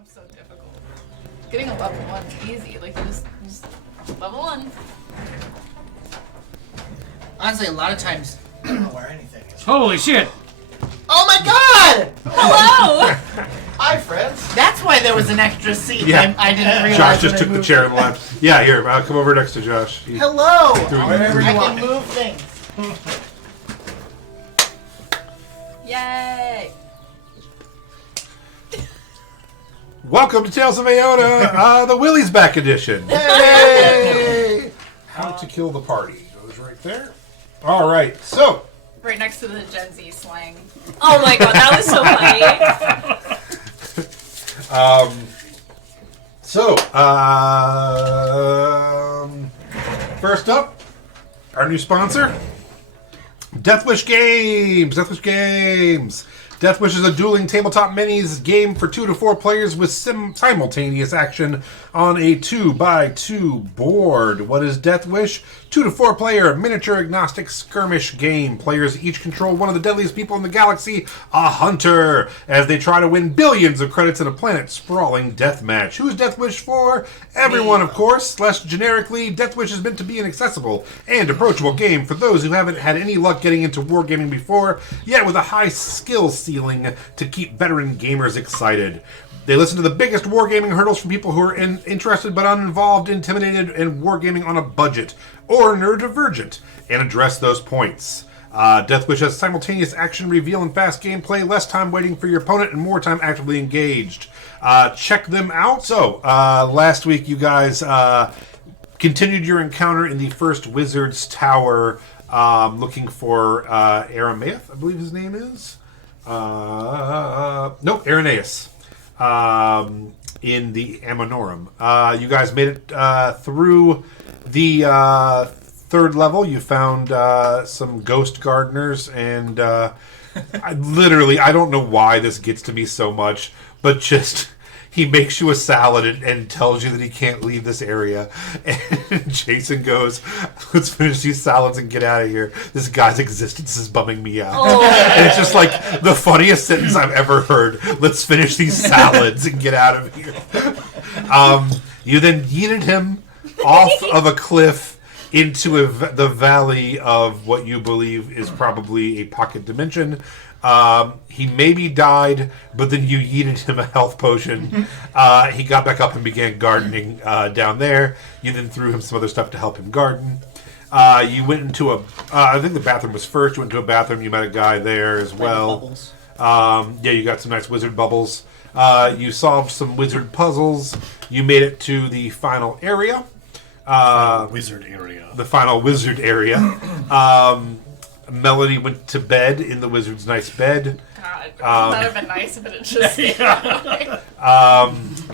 up so difficult. Getting a level 1's easy. Like, you just level 1. Honestly, a lot of times, I don't know where anything is. Holy shit! Oh my god! Hello! Hi, friends. that's why there was an extra seat. Yeah. I didn't realize. Josh just when I took the moved chair it. and left. Yeah, here, come over next to Josh. Hello! Wherever you I want. can move things. Yay! Welcome to Tales of Aona, the Willie's Back edition. Hey! How to kill the party goes right there. All right, so Right next to the Gen Z slang. Oh my god, that was so funny. First up, our new sponsor, Deathwish Games. Deathwish Games. Deathwish is a dueling tabletop minis game for 2 to 4 players with simultaneous action on a 2x2 board. What is Deathwish? 2 to 4 player miniature agnostic skirmish game. Players each control one of the deadliest people in the galaxy, a hunter, as they try to win billions of credits in a planet-sprawling deathmatch. Who's Deathwish for? Everyone, of course. Less generically, Deathwish is meant to be an accessible and approachable game for those who haven't had any luck getting into wargaming before, yet with a high skill ceiling to keep veteran gamers excited. They listen to the biggest wargaming hurdles from people who are interested but uninvolved, intimidated, and wargaming on a budget, or neurodivergent, and address those points. Deathwish has simultaneous action, reveal, and fast gameplay, less time waiting for your opponent, and more time actively engaged. Check them out. So, last week you guys continued your encounter in the first Wizard's Tower, looking for Aramaeus, I believe his name is. Nope, Irenaeus. In the Ammonorum. You guys made it through the third level. You found some ghost gardeners, and I don't know why this gets to me so much, but just he makes you a salad and tells you that he can't leave this area. And Jason goes, let's finish these salads and get out of here. This guy's existence is bumming me out. Oh. And it's just like the funniest sentence I've ever heard. Let's finish these salads and get out of here. You then yeeted him off of a cliff into the valley of what you believe is probably a pocket dimension. He maybe died, but then you yeeted him a health potion. He got back up and began gardening down there. You then threw him some other stuff to help him garden. You went into I think the bathroom was first. You went to a bathroom. You met a guy there as well. Bubbles. Yeah, you got some nice wizard bubbles. You solved some wizard puzzles. You made it to the final area. Wizard area. The final wizard area. Melody went to bed in the wizard's nice bed. God, that would have been nice if it just...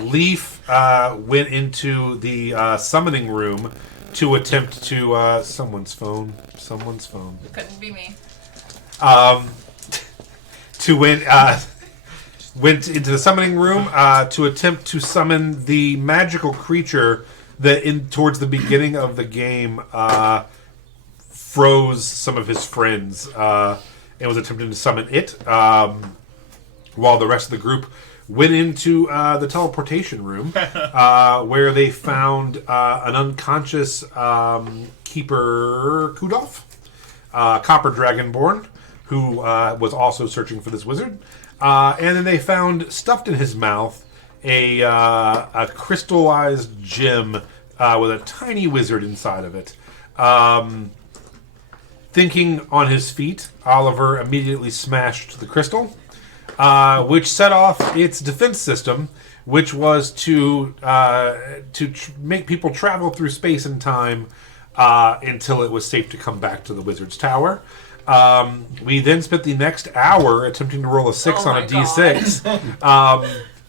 Leaf went into the summoning room to attempt to... someone's phone. Couldn't be me. Went into the summoning room to attempt to summon the magical creature that towards the beginning of the game froze some of his friends and was attempting to summon it, while the rest of the group went into the teleportation room where they found an unconscious Keeper Kudolf, Copper Dragonborn, who was also searching for this wizard. And then they found, stuffed in his mouth, a crystallized gem with a tiny wizard inside of it. Thinking on his feet, Oliver immediately smashed the crystal, which set off its defense system, which was to make people travel through space and time until it was safe to come back to the Wizard's Tower. We then spent the next hour attempting to roll a 6 on a D6.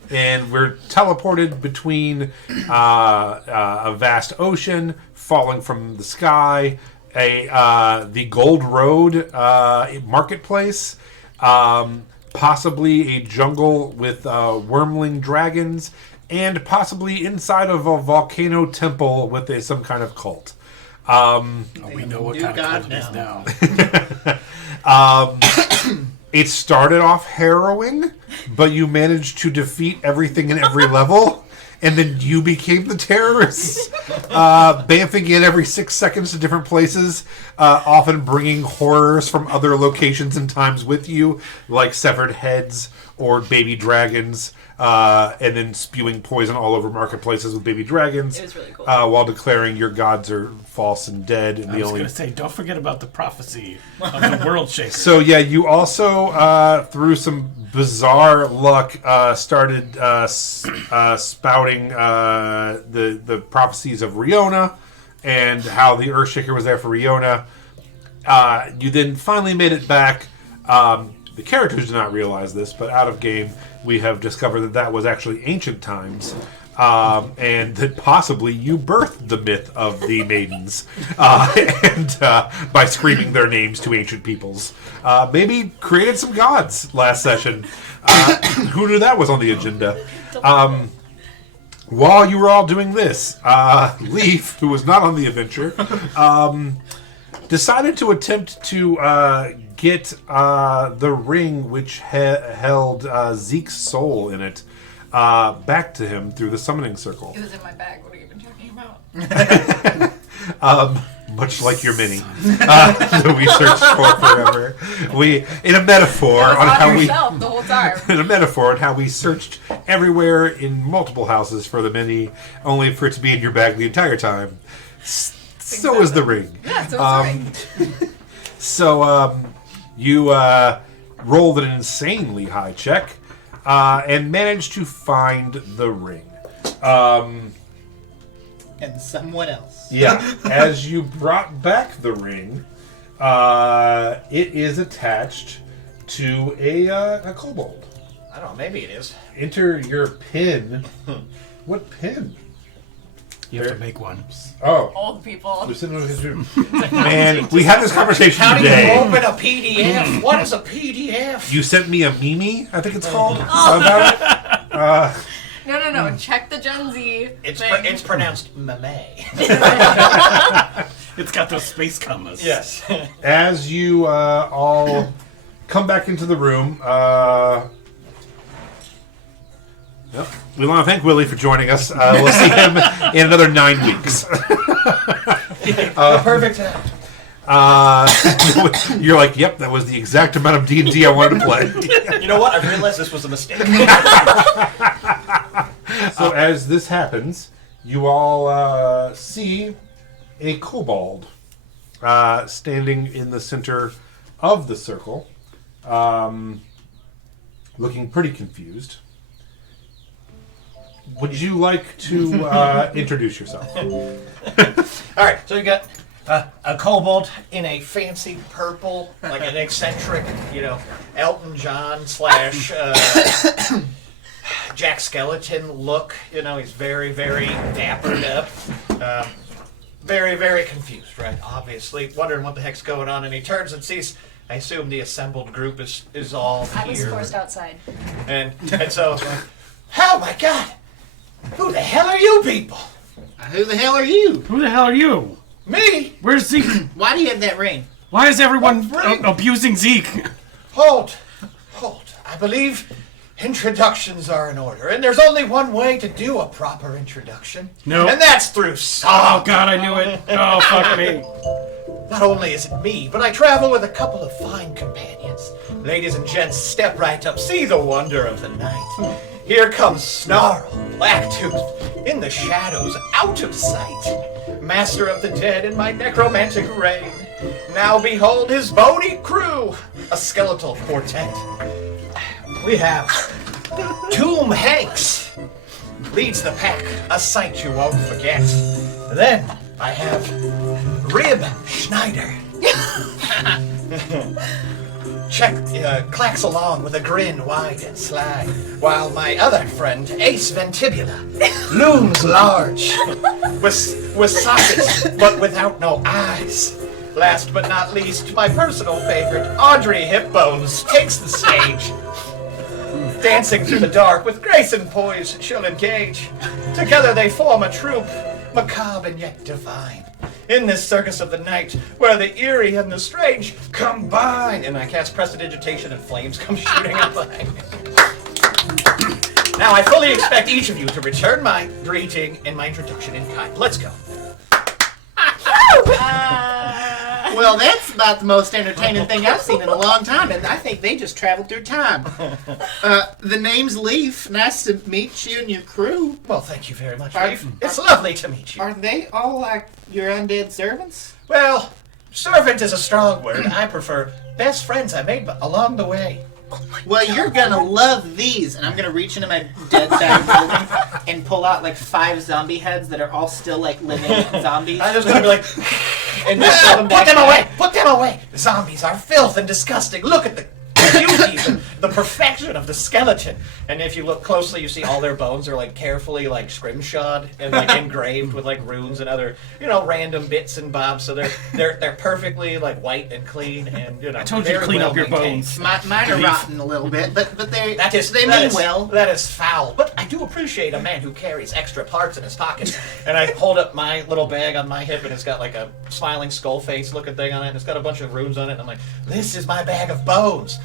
And we're teleported between a vast ocean, falling from the sky, the Gold Road marketplace, possibly a jungle with wormling dragons, and possibly inside of a volcano temple with some kind of cult. We know what kind of cult it is now. It started off harrowing, but you managed to defeat everything in every level, and then you became the terrorists, bamfing in every 6 seconds to different places, often bringing horrors from other locations and times with you, like severed heads or baby dragons, and then spewing poison all over marketplaces with baby dragons. It was really cool. While declaring your gods are false and dead. And I was going to say, don't forget about the prophecy of the World Shaker. So yeah, you also through some bizarre luck started spouting the prophecies of Riona and how the Earthshaker was there for Riona. You then finally made it back. The characters do not realize this, but out of game, we have discovered that that was actually ancient times, and that possibly you birthed the myth of the maidens, and by screaming their names to ancient peoples. Maybe created some gods last session. Who knew that was on the agenda? While you were all doing this, Leaf, who was not on the adventure, decided to attempt to get the ring which held Zeke's soul in it back to him through the summoning circle. It was in my bag. What are you even talking about? Much like your mini that we searched for forever. We in a metaphor It was on on how your we shelf the whole time. in a metaphor on how we searched everywhere in multiple houses for the mini, only for it to be in your bag the entire time. So is the ring. Yeah, so it's a ring. So you rolled an insanely high check and managed to find the ring. And someone else. Yeah, as you brought back the ring, it is attached to a kobold. I don't know, maybe it is. Enter your pin. What pin? You have to make one. Oh. Old people. Man, we had this conversation How do you today. open a PDF? What is a PDF? You sent me a meme, I think it's called, about it. No. Check the Gen Z It's thing. it's pronounced meme. It's got those space commas. Yes. As you all come back into the room, we want to thank Willie for joining us. We'll see him in another 9 weeks. Perfect time. You're like, yep, that was the exact amount of D&D I wanted to play. You know what? I realized this was a mistake. So as this happens, you all see a kobold standing in the center of the circle, looking pretty confused. Would you like to introduce yourself? All right, so you got a kobold in a fancy purple, like an eccentric, Elton John / Jack Skellington look. He's very, very dappered up. Very, very confused, right? Obviously, wondering what the heck's going on, and he turns and sees. I assume the assembled group is all here. I was forced outside. And so, oh my God, who the hell are you people? Who the hell are you? Who the hell are you? Me? Where's Zeke? Why do you have that ring? Why is everyone What ring? abusing Zeke? Hold. I believe introductions are in order, and there's only one way to do a proper introduction. No. And that's through Oh song. God, I knew it. Oh fuck me. Not only is it me, but I travel with a couple of fine companions. Ladies and gents, step right up, see the wonder of the night. Here comes Snarl, Blacktooth, in the shadows, out of sight. Master of the dead in my necromantic reign. Now behold his bony crew, a skeletal quartet. We have Tomb Hanks, leads the pack, a sight you won't forget. Then I have Rib Schneider. Clacks along with a grin wide and sly, while my other friend, Ace Ventibula, looms large, with sockets but without no eyes. Last but not least, my personal favorite, Audrey Hipbones, takes the stage. Dancing through the dark with grace and poise she'll engage. Together they form a troupe, macabre and yet divine. in this circus of the night, where the eerie and the strange combine. And I cast Prestidigitation and flames come shooting out behind me. Now I fully expect each of you to return my greeting and my introduction in kind. Let's go. Well, that's about the most entertaining thing I've seen in a long time, and I think they just traveled through time. The name's Leaf. Nice to meet you and your crew. Well, thank you very much, Are- Leaf. It's lovely to meet you. Are they all like your undead servants? Well, servant is a strong word. I prefer best friends I made along the way. Well, you're gonna love these, and I'm gonna reach into my dead side building and pull out like 5 zombie heads that are all still like living zombies. I'm just gonna be like, and just throw them put them away! Put them away! Zombies are filth and disgusting. Look at the beauty and the perfection of the skeleton. And if you look closely, you see all their bones are like carefully like scrimshawed and like engraved with like runes and other random bits and bobs. So they're perfectly like white and clean and I told you to very clean well up your maintained. bones. Mine are rotten a little bit, but they That mean is, well. That is foul. But I do appreciate a man who carries extra parts in his pocket. And I hold up my little bag on my hip, and it's got like a smiling skull face looking thing on it, and it's got a bunch of runes on it. And I'm like, this is my bag of bones.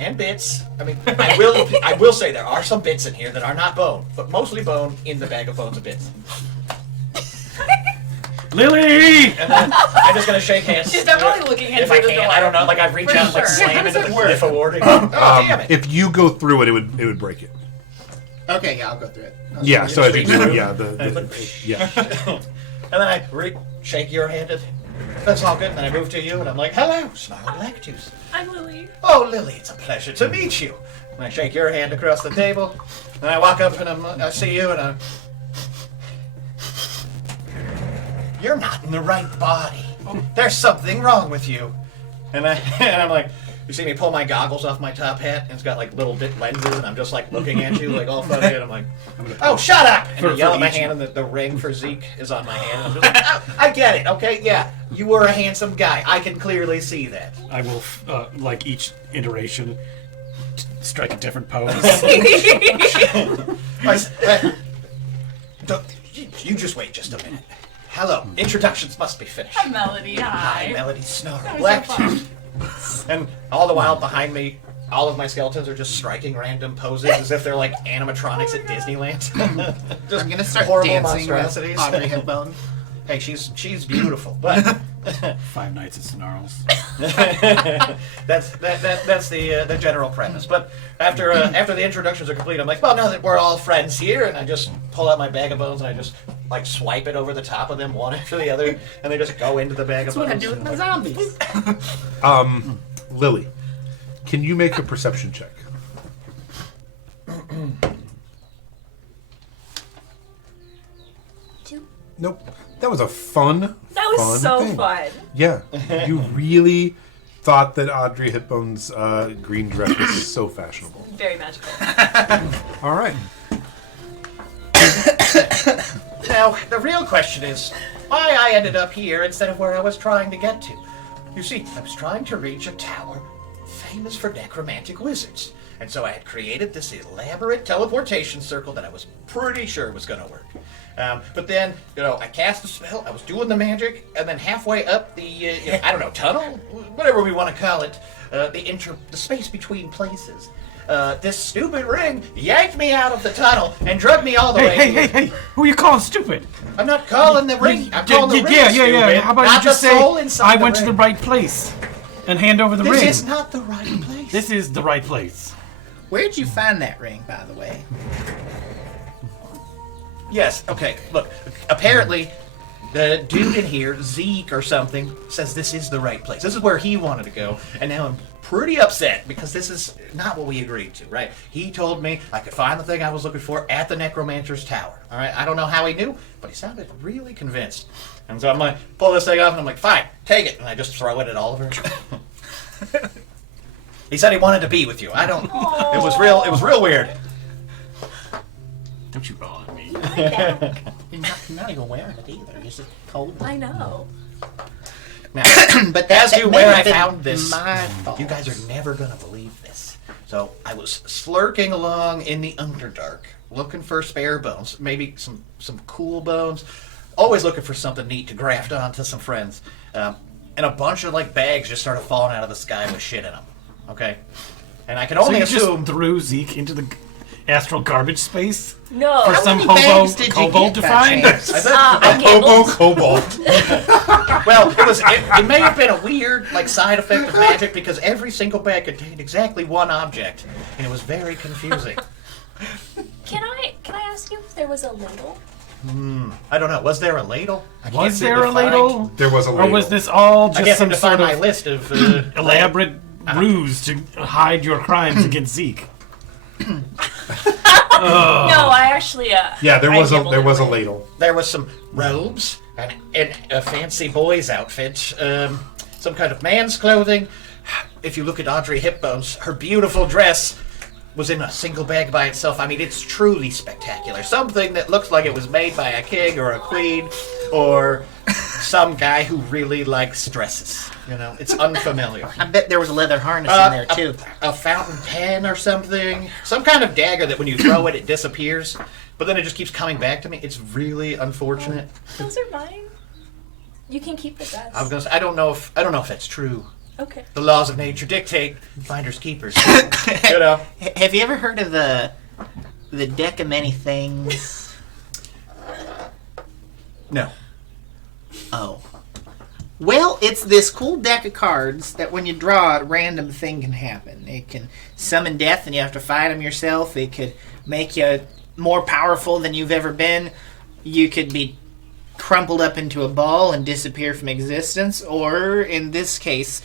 And bits. I mean, I will say there are some bits in here that are not bone, but mostly bone in the bag of bones and bits. Lily! And then I'm just gonna shake hands. She's definitely looking at If I through the can, door. I don't know. Like I reach For out, and like sure. slam How into does the it work? if awarding. Oh damn it! If you go through it, it would break it. Okay, yeah, I'll go through it. Yeah. So as you do, Sweet. yeah, yeah. And then I shake your hand. That's all good. And then I move to you, and I'm like, "Hello, Snarl Blacktooth." I'm Lily. Oh, Lily, it's a pleasure to meet you. And I shake your hand across the table, and I walk up, and I see you, and you're not in the right body. There's something wrong with you. And I'm like, you see me pull my goggles off my top hat, and it's got like little bit lenses, and I'm just like looking at you like all funny, and I'm like, oh, shut up! And I yell at my hand, and the ring for Zeke is on my hand. And I'm just like, oh, I get it, okay? Yeah, you were a handsome guy. I can clearly see that. I will, like each iteration, strike a different pose. You just wait just a minute. Hello, introductions must be finished. I'm Melody. Hi, Hi. Melody Snarl, That was Blacktooth. And all the while behind me, all of my skeletons are just striking random poses as if they're like animatronics at Disneyland. Just I'm gonna start horrible dancing with monstrosities. Audrey Hepburn. Hey, she's beautiful, but 5 Nights at Snarls. that's the general premise. But after the introductions are complete, I'm like, well, now that we're all friends here, and I just pull out my bag of bones and I just like swipe it over the top of them one after the other, and they just go into the bag of That's what I bones. do with my zombies. Lily, can you make a perception check? Nope. That was a fun. That was so thing. fun. Yeah, you really thought that Audrey Hepburn's green dress was so fashionable. Very magical. All right. Now, the real question is why I ended up here instead of where I was trying to get to. You see, I was trying to reach a tower famous for necromantic wizards. And so I had created this elaborate teleportation circle that I was pretty sure was going to work. But then, I cast the spell, I was doing the magic, and then halfway up the, I don't know, tunnel? Whatever we want to call it, the space between places. This stupid ring yanked me out of the tunnel and dragged me all the way here. Hey! Who are you calling stupid? I'm not calling the ring. I'm calling the ring Yeah. stupid, How about not you just the say, soul inside I the went to the ring. right place, and hand over the This ring. is not the right place. This is the right place. Where'd you find that ring, by the way? Yes, okay, look, apparently the dude in here, Zeke or something, says this is the right place. This is where he wanted to go, and now I'm pretty upset because this is not what we agreed to, right? He told me I could find the thing I was looking for at the Necromancer's Tower, all right? I don't know how he knew, but he sounded really convinced. And so I'm like, pull this thing off, and I'm like, fine, take it. And I just throw it at Oliver. He said he wanted to be with you. I don't, it was real weird. Don't you roll at me. You're not even wearing it either. You're just cold. I know. Now, But as that to may where have I been found this, my fault. you guys are never gonna believe this. So I was slurking along in the Underdark, looking for spare bones, maybe some cool bones. always looking for something neat to graft onto some friends. And a bunch of like bags just started falling out of the sky with shit in them. Okay, and I can So only you assume. just threw Zeke into the astral garbage space No. for How some many hobo bags did you kobold get to by find? chance? I said, I Hobo gambled. Cobalt. well, it may have been a weird like side effect of magic because every single bag contained exactly one object, and it was very confusing. Can I ask you if there was a ladle? I don't know. Was there a ladle? I can't Was seem there to a find- ladle? There was a Or ladle. was this all I just can't seem some to sort find my of list of elaborate ruse to hide your crimes against Zeke? No, I actually. Yeah, there I was a gambled there was a anyway. ladle. There was some robes and a fancy boy's outfit, some kind of man's clothing. If you look at Audrey Hipbones, her beautiful dress was in a single bag by itself. I mean, it's truly spectacular. Something that looks like it was made by a king or a queen or some guy who really likes dresses. You know, it's unfamiliar. I bet there was a leather harness in there too. A fountain pen or something. Some kind of dagger that when you throw it, it disappears. But then it just keeps coming back to me. It's really unfortunate. Those are mine. You can keep the rest. I was gonna say, I don't know if that's true. Okay. The laws of nature dictate finders keepers. You know. Have you ever heard of the deck of many things? No. Oh. Well, it's this cool deck of cards that when you draw it, a random thing can happen. It can summon death and you have to fight them yourself. It could make you more powerful than you've ever been. You could be crumpled up into a ball and disappear from existence. Or, in this case,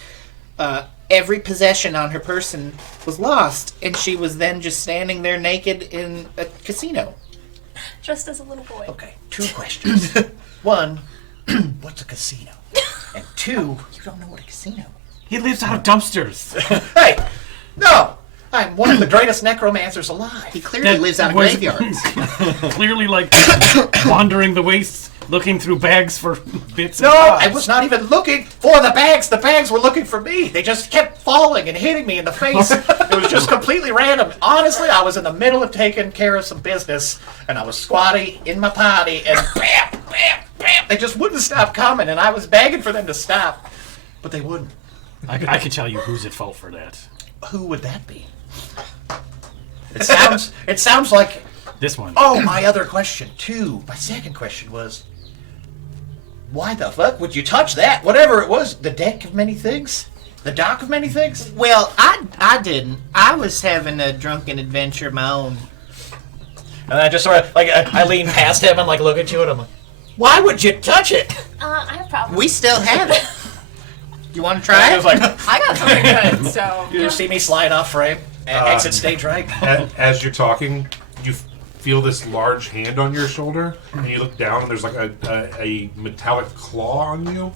every possession on her person was lost, and she was then just standing there naked in a casino. Just as a little boy. Okay. 2 questions. 1, what's a casino? And 2, You don't know what a casino is. He lives out of dumpsters. hey, no, I'm one of the greatest necromancers alive. He clearly That lives out of was- graveyards. Clearly, like, wandering the wastes, looking through bags for bits No, and bobs. I was not even looking for the bags. The bags were looking for me. They just kept falling and hitting me in the face. It was just completely random. Honestly, I was in the middle of taking care of some business, and I was squatty in my potty, and bam, bam, bam. They just wouldn't stop coming, and I was begging for them to stop, but they wouldn't. I can tell you who's at fault for that. Who would that be? It sounds like. This one. Oh, my other question too. My second question was, why the fuck would you touch that? Whatever it was, the deck of many things, the dock of many things. Well, I didn't. I was having a drunken adventure of my own. And I just sort of like I lean past him and like look at you and I'm like, why would you touch it? I have problems. We still have it. You want to And try I it? was like, I got something good, so. you just see me slide off frame, and exit stage right. As you're talking, you feel this large hand on your shoulder, and you look down, and there's like a metallic claw on you,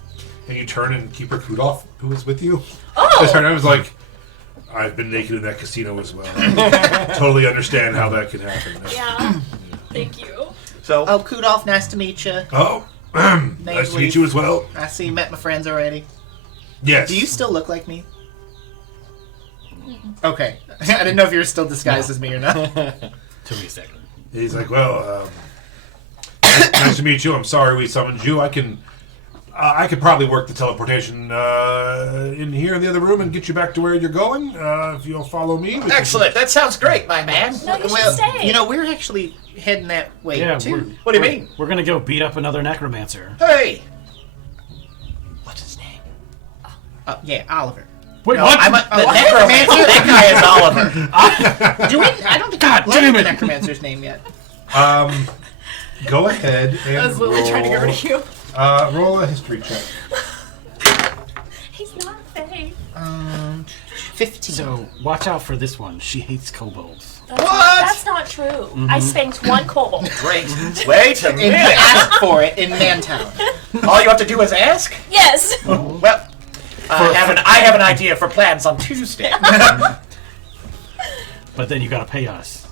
and you turn and Keeper Kudolf, who is with you. Oh! I turned and I was like, I've been naked in that casino as well. Totally understand how that can happen. Yeah. Thank you. So Oh, Kudolf, nice to meet you. Oh, nice to meet you as well. I see you met my friends already. Yes. Do you still look like me? Okay. I didn't know if you were still disguised as me or not. Took me a second. He's like, well, nice to meet you. I'm sorry we summoned you. I could probably work the teleportation in here in the other room and get you back to where you're going. If you'll follow me. excellent. That sounds great, my man. No, you should Well, stay. you know, we're actually heading that way, Yeah, too. What do you mean? We're gonna go beat up another necromancer. Hey, what's his name? Yeah, Oliver. Wait, No, what? I'm the necromancer. That guy is Oliver. Do we? I don't think God I've damn learned the it. necromancer's name yet. Go ahead and I was literally trying to get rid of you. roll a history check. He's not Faye. 15. So watch out for this one. She hates kobolds. That's not true. I spanked one kobold. Great. Wait a and he minute. asked for it in Mantown. All you have to do is ask. Yes. Well, I have an idea for plans on Tuesday. But then you gotta pay us.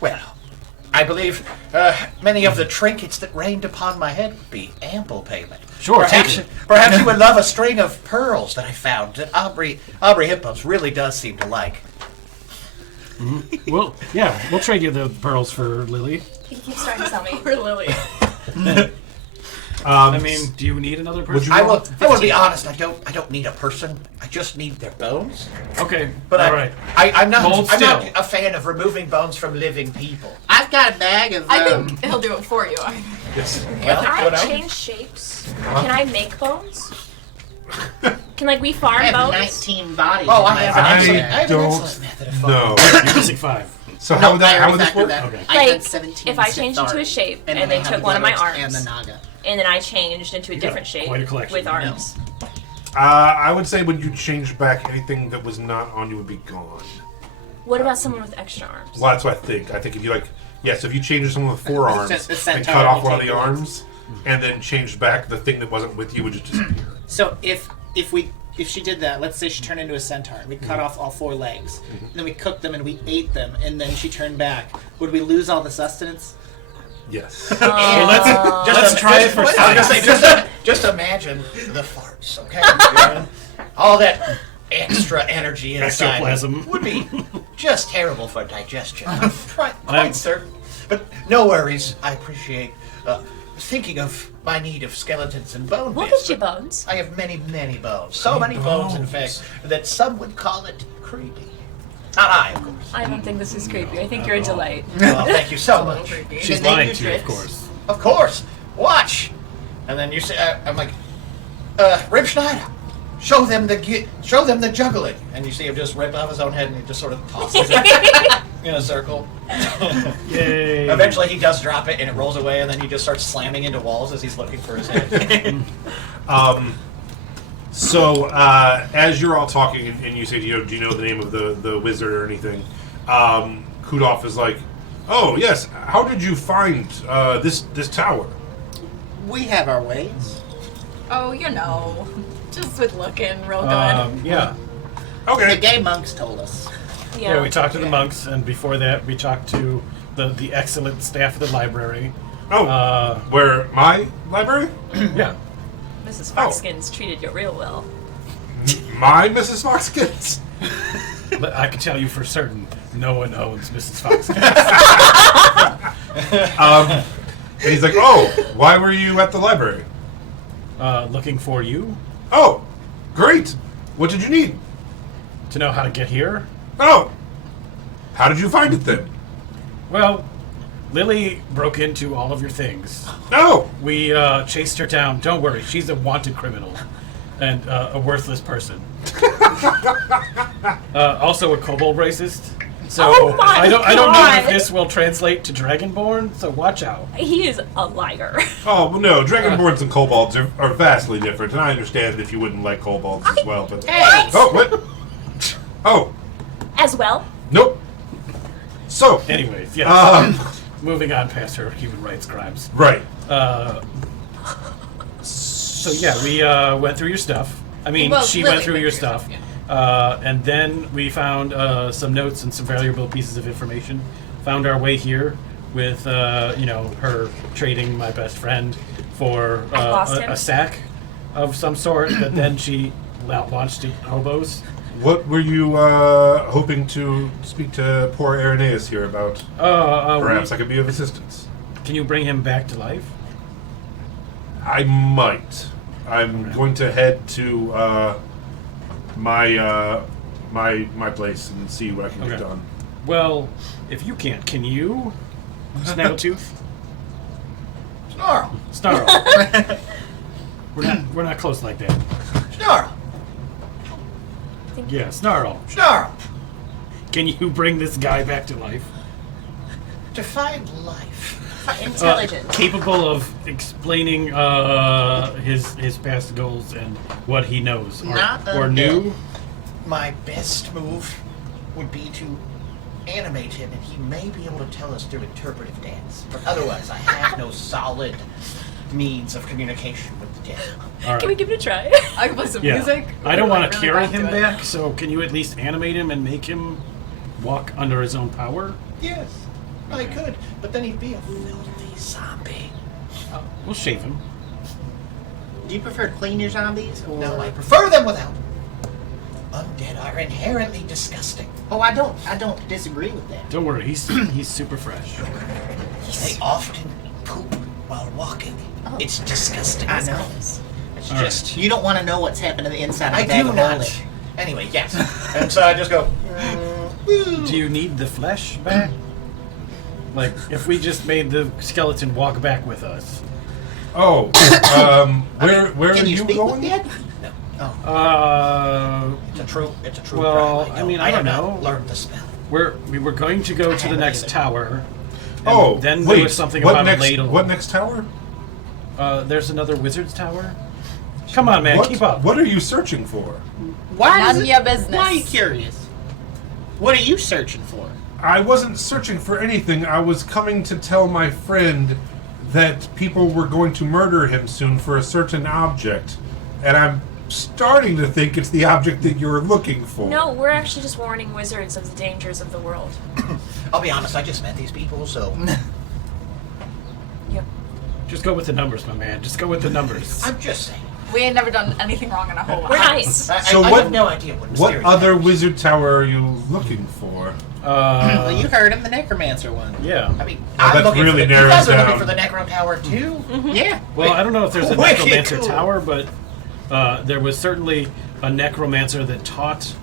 Well, I believe many of the trinkets that rained upon my head would be ample payment. Sure, Perhaps, take it. perhaps you would love a string of pearls that I found that Aubrey Hippos really does seem to like. Well, yeah, we'll trade you the pearls for Lily. He keeps trying to tell me. Poor Lily. I mean, do you need another person? Would you I roll? will be honest. I don't need a person. I just need their bones. Okay, But all right. I'm not. Hold I'm not still. a fan of removing bones from living people. I've got a bag of. I think he'll do it for you. Well, I you know, change shapes. Can I make bones? Can we farm I have bones? 19 bodies. Oh, in I my have an I excellent, I have an don't excellent method of farming. know. You're missing 5. So No, how would I this factor work? that. Okay. I had Like, 17 if I changed into a Sithari, shape and then they I had took the one of my Gluttons arms. and the Naga. And then I changed into a got different shape quite a collection. with No. arms. I would say when you changed back, anything that was not on you would be gone. What about someone with extra arms? Well, that's what I think. I think if you so if you changed someone with 4 arms just a and centaur cut off will one of take the the arms, and then changed back, the thing that wasn't with you would just disappear. So if she did that, let's say she turned into a centaur, we cut off all 4 legs, and then we cooked them and we ate them, and then she turned back, would we lose all the sustenance? Yes. Well, let's try it for I was gonna say, size. just imagine the farts, okay? You know? All that extra energy inside Ectoplasm. would be just terrible for digestion. I'm quite certain. But no worries. I appreciate thinking of my need of skeletons and bone We'll bits. get you bones. I have many, many bones. So many bones, in fact, that some would call it creepy. Not I, of course. I don't think this is creepy. I think you're a delight. Well, thank you so much. She's Then they lying do to you, of tricks. course. Of course. Watch. And then you say, I'm like, Rip Schneider, show them the juggling. And you see him just rip off his own head and he just sort of tosses it in a circle. Yay. Eventually he does drop it and it rolls away and then he just starts slamming into walls as he's looking for his head. So, as you're all talking, and you say, do you know the name of the wizard or anything? Kudov is like, oh, yes, how did you find this tower? We have our ways. Oh, just with looking real good. Yeah. The Okay. gay monks told us. Yeah, we talked to the monks, and before that, we talked to the excellent staff of the library. Oh, where my library? Yeah. Mrs. Foxkins treated you real well. My Mrs. Foxkins? But I can tell you for certain, no one owns Mrs. Fox. And he's like, oh, why were you at the library? Looking for you Oh, great. What did you need? to know how to get here. Oh, how did you find it then? Well, Lily broke into all of your things. Oh, We chased her down. Don't worry, she's a wanted criminal and a worthless person. Also a kobold racist. So Oh my I don't know if God. this will translate to Dragonborn. So watch out. He is a liar. oh well, no. Dragonborns and kobolds are vastly different, and I understand if you wouldn't like kobolds as well. But Hey! oh, what? Oh, As well. nope. So, Anyways, yes. Moving on past her human rights crimes. right. So yeah, we went through your stuff. I mean, Well, she Lily went through went your through stuff. stuff, And then we found some notes and some valuable pieces of information. Found our way here with, her trading my best friend for I lost him. a sack of some sort that then she launched to hobos. What were you hoping to speak to poor Irenaeus here about? Perhaps I could be of assistance. Can you bring him back to life? I might. I'm going to head to my place and see what I can get Okay. done. Well, if you can't, can you? Snaggletooth? Snarl! Snarl. We're not close like that. Snarl! Yeah, Snarl. Snarl! Can you bring this guy back to life? To find life. Intelligent. Capable of explaining his past goals and what he knows, Not or undead. knew. My best move would be to animate him, and he may be able to tell us through interpretive dance. But otherwise, I have no solid means of communication with the dead. All right. Can we give it a try? I can play some Yeah. music. I don't want Really to carry rock him to it. back, so can you at least animate him and make him walk under his own power? Yes, I could, but then he'd be a filthy zombie. We'll shave him. Do you prefer to clean your zombies? Or... No, I prefer them without. Undead are inherently disgusting. Oh, I don't disagree with that. Don't worry, he's super fresh. They often poop while walking. It's disgusting. I know. It's All just... You don't want to know what's happened to the inside of I a bag do of not. holding. Anyway, yes. And so I just go... Do you need the flesh back? Like, if we just made the skeleton walk back with us. Oh, where Can are you you speak going? with that? It's a true Well, crime. I mean, I have don't not know. learned the spell. we were going to go to the haven't next either. tower. And Oh, then wait. there was something what about next, a ladle. What next tower? There's another wizard's tower. Come on, man, keep up. What are you searching for? Why None is of it- your business. Why are you curious? What are you searching for? I wasn't searching for anything. I was coming to tell my friend that people were going to murder him soon for a certain object. And I'm starting to think it's the object that you're looking for. No, we're actually just warning wizards of the dangers of the world. I'll be honest, I just met these people, so... Yep. Just go with the numbers, my man. Just go with the numbers. I'm just saying. We ain't never done anything wrong in our whole We're lives. nice. So I what- have no idea what What mysterious other happens. wizard tower are you looking for? Well, you heard him, the necromancer one. Yeah. I mean, Well, I'm that's looking really for the, you narrows guys are down. looking for the Necro Tower too? Yeah. Well, I don't know if there's a Wicked necromancer cool. tower, but there was certainly a necromancer that taught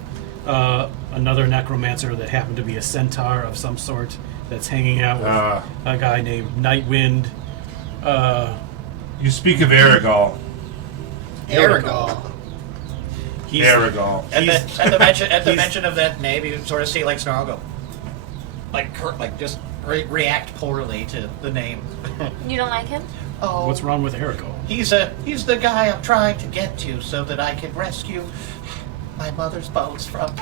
another necromancer that happened to be a centaur of some sort that's hanging out with a guy named Nightwind. You speak of Aragol. Aragol. He's, Aragol. And He's- then, at the mention of that name, you sort of see like Snarl go, like just react poorly to the name. You don't like him? Oh, What's wrong with Arago? he's the guy I'm trying to get to so that I can rescue my mother's bones from.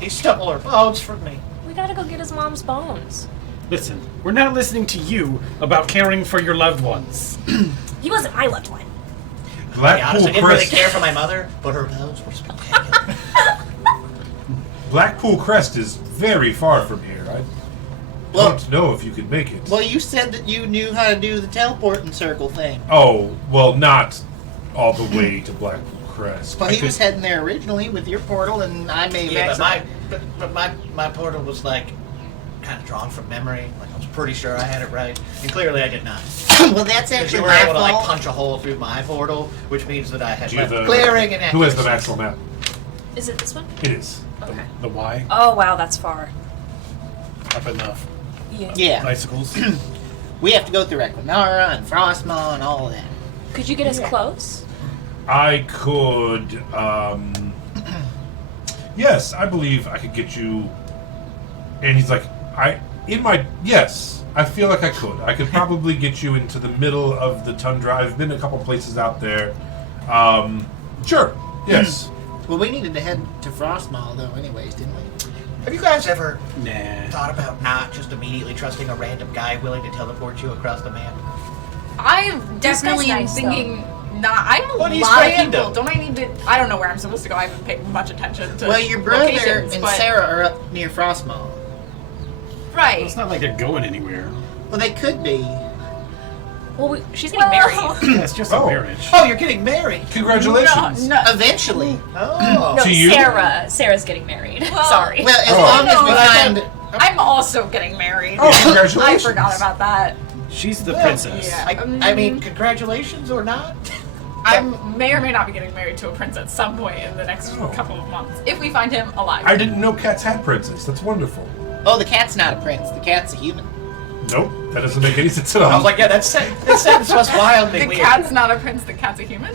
He stole her bones from me. We gotta go get his mom's bones. Listen, we're not listening to you about caring for your loved ones. He wasn't my loved one. To be Blackpool honest, I didn't really Crest. care for my mother, but her bones were spectacular. Blackpool Crest is very far from here. I Well- don't know if you could make it. Well, you said that you knew how to do the teleporting circle thing. Oh, well, not all the way to Blackpool Crest. Well, I he could- was heading there originally with your portal, and I may have Yeah, accidentally- but my portal was like kind of drawn from memory. Like I was pretty sure I had it right, and clearly I did not. Well, that's Because actually you were my able to like fault. punch a hole through my portal, which means that I had Do you have left the- glaring and Who has the actual map? Is it this one? It is. Okay. The Y Oh wow, that's far. up in the Yeah, bicycles. we have to go through Equinara and Frostmaw and all of that. Could you get us close? I could. Yes, I believe I could get you. And he's like, yes, I feel like I could. I could probably get you into the middle of the tundra. I've been a couple places out there. Sure. Yes. Well, we needed to head to Frostmaw, though, anyways, didn't we? Have you guys ever Nah. thought about not just immediately trusting a random guy willing to teleport you across the map? I'm definitely nice, thinking not. I know But a he's lot of random. people. Don't I need to? I don't know where I'm supposed to go. I haven't paid much attention to. Well, your brother locations, and but- Sarah are up near Frostmaw. Right. It's not like they're going anywhere. Well, they could be. Well, she's getting married. Yeah, it's just a Oh. marriage. Oh, you're getting married. Congratulations. No. Eventually. Oh. No, To you? Sarah's getting married. Well- Sorry. Well, as Oh. long as we No, find... I'm also getting married. Oh, I congratulations. forgot about that. She's the Well, princess. yeah. I mean, congratulations or not? I may or may not be getting married to a prince at some point in the next Oh. couple of months if we find him alive. I didn't know cats had princes. That's wonderful. Oh, the cat's not a prince. The cat's a human. Nope, that doesn't make any sense at all. I was like, yeah, that sentence was wildly The weird. cat's not a prince. The cat's a human.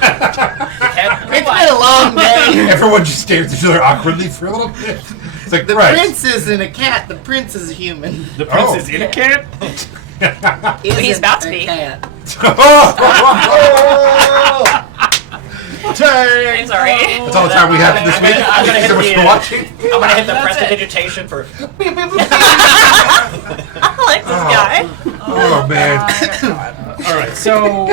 Cat- It's been a long day. Everyone just stares at each other awkwardly for a little bit. It's like, The right. prince isn't a cat. The prince is a human. The prince Oh. is in a cat? He's about to Isn't a be. cat. Oh! I'm sorry. That's all the time we have for this I'm week. gonna- I'm gonna Thanks so much hit for the, watching. I'm gonna hit the That's it. prestidigitation for. I like this guy. Oh, man. All right, so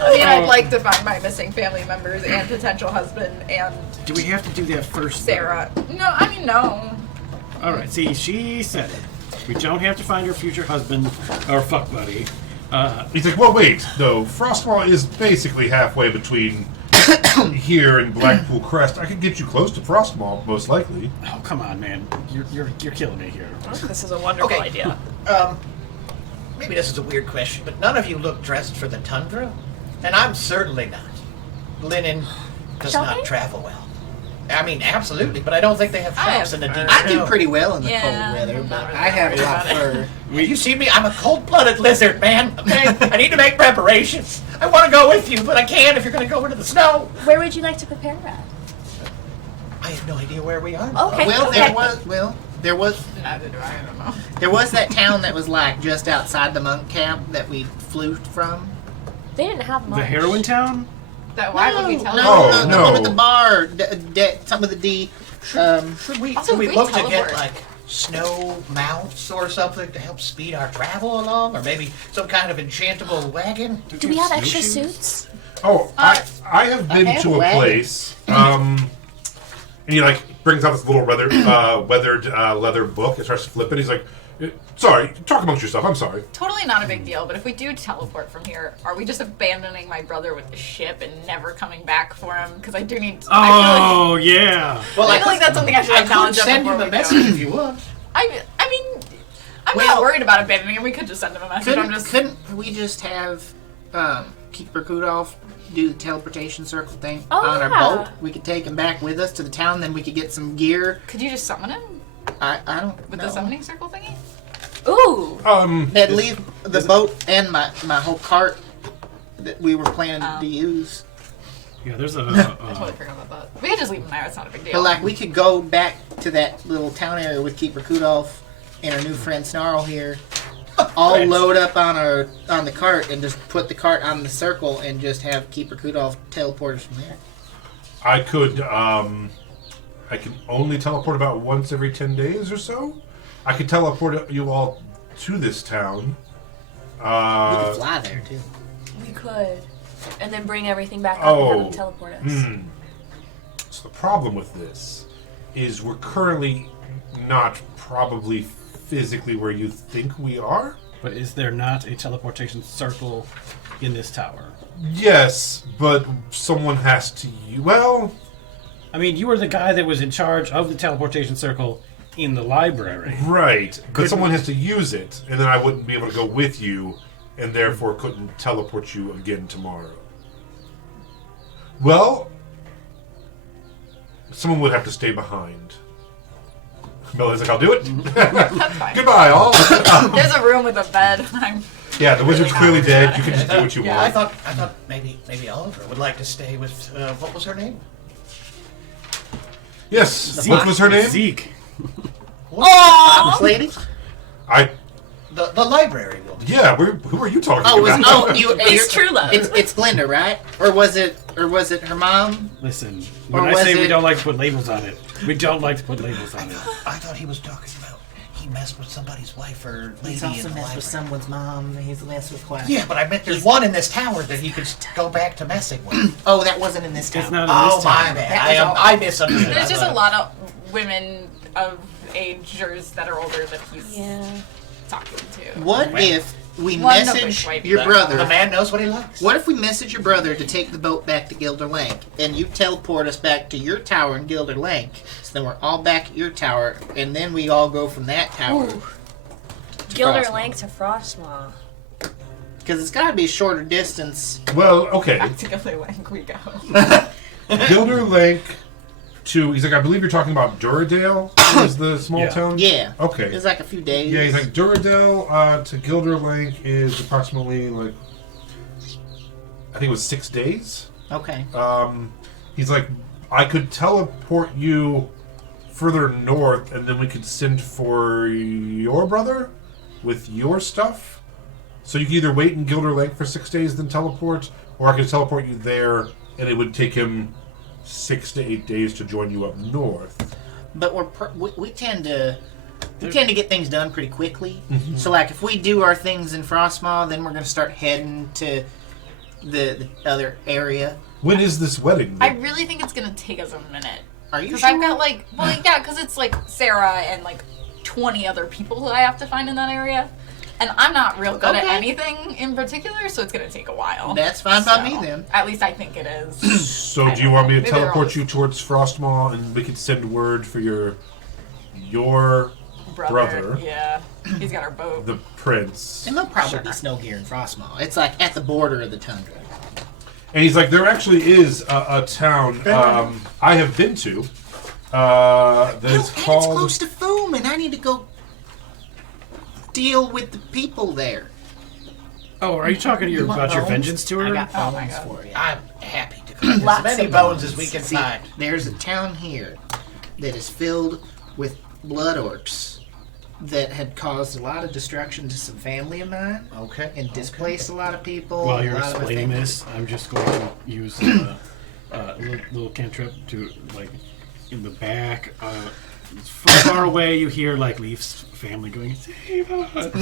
I mean, I'd like to find my missing family members and potential husband and do we have to do that first? though? Sarah. No, I mean no. All right, see, she said it. We don't have to find her future husband or fuck buddy. He's like, well, wait, though. Frostwall is basically halfway between here and Blackpool Crest. I could get you close to Frostwall, most likely. Oh, come on, man. You're killing me here. This is a wonderful Okay. idea. maybe this is a weird question, but none of you look dressed for the tundra, and I'm certainly not. Linen does Shall not we? travel well. I mean, absolutely, but I don't think they have shops in the deep I do snow. pretty well in the Yeah, cold weather, I'm but not really I have a worried lot of about fur. You see me? I'm a cold-blooded lizard, man. Okay, I need to make preparations. I want to go with you, but I can't if you're going to go into the snow. Where would you like to prepare at? I have no idea where we are. Okay. Well, Neither do I don't know. there was that town that was like just outside the monk camp that we flew from. They didn't have much. The heroin town? Why would we tell no, them? Oh, the no. one with the bar, something with the D. Should we Also, we we look to teleport. get like snow mounts or something to help speed our travel along, or maybe some kind of enchantable wagon? Do we have extra suits? Oh, I have been have to a a wagon. place, and he like brings out this little weathered leather book and starts to flip it. He's like, "Sorry, talk amongst yourself. I'm sorry." Totally not a big deal, but if we do teleport from here, are we just abandoning my brother with the ship and never coming back for him? Because I do need to, Oh, yeah. Well, I feel like that's something I should I could acknowledge send before him a we go. message if you want. I mean, I'm Well- not worried about abandoning him. We could just send him a message. I'm just Couldn't we just have Keeper Kudolf do the teleportation circle thing Oh, on our yeah. boat? We could take him back with us to the town, then we could get some gear. Could you just summon him I don't with know. the summoning circle thingy? Ooh. They'd leave the boat and my whole cart that we were planning to use. Yeah, there's a. I totally forgot about that. We could just leave him there. It's not a big deal. But like we could go back to that little town area with Keeper Kudolf and our new friend Snarl here, all load up on the cart and just put the cart on the circle and just have Keeper Kudolf teleport us from there. I could. I can only teleport about once every 10 days or so. I could teleport you all to this town. We could fly there too. We could. And then bring everything back up and have Oh. them teleport us. So the problem with this is we're currently not probably physically where you think we are. But is there not a teleportation circle in this tower? Yes, but someone has to. Well, I mean, you were the guy that was in charge of the teleportation circle in the library. right. But someone has to use it, and then I wouldn't be able to go with you, and therefore couldn't teleport you again tomorrow. Well, someone would have to stay behind. Bella's like, I'll do it. That's fine. Goodbye, all. There's a room with a bed. Yeah, the wizard's clearly dead. You can just do what you Yeah, I want. thought maybe Oliver would like to stay with what was her name? Yes. What was her name? Zeke. This lady? The library woman. Yeah. Who are you talking Oh, about? It's true love. It's Glinda, right? Or was it her mom? Listen, Or when I was say we it- don't like to put labels on it, we don't like to put labels on it. I thought he was talking about he messed with somebody's wife or lady He's in also the messed library. with someone's mom. He's messed with class. Yeah, but I meant there's one in this tower that he could go back to messing with. Oh, that wasn't in this town. It's not in Oh this my town. bad. I misunderstood. There's I just a thought- lot of women of agers that are older that he's Yeah. talking to. What if we One of message which might be your better. brother? The man knows what he likes. What if we message your brother to take the boat back to Gilder Lake, and you teleport us back to your tower in Gilder Lake? So then we're all back at your tower, and then we all go from that tower. Gilder Frostmaw. Lake to Frostmaw. Because it's got to be a shorter distance. Well, okay. Back to Gilder Lake we go. Gilder Lake to. He's like, I believe you're talking about Duradale. Is the small Yeah. town? Yeah. Okay. It's like a few days. Yeah, he's like Duradale to Gilder Lake is approximately like I think it was 6 days. Okay. He's like, I could teleport you further north, and then we could send for your brother with your stuff. So you can either wait in Gilder Lake for 6 days, then teleport, or I could teleport you there, and it would take him 6 to 8 days to join you up north. But we tend to get things done pretty quickly. So like if we do our things in Frostmaw, then we're gonna start heading to the other area. When is this wedding? I really think it's gonna take us a minute. Are you Because sure? I've got like, well, yeah, because it's like Sarah and like 20 other people who I have to find in that area. And I'm not real good at Okay. anything in particular, so it's gonna take a while. That's fine by So, me then. At least I think it is. So do you want me to Maybe they're teleport all- you towards Frostmaw, and we could send word for your brother. Yeah, he's got our boat. the prince. And there'll probably be snow here in Frostmaw. It's like at the border of the tundra. And he's like, there actually is a town I have been to that is It's called... close to Foom, and I need to go deal with the people there. Oh, are you talking to You want about your bones? vengeance tour? I got Oh my bones God. for you. I'm happy to collect as Lots many of bones as we can See, find. there's a town here that is filled with blood orcs that had caused a lot of destruction to some family of mine Okay. and displaced a lot of people. While a you're lot of explaining things. this, I'm just going to use little cantrip to, like, in the back. Far away, you hear, like, Leaf's family going, "Save us!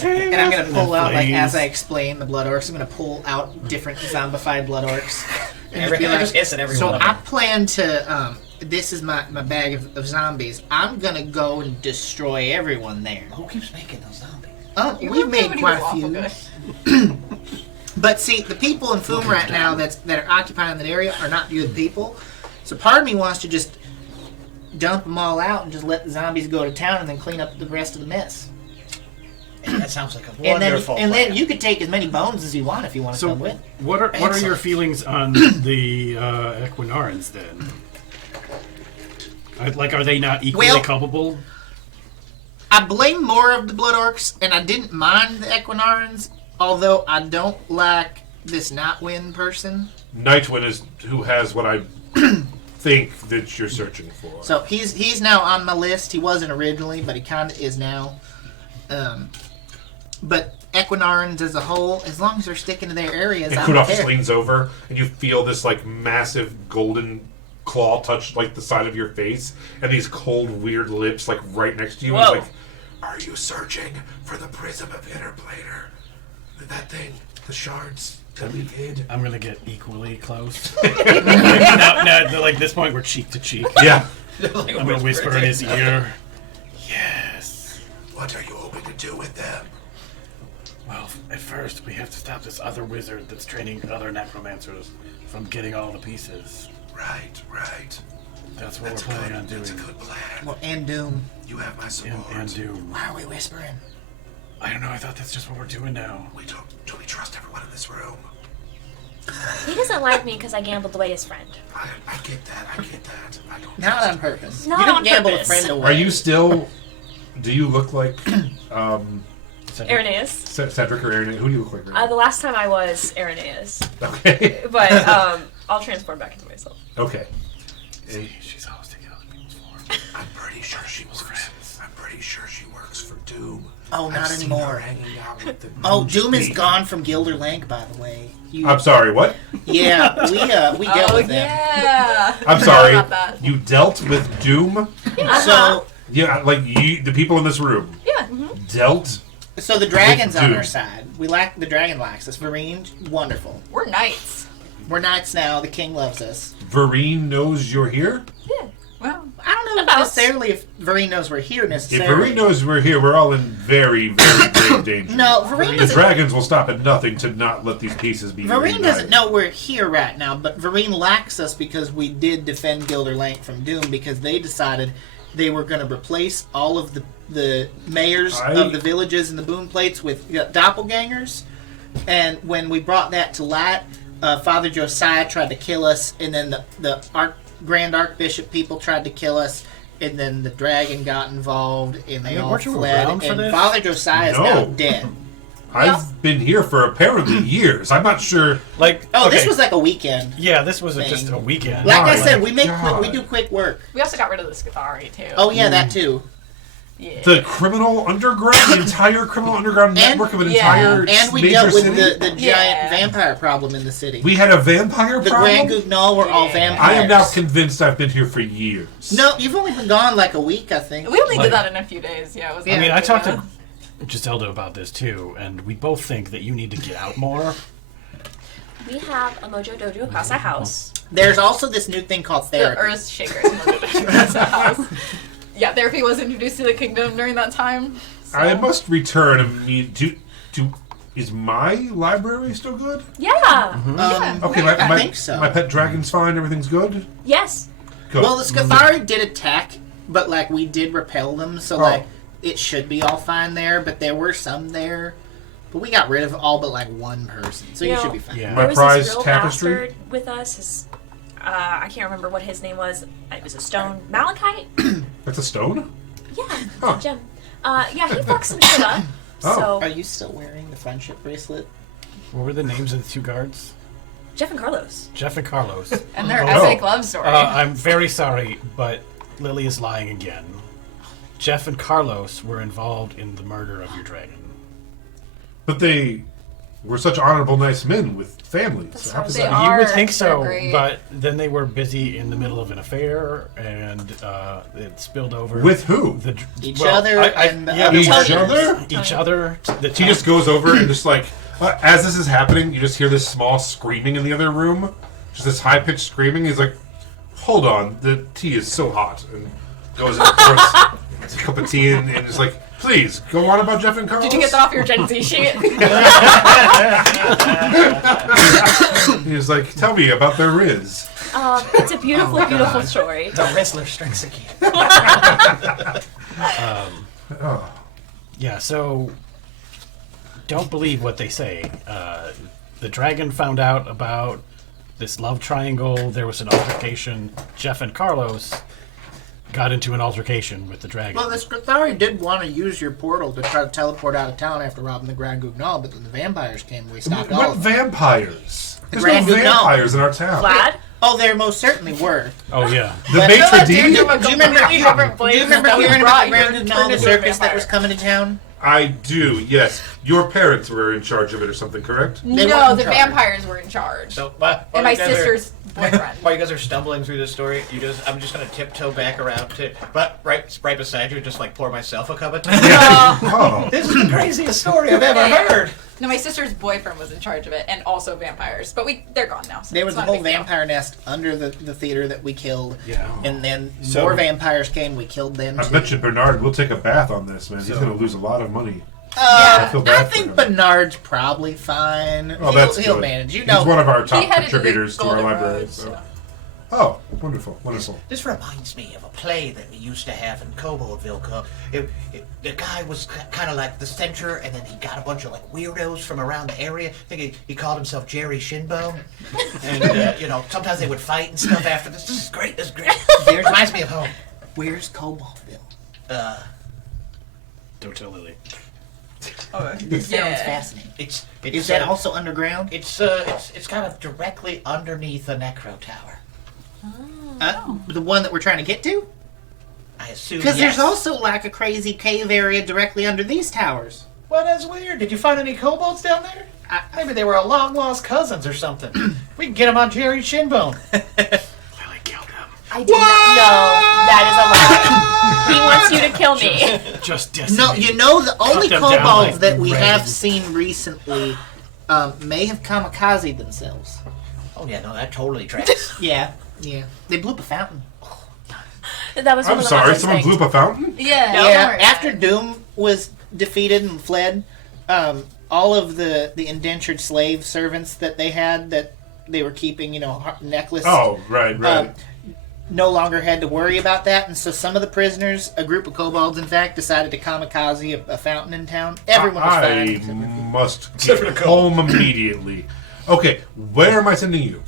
Save And I'm us!" gonna And pull then out, like, flames. as I explain the blood orcs, I'm gonna pull out different zombified blood orcs. And Every, be like, just hissing every so one of I them. plan to, this is my bag of zombies. I'm gonna go and destroy everyone there. Who keeps making those zombies? You We were made pretty quite a waffle few. good. But see, the people in Foom right now that are occupying that area are not good people. So part of me wants to just dump them all out and just let the zombies go to town and then clean up the rest of the mess. That sounds like a And then, wonderful and then plan. you could take as many bones as you want if you want to So, come with. what are your Excellent. feelings on the Equinarans then? Are they not equally Well- culpable? I blame more of the Blood Orcs, and I didn't mind the Equinarans, although I don't like this Nightwind person. Nightwind is who has what I think that you're searching for. So he's now on my list. He wasn't originally, but he kind of is now. But Equinarans as a whole, as long as they're sticking to their areas, And I don't Kudov care. just leans over, and you feel this like massive golden claw touch like the side of your face, and these cold, weird lips like right next to you. And Whoa. it's like, are you searching for the prism of Interplanar? That thing, the shards that we hid. I'm gonna get equally close. now, like this point, we're cheek to cheek. Yeah. Like a I'm gonna whisper in to his ear. Yes. What are you hoping to do with them? Well, at first, we have to stop this other wizard that's training other necromancers from getting all the pieces. Right. That's what we're planning on doing. good plan. Well, and Doom. You have my And Doom. Why are we whispering? I don't know. I thought that's just what we're doing now. Do we trust everyone in this room? He doesn't like me because I gambled away his friend. I get that. I don't. Not on purpose. Not you don't on gamble purpose. a friend away. Are you still? Do you look like Irenaeus. Cedric or Aaron? Who do you look like? Right The last time I was Irenaeus. now? Okay. But I'll transform back into myself. Okay. See, she's always taking other people's form. I'm pretty sure she works. I'm pretty sure she works for Doom. Oh, not I've seen her anymore. hanging out with the Oh, Moose Doom is Beak. gone from Gilder Lake, by the way. I'm sorry. What? Yeah, we dealt Oh with them. yeah. I'm Forgot sorry. about that. You dealt with Doom. So, Yeah, like the people in this room Yeah. dealt. so the dragon's With on Doom. our side. The dragon likes us. Vereen, wonderful. We're knights. We're knights now. The king loves us. Vereen knows you're here. Yeah. Well, I don't know About. necessarily if Vereen knows we're here If necessarily. Vereen knows we're here, we're all in very, very grave danger. No, Vereen The doesn't. dragons will stop at nothing to not let these pieces be. Vereen doesn't reunited. know we're here right now, but Vereen lacks us because we did defend Gilder Lake from Doom because they decided they were going to replace all of the mayors of the villages and the boon plates with doppelgangers. And when we brought that to light, Father Josiah tried to kill us, and then the Grand Archbishop people tried to kill us, and then the dragon got involved, and they all weren't you fled. around for And this? Father Josiah is No. now dead. I've been here for apparently years. I'm not sure. Like, Oh, okay. this was like a weekend. Yeah, this was thing. just a weekend. Like I My said, we God. do quick work. we also got rid of the Scathari too. Oh yeah, that too. yeah. The criminal underground, the entire criminal underground And- network of an yeah. entire And we major dealt with city. the giant Yeah. vampire problem in the city. We had a vampire The problem. Grand Guignol were all Yeah. vampires. I am now convinced I've been here for years. No, you've only been gone like a week, I think. we only Like- did that in a few days. Yeah, it was. I mean, I talked yeah. to Giselda about this too, and we both think that you need to get out more. We have a Mojo Dojo across our house. There's also this new thing called The therapy. Earth Shaker. That's the house. Yeah, therapy was introduced to the kingdom during that time. So. I must return immediately. Is my library still good? Yeah. Okay, I think so. My pet dragon's fine. Everything's good. Yes. Good. Well, the Scathari did attack but like we did repel them, so like it should be all fine there. But there were some there, but we got rid of all but like one person, so you should be fine. Yeah. My There was prized this real tapestry? bastard with us. His, I can't remember what his name was. It was a stone. Malachite? That's a stone? Yeah, it's Huh. a gem. Yeah, he fucked some shit up. Oh. Are you still wearing the friendship bracelet? What were the names of the two guards? Jeff and Carlos. Jeff and Carlos. And their Oh. epic love story. I'm very sorry, but Lily is lying again. Jeff and Carlos were involved in the murder of your dragon. But they were such honorable, nice men with families. That's How right. does They that are. You would think so, They're great. but then they were busy in the middle of an affair, and it spilled over. With who? Each other and the yeah, other Each one. other? Each other. He just goes over and just like, as this is happening, you just hear this small screaming in the other room. Just this high-pitched screaming. He's like, hold on, the tea is so hot. And goes and pours a cup of tea and is like, please, go on about Jeff and Carlos. Did you get that off your Gen Z sheet? He's like, tell me about their Riz. It's a beautiful, beautiful story. The wrestler strikes again. Yeah, so don't believe what they say. The dragon found out about this love triangle. There was an altercation. Jeff and Carlos got into an altercation with the dragon. Well, the Scrithari did want to use your portal to try to teleport out of town after robbing the Grand Guignol, but then the vampires came and we stopped all What of them. vampires? There's no Grand Guignol. vampires in our town. Vlad? Oh, there most certainly were. Oh yeah. The But- maitre Do d'? a Do you remember, completely different place do you remember that was hearing brought about the here Grand and Guignol, turned the into a circus that vampire. was coming to town? I do, yes. Your parents were in charge of it or something, correct? They No, weren't in the charge. vampires were in charge. So, while And my you guys are- sister's boyfriend. While you guys are stumbling through this story, I'm just gonna tiptoe back around to, but right beside you, just like pour myself a cup of tea. Oh. This is the craziest story I've ever heard. No, my sister's boyfriend was in charge of it, and also vampires. But they're gone now. So There was it's a not whole big deal. vampire nest under the theater that we killed. Yeah. And then So- more vampires came, we killed them I too. bet you Bernard will take a bath on this, man. He's So- going to lose a lot of money. I feel bad for think him. Bernard's probably fine. Oh, that's he'll good. manage. You He's know, one of our top He headed to the contributors to our Golden library. Road, So. so. Oh, wonderful, wonderful. This reminds me of a play that we used to have in Koboldville. The guy was kind of like the center, and then he got a bunch of like weirdos from around the area. I think he called himself Jerry Shinbone, and sometimes they would fight and stuff after this. This is great. This is great. It reminds me of home. where's Cobaltville? Don't tell Lily. This sounds Yeah. fascinating. It's Is that also underground? It's kind of directly underneath a necro tower. The one that we're trying to get to? I assume. Because yes. there's also like a crazy cave area directly under these towers. Well, that's weird. Did you find any kobolds down there? Maybe they were long lost cousins or something. We can get them on Jerry Shinbone. Lily killed him. I did not know. That is a lie. He wants you to kill me. Just destiny. No, you know the only them down kobolds like that we bread. have seen recently may have kamikaze themselves. Oh yeah, no, that totally tracks. Yeah. They blew up a fountain. That was one I'm of the sorry, last someone things. blew up a fountain? Yeah. No, don't Yeah, worry after about it. Doom was defeated and fled, all of the indentured slave servants that they had that they were keeping, necklace. Oh, right. No longer had to worry about that, and so some of the prisoners, a group of kobolds, in fact, decided to kamikaze a fountain in town. Everyone was fine. I except for- must Except for get the cold. home immediately. Okay, where am I sending you?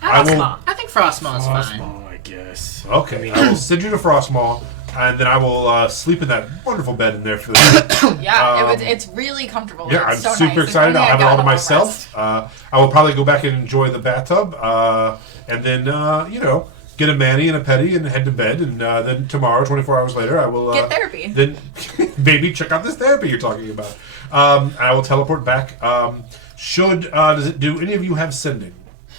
I will. I think Frostmaw's fine. Frostmaw, I guess. Okay, I will send you to Frostmaw, and then I will sleep in that wonderful bed in there for the Yeah, it's really comfortable. Yeah, I'm It's so super nice. If excited. only I'll I have it got all to a little myself. I will probably go back and enjoy the bathtub, and then get a mani and a petty and head to bed. And then tomorrow, 24 hours later, I will Get therapy. Then maybe check out this therapy you're talking about. I will teleport back. Do any of you have sending?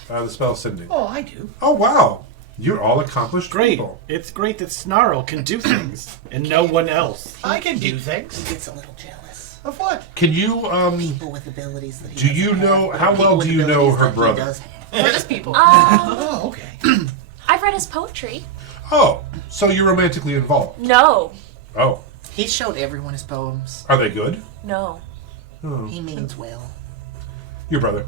The spell sending. Oh, I do. Oh wow, you're all accomplished Great. people. It's great that Snarl can do things and no one else. I can do things. He gets a little jealous. Of what? Can you People with abilities that he Do doesn't you have, know- or how people well with do you know abilities her that he brother? does have. We're just people. Oh, okay. I've read his poetry. Oh, so you're romantically involved? No. Oh, He showed everyone his poems. are they good? No. He means well. Your brother.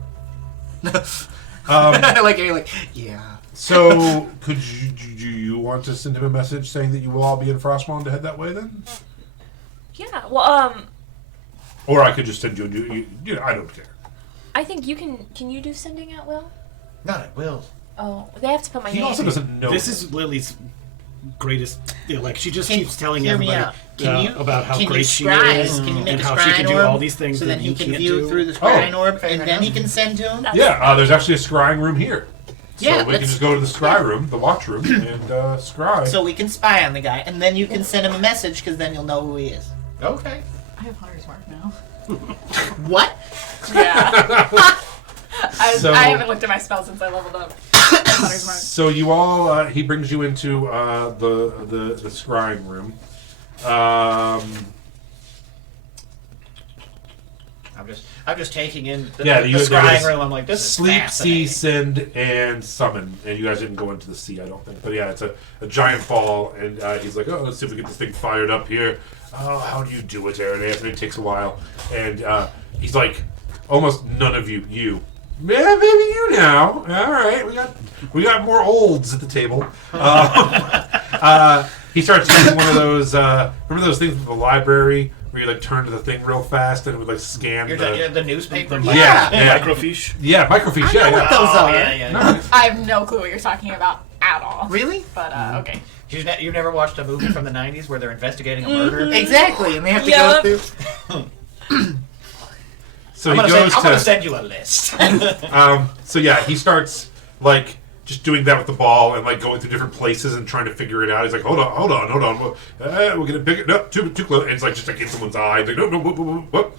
Like you're like, yeah. So, do you want to send him a message saying that you will all be in Frostmourne to head that way then? Yeah. Well, Or I could just send you a new. I don't care. I think you can. Can you do sending at will? Not at will. Oh, they have to put my He name. also doesn't know. This is Lily's greatest. Like she just Can- keeps telling hear me everybody out. Can you- about how can you great she scry? is Can you make and a how she can scrying do orb all these things so that then he you can can't view do. through the scrying Oh. orb, and then he can send to him? Yeah, there's actually a scrying room here. So Yeah, we can just go to the scry room, the watch room, and scry. So we can spy on the guy, and then you can send him a message, because then you'll know who he is. Okay. I have Hunter's Mark now. What? Yeah. So- I haven't looked at my spell since I leveled up. Hunter's Mark. So you all, he brings you into the scrying room. I'm just taking in the Yeah, the there scrying was room. I'm like, this is Sleep, see, fascinating. send, and summon. And you guys didn't go into the sea, I don't think. But yeah, it's a giant ball, and he's like, oh, let's see if we get this thing fired up here. Oh, how do you do it, Aeronais? And it takes a while. And he's like, almost none of you. Yeah, maybe you now. All right, we got more olds at the table. He starts using one of those. Remember those things at the library where you like turn to the thing real fast and it would like scan The newspaper. yeah. Microfiche. Yeah, microfiche. I know Yeah, what those Oh, are. yeah. Nice. I have no clue what you're talking about at all. Really? But, okay. You've never watched a movie from the 90s where they're investigating a murder? Exactly, and they have to Yeah. go through... So I'm he gonna goes I'm gonna to. send you a list. So yeah, he starts like just doing that with the ball and like going through different places and trying to figure it out. He's like, hold on. We're gonna pick it. No, too close. And it's like just like in someone's eye. He's like, no, whoop.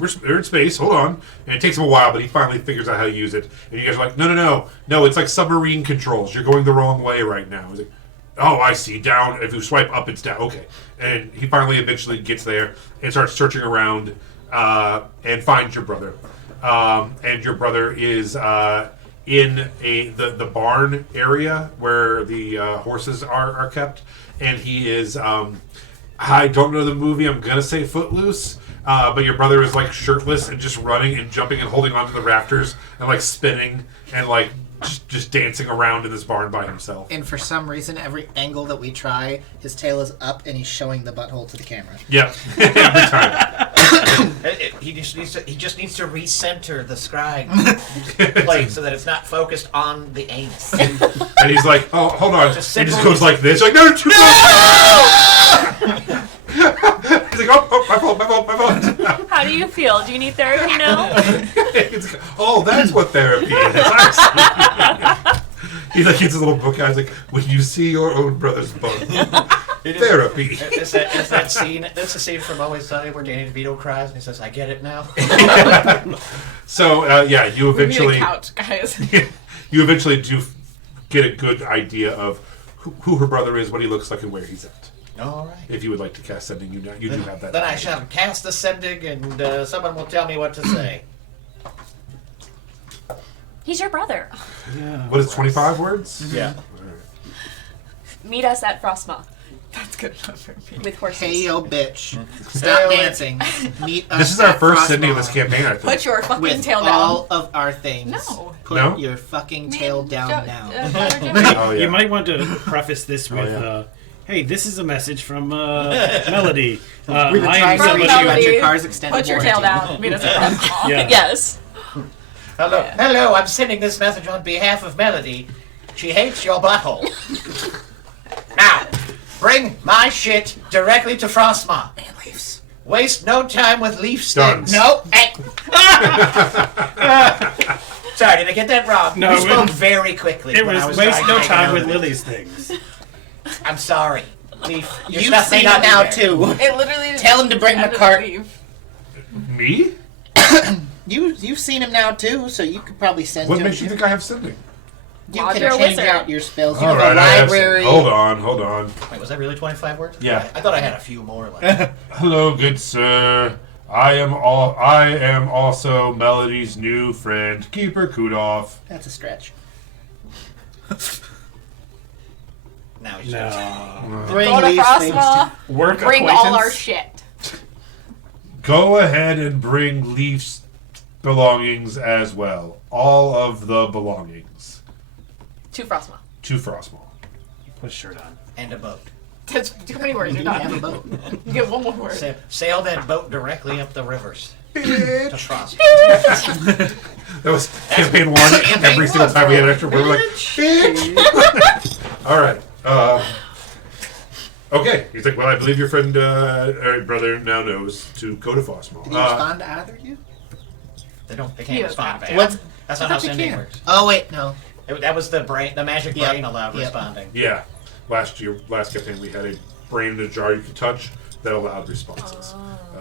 We're in space. Hold on. And it takes him a while, but he finally figures out how to use it. And you guys are like, no. It's like submarine controls. You're going the wrong way right now. He's like, oh, I see. Down. If you swipe up, it's down. Okay. And he finally eventually gets there and starts searching around and finds your brother. And your brother is in the barn area where the horses are kept, and he is I don't know the movie. I'm gonna say Footloose, but your brother is like shirtless and just running and jumping and holding onto the rafters and like spinning and like just dancing around in this barn by himself. And for some reason, every angle that we try, his tail is up and he's showing the butthole to the camera. Yeah, every time. He just needs to recenter the scribe plate so that it's not focused on the anus. And he's like, oh, hold on. Just He just simple- goes like this. Like, no, too close. He's like, oh, my fault. How do you feel? Do you need therapy now? It's like, oh, that's what therapy is. I see. He like gets his little book out. He's like, when you see your own brother's bone, therapy. It's that scene. That's the scene from Always Sunny where Danny DeVito cries and he says, "I get it now." So yeah, you We need eventually a couch, guys. you eventually do get a good idea of who her brother is, what he looks like, and where he's at. All right. If you would like to cast sending, you do have that. Then I shall cast the sending, and someone will tell me what to say. He's your brother. Yeah. What is 25 words? Yeah. Meet us at Frostma That's good enough for me. with horses. Hey, yo, bitch. Stop Hey, dancing. Meet us This is our at first Frostmourne sending of this campaign, I think. Put your fucking with tail all down. of our things. No. Put No? your fucking tail down now. Oh, yeah. You might want to preface this with, yeah. hey, this is a message from Melody. We've been I trying am to From reach somebody you who- at your Melody, car's extended Put your tail warranty. down. Meet us at Frostmourne. Yeah. Yes. Hello. I'm sending this message on behalf of Melody. She hates your butthole. Now, bring my shit directly to Frostma. And leaves. Waste no time with leaf Done. stems. Nope. Hey. Sorry, did I get that wrong? No, you spoke it- very quickly. It when I was was waste trying no to make a time note with of it. Lily's things. I'm sorry. Leaf, your You've stuff may seen not it be now, there. too. It literally. Tell him to bring the ended cart. leave. Me? You've seen him now, too, so you could probably send What him. makes you think I have sending? You Well, can you're a change wizard. out your spells. You All have right, a I have library. Hold on. Wait, was that really 25 words? Yeah. I thought I had a few more. Like Hello, good sir. I am also Melody's new friend, Keeper Kudoff. That's a stretch. now he's No. Bring Go to these things Frostma. Work Bring acquaintance. all our shit. Go ahead and bring Leaf's belongings as well. All of the belongings. 2 Frostmaw. To Frostmaw. Put a shirt on. And a boat. That's too many words. You're You have a done. boat. You get one more word. Sail that boat directly up the rivers. To Frost. That was campaign 1. Campaign Every single one, time we had an bro. extra word, we're like, bitch. All right. Okay. He's like, well, I believe your friend, or brother now knows to go to Frostmaw. Did he respond to either of you? They He can't was respond not. back. What's- That's I not how thought you sending can. works. Oh, wait, no. That was the magic Yep. brain allowed Yep. responding. Yeah. Last campaign, we had a brain in a jar you could touch that allowed responses.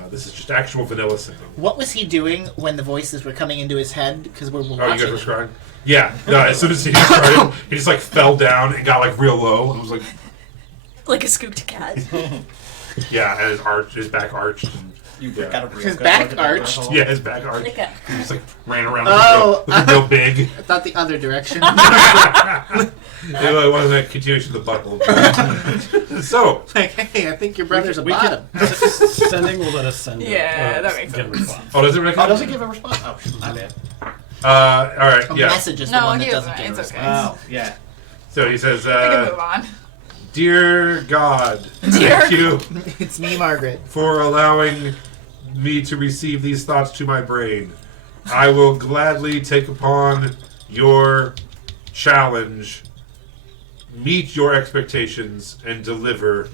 This is just actual vanilla sending. What was he doing when the voices were coming into his head? Because we're Oh, you watching. guys were scrying? Yeah. No, as soon as he started, he just like fell down and got like real low. And was like, Like a scooped cat. yeah, and his back arched. And, You yeah. got a real His good back look at the arched? hole. Yeah, his back arched. Like a... He just like ran around Oh, real big. I thought the other direction. It wasn't a continuation of the butthole. So, like, hey, I think your brother's a We bottom. Sending will let us send. Yeah, that makes get a sense. response. oh, does it recommend? Oh, does it give a response? Oh, shoot, my bad. All right, A yeah. message is the No, one that he doesn't doesn't. get a It's response. okay. Oh, yeah. So he says, We can move on. "Dear God, Dear- thank you It's me, Margaret. for allowing me to receive these thoughts to my brain. I will gladly take upon your challenge, meet your expectations, and deliver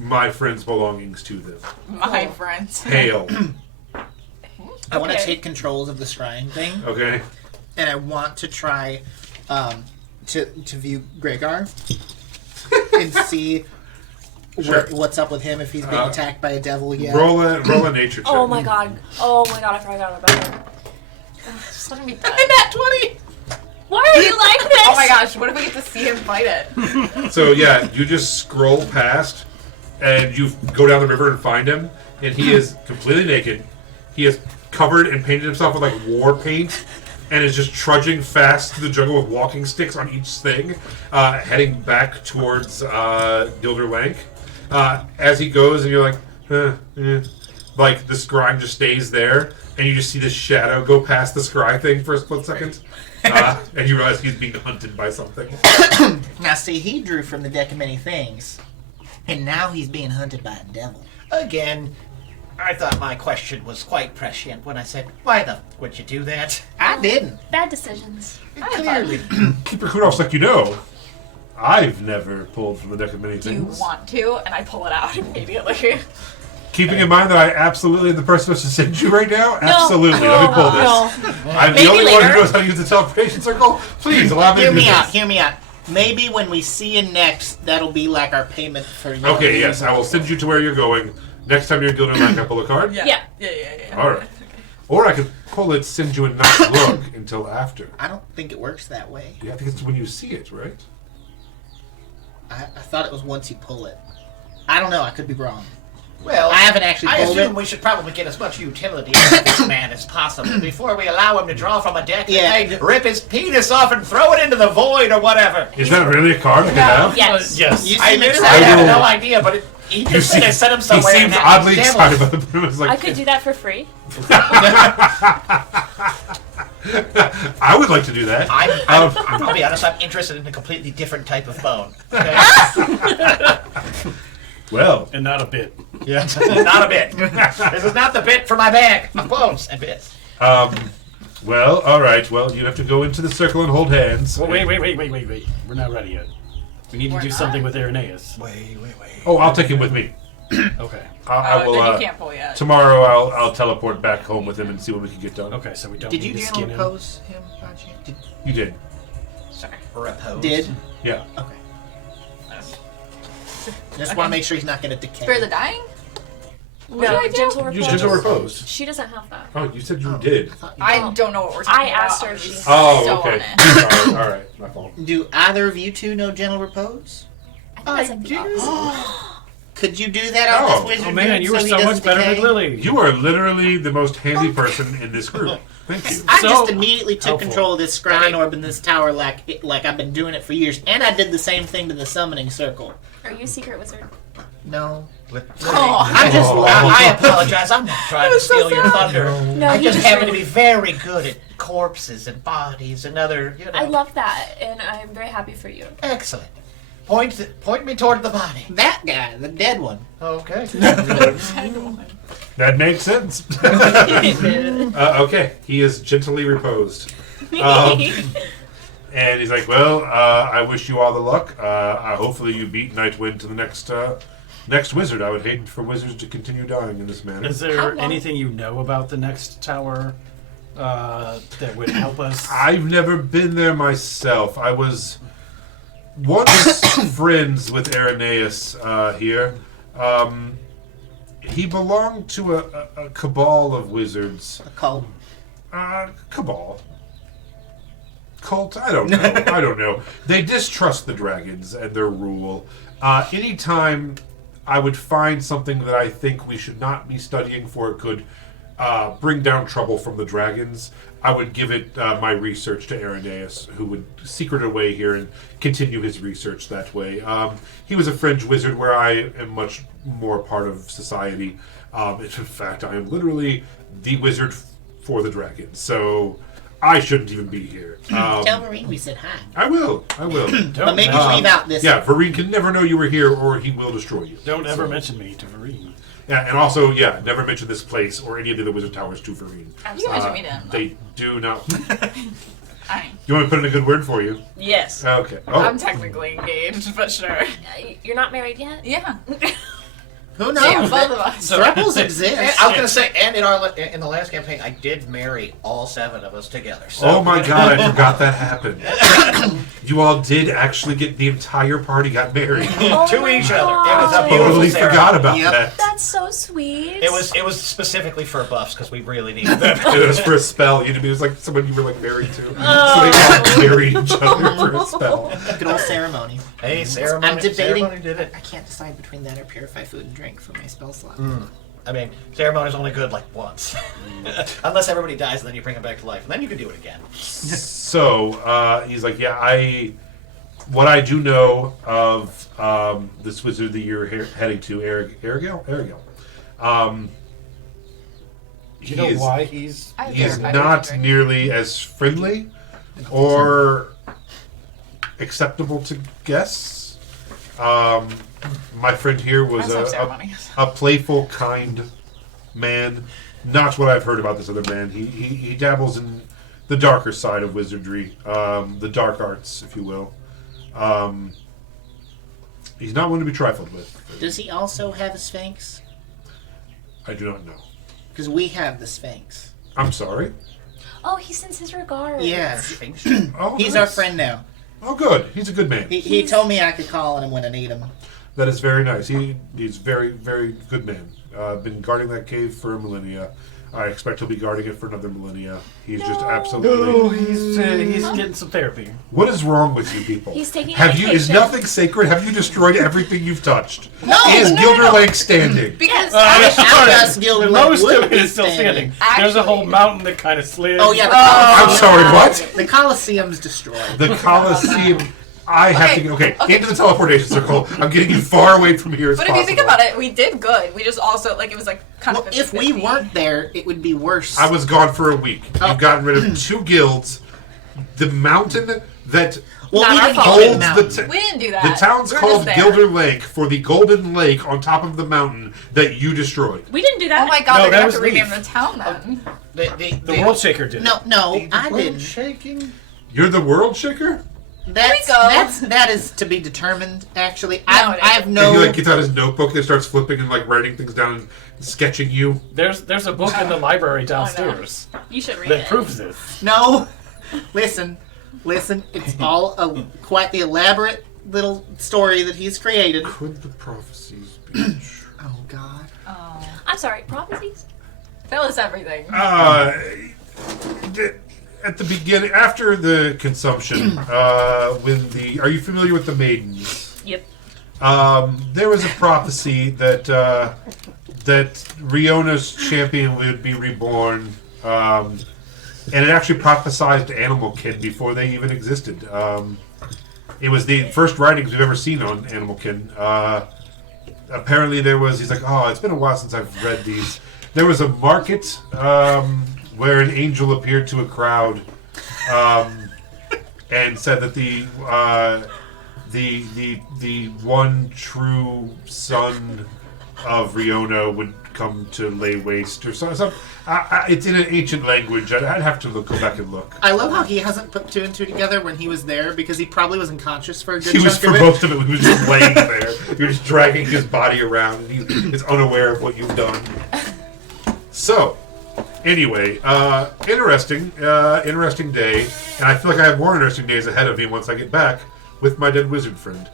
my friends' belongings to them. My friends. Hail." I want to Okay. take controls of the scrying thing, Okay. and I want to try to view Gregar and see Sure. what's up with him if he's being attacked by a devil yet. Roll a nature check. Oh my god. Oh my god, I forgot about that. Just let him be done. Nat 20! Why are you like this? Oh my gosh, what if we get to see him fight it? So yeah, you just scroll past, and you go down the river and find him, and he is completely naked. He is covered and painted himself with like war paint, and is just trudging fast through the jungle with walking sticks on each thing, heading back towards Gilder Lank. As he goes, and you're like, like the scrying just stays there, and you just see this shadow go past the scry thing for a split second, and you realize he's being hunted by something. Now, see, he drew from the deck of many things, and now he's being hunted by a devil. Again, I thought my question was quite prescient when I said, why the would you do that? I didn't. Bad decisions. Clearly. Keep your kudos like you know. I've never pulled from the deck of many Do you things. want to? And I pull it out immediately. Keeping in mind that I absolutely am the person supposed to send you right now. Absolutely. Let me pull this. No. I'm Maybe the only one later. who knows how to use the teleportation circle. Please allow me to Hear do me this. out, hear me out. Maybe when we see you next, that'll be like our payment for your Okay, yes, I will send you to where you're going. Next time you're in Gilder Lank, I pull a card. Yeah. Alright. Or I could pull it, send you and not look until after. I don't think it works that way. Yeah, I think it's when you see it, right? I thought it was once you pull it. I don't know, I could be wrong. Well, I haven't actually I pulled assume it. we should probably get as much utility out of this man as possible before we allow him to draw from a deck Yeah. and rip his penis off and throw it into the void or whatever. Is that really a card I can have? Yes. Yes. You I seem literally excited. have will- no idea, but he just said I sent him He somewhere. seems and that oddly was excited devil. about the premise. Like, I could do that for free. I would like to do that. I'll be honest, I'm interested in a completely different type of bone. Okay? Well, And not a bit. Yeah. Not a bit. This is not the bit for my bag of bones and bits. well, all right. Well, you have to go into the circle and hold hands. Well, wait. We're not ready yet. We need to do something with Irenaeus. Wait. Oh, I'll take him with me. Okay. I will. Then you can't pull yet. Tomorrow, I'll teleport back home with him and see what we can get done. Okay, so we don't Did need you to general skin him. repose him, by chance? You did. Sorry. Repose. Did? Yeah. Okay. Just want to make sure he's not going to decay. For the dying? No, did I do? gentle Use repose. gentle repose. She doesn't have that. Oh, you said you did. I don't know what we're talking I about. asked her if she- Oh, So okay. on it. All right. My fault. Do either of you two know gentle repose? I think that's like the opposite. Could you do that on this wizard? Oh man, dude, you were he so doesn't much better decay? than Lily. You are literally the most handy person in this group. Thank you. I So just immediately took helpful. control of this scrying orb in this tower like I've been doing it for years, and I did the same thing to the summoning circle. Are you a secret wizard? No. I apologize. I'm not trying to steal your thunder. No, I you just just happen to really- be very good at corpses and bodies and other, I love that, and I'm very happy for you. Excellent. Point me toward the body. That guy, the dead one. Okay. That makes sense. Okay, he is gently reposed. And he's like, well, I wish you all the luck. Hopefully you beat Nightwind to the next wizard. I would hate for wizards to continue dying in this manner. Is there anything you know about the next tower that would help us? I've never been there myself. I was once friends with Irenaeus here. He belonged to a cabal of wizards. A cult. Cabal. Cult? I don't know. I don't know. They distrust the dragons and their rule. Anytime I would find something that I think we should not be studying for it could bring down trouble from the dragons, I would give it my research to Irenaeus, who would secret away here and continue his research that way. He was a fringe wizard where I am much more part of society. In fact, I am literally the wizard for the dragons, so I shouldn't even be here. Tell Marine we said hi. I will. But maybe leave out this. Yeah, Vareen can never know you were here, or he will destroy you. Don't ever mention me to Vareen. Yeah, and also, never mention this place or any of the other wizard towers to Vareen. You mentioned me to him. They do not. Fine. You want me to put in a good word for you? Yes. Okay. I'm technically engaged, but sure. You're not married yet? Yeah. Who knows? Yeah, both of us. Thrupples exist. I was going to say, and in the last campaign, I did marry all 7 of us together. So. Oh my god, I forgot that happened. You all did actually get the entire party got married. To each other. It was a beautiful Totally ceremony. forgot about Yep. that. That's so sweet. It was specifically for buffs because we really needed them. It was for a spell. It was like someone you were like married to. So they all married each other for a spell. Good old ceremony. Hey, ceremony. I'm debating. Ceremony did it. I can't decide between that or purify food and drink for my spell slot. I mean, ceremony's only good like once, unless everybody dies, and then you bring them back to life, and then you can do it again. So he's like, what I do know of this wizard that you're heading to, Arigel. Do you know why he's... He's not nearly as friendly or acceptable to guests. My friend here was a playful, kind man. Not what I've heard about this other man. He dabbles in the darker side of wizardry, the dark arts, if you will. He's not one to be trifled with. Does he also have a Sphinx? I do not know. Because we have the Sphinx. I'm sorry. Oh, he sends his regards. Yeah. Oh, He's our friend now. Oh, good. He's a good man. He told me I could call on him when I need him. That is very nice. He's very, very good man. Been guarding that cave for a millennia. I expect he'll be guarding it for another millennia. He's just absolutely. Oh, he's getting some therapy. What is wrong with you people? He's taking Have you? Is medication. nothing sacred? Have you destroyed everything you've touched? No, Is no, Gilder no. Lake standing? Because I guess Gilder Lake Most would of be it is still standing. There's a whole mountain that kind of slid. Oh yeah. I'm sorry. What? The Colosseum's destroyed. The Colosseum. I have to. Okay, into the teleportation circle. I'm getting you far away from here as But possible. if you think about it, we did good. We just also, it was kind Well, of if we weren't there, it would be worse. I was gone for a week. Oh. You've gotten rid of 2 guilds. The mountain that well, Not we our didn't fault. go to the holds mountain. We didn't do that. the town's We're called just there. Gilder Lake for the golden lake on top of the mountain that you destroyed. We didn't do that. Oh my god, No, they're that gonna have was to rename Leaf. the town then. The World Shaker did. No, I didn't. Shaking. You're the world shaker? That is to be determined. Actually, I have And no. he gets out his notebook and starts flipping and writing things down and sketching you. There's a book in the library downstairs You should read that it. proves this. No, listen. It's all quite the elaborate little story that he's created. Could the prophecies be true? Oh God. I'm sorry, prophecies? Tell us everything. At the beginning, after the consumption, are you familiar with the maidens? Yep. There was a prophecy that that Riona's champion would be reborn, and it actually prophesized Animalkin before they even existed. It was the first writings we've ever seen on Animalkin. apparently there was. He's like, oh, it's been a while since I've read these. There was a market where an angel appeared to a crowd and said that the one true son of Riona would come to lay waste or something. It's in an ancient language. I'd have to go back and look. I love how he hasn't put two and two together when he was there because he probably wasn't conscious for a good He was chunk for of it. most of it. He was just laying there. You're just dragging his body around, and he is unaware of what you've done. So, anyway, interesting day, and I feel like I have more interesting days ahead of me once I get back with my dead wizard friend.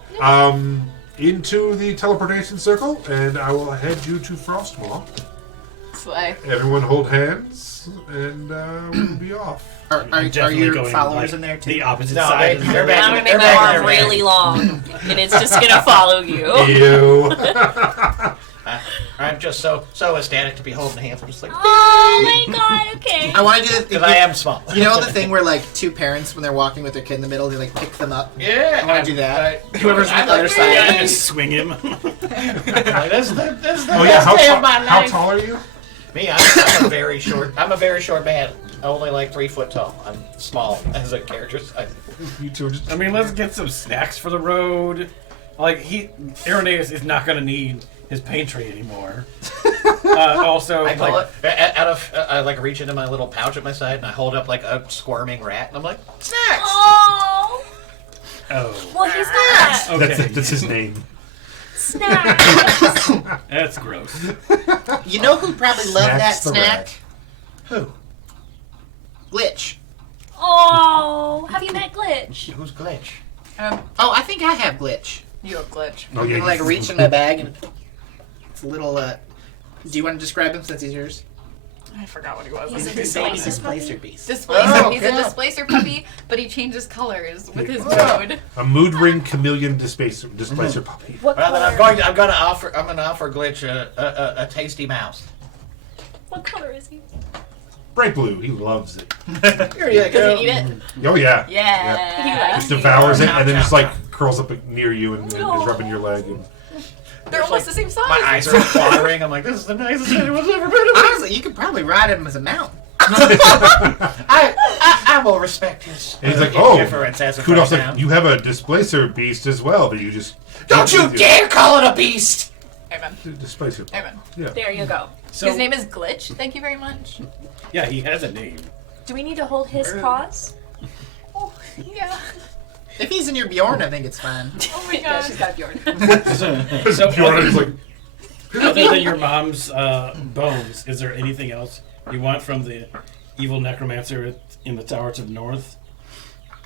Into the teleportation circle, and I will head you to Frostmaw. Slay. Everyone hold hands, and we'll be off. Are Definitely your going, followers like, in there too? The opposite No, side. they're back. I'm gonna make They're my back arm there, man. really long, and it's just gonna follow you. Ew. I'm just so ecstatic to be holding hands. I'm just like, Oh my god, okay. I want to do because I am small. You know the thing where like two parents when they're walking with their kid in the middle, they like pick them up. Yeah, I want to do that. I- Whoever's on I the other like side. Yeah, just swing him. This is the Oh yeah, best day of my how life. tall are you? Me, I'm a very short. I'm a very short man. Only like 3 foot tall. I'm small as a character. You two are just. I mean, let's get some snacks for the road. Like, Irenaeus is not going to need his pain tree anymore. Also, I pull like, it out of. I like reach into my little pouch at my side and I hold up like a squirming rat and I'm like, snacks. Oh, oh, well, he's not. okay, That's his name. Snack. that's gross. You know who probably loved that Snacks the snack? Who? Glitch. Oh, have you met Glitch? Who's Glitch? Oh, I think I have Glitch. You have glitch. Oh You yeah, can like reach in my bag and it's a little. Do you want to describe him since he's yours? I forgot what he was. He's a Baby displacer displacer puppy. beast. Displacer. Oh, He's yeah. a displacer puppy, but he changes colors with his Oh. mood. a mood ring chameleon displacer puppy. What Well, then color? I'm gonna offer Glitch a tasty mouse. What color is he? Bright blue. He loves it. Here you go. Does he eat it? Oh yeah. Yeah. He likes Just devours it and then just like curls up near you and is rubbing your leg. And They're almost the same size. My eyes are watering. I'm like, this is the nicest anyone's ever been to me. Honestly, you could probably ride him as a mount. I will respect his he's like, oh, indifference as of kudos. right now. Like, you have a displacer beast as well that you just Don't you dare call it a beast! Amen. displacer. Amen. Yeah. There you go. So, His name is Glitch. Thank you very much. yeah, he has a name. Do we need to hold his paws? Oh, yeah. If he's in your Bjorn, I think it's fine. Oh my Yeah, gosh. she's got Bjorn. So, Bjorn is like, other than your mom's bones, is there anything else you want from the evil necromancer in the Tower to the north?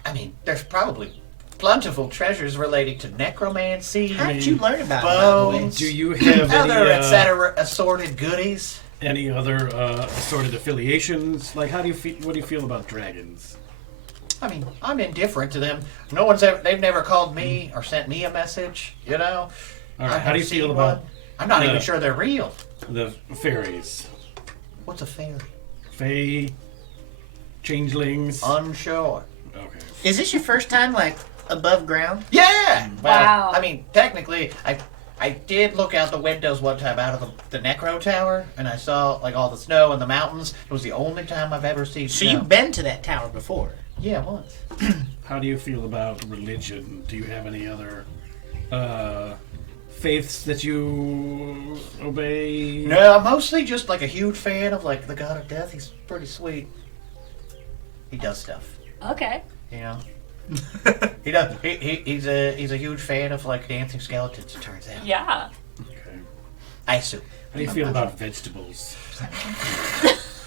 I mean, there's probably plentiful treasures relating to necromancy, How did you learn about it, by the way? bones, Do you have other any, etc. assorted goodies. any other assorted affiliations? Like, how do you feel? What do you feel about dragons? I mean, I'm indifferent to them. They've never called me or sent me a message, you know? All right, I've how do you never feel seen about one. I'm not the- even sure they're real. the fairies, What's a fairy? fae, changelings? Unsure. Okay. Is this your first time, like, above ground? Yeah! Well, Wow. I mean, technically, I did look out the windows one time out of the Necro Tower, and I saw, like, all the snow and the mountains. It was the only time I've ever seen So snow. you've been to that tower before? Yeah, once. How do you feel about religion? Do you have any other faiths that you obey? No, I'm mostly just, like, a huge fan of, like, the God of Death. He's pretty sweet. He does stuff, Okay. you know? He does. He's a huge fan of, like, dancing skeletons, it turns out. Yeah. Okay. I assume. How do you feel about vegetables?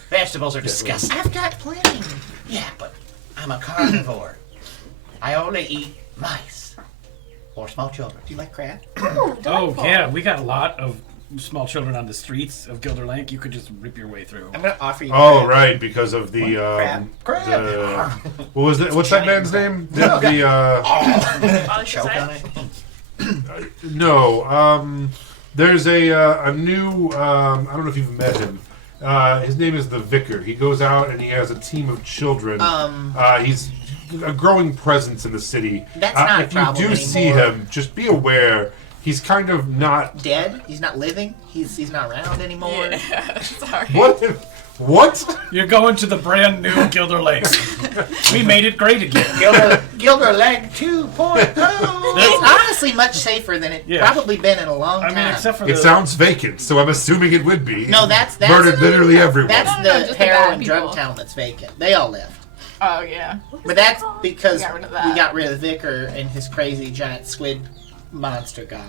Vegetables are disgusting. I've got plenty. Yeah, but I'm a carnivore. I only eat mice. Or small children. Do you like crab? Ooh, Oh delightful. yeah, we got a lot of small children on the streets of Gilderlank. You could just rip your way through. I'm gonna offer you. oh crab. right, because of the Crab? the- what was that? What's that man's name? The On the Choke side? on it. no. There's a new. I don't know if you've met him. His name is the Vicar. He goes out and he has a team of children. He's a growing presence in the city. That's not a if problem you do see anymore. him, just be aware He's kind of not... Dead? He's not living? He's not around anymore? Yeah, sorry. What? What? You're going to the brand new Gilder Lake. We made it great again. Gilder Leg 2.0. It's honestly much safer than it probably been in a long time. I mean, except for It sounds vacant, so I'm assuming it would be. No, that's murdered literally everyone. That's No, the just the heroin bad drug people. town that's vacant. They all left. Oh, yeah. But that's because We got rid of that. we got rid of Vicar and his crazy giant squid monster god.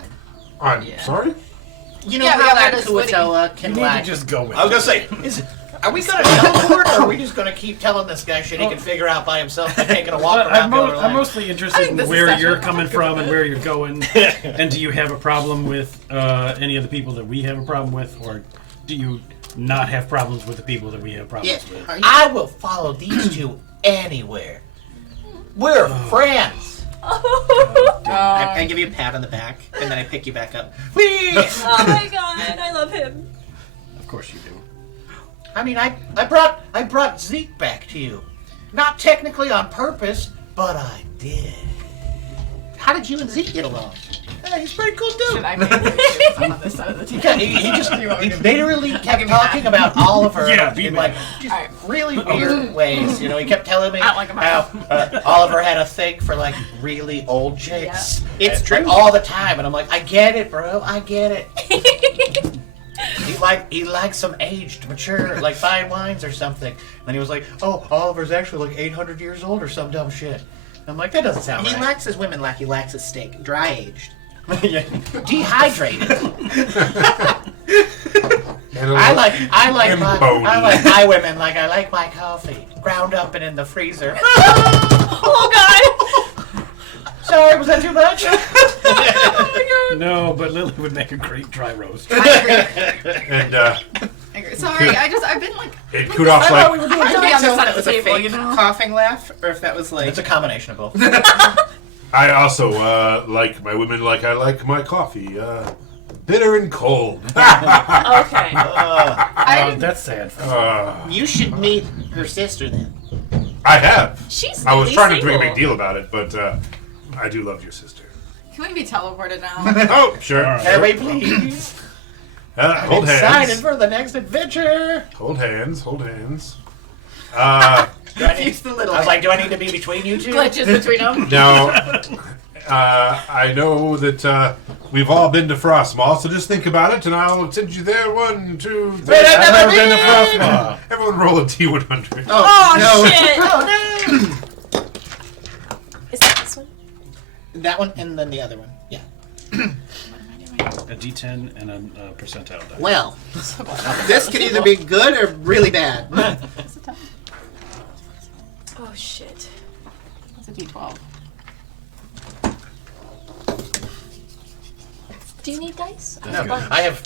I'm Yeah. sorry? You know Yeah, we how got that rid of Squiddy. Kuatoa you can need like... to just go with I was it. gonna say, are we gonna teleport, or are we just gonna keep telling this guy shit he can figure out by himself and taking a walk around? I'm mostly interested think in this is where actually you're a coming good from bit. and where you're going. And do you have a problem with any of the people that we have a problem with, or do you not have problems with the people that we have problems Yeah. with? Are you- I will follow these two anywhere. We're friends. I give you a pat on the back, and then I pick you back up. Whee! Oh my god, I love him. Of course you do. I mean, I brought Zeke back to you. Not technically on purpose, but I did. How did you and Zeke get along? Hey, he's a pretty cool dude. Should I make it on this side of the table? He literally kept talking about Oliver Yeah, be in mad. like just Alright. really weird ways. You know, he kept telling me I don't like him how Oliver had a thing for like really old chicks. Yeah. It's true. all the time, and I'm like, I get it, bro. I get it. He likes some aged, mature, like fine wines or something. And he was like, oh, Oliver's actually like 800 years old or some dumb shit. And I'm like, that doesn't sound He right. likes his women like he likes his steak, dry aged. Dehydrated. And I like bony. my women like I like my coffee, ground up and in the freezer. Oh god! Sorry, was that too much? No, but Lily would make a great dry roast. And I agree. Sorry, I've been like... it Kudov's like, I have to be on this side of the was a table, fake you know? coughing laugh, or if that was like... It's a combination of both. I also like my women like I like my coffee. Bitter and cold. Okay. That's sad. You should meet her sister then. I have. She's I was really trying to make a single. big deal about it, but I do love your sister. Can we be teleported now? Oh, sure. Can we please? Hold Excited hands. for the next adventure. Hold hands. Hold hands. Do I need, Use the little... I was like, do I need to be between you two? Glitches between them. Now, I know that we've all been to Frostmaw, so just think about it, and I'll send you there. 1, 2, 3. I've never been to Frostmaw. Everyone roll a D100. Oh shit! Oh no! Is that this one? That one, and then the other one. Yeah. A D10 and a percentile die. Well, this could either be good or really bad. Oh shit. That's a D12. Do you need dice? No, I have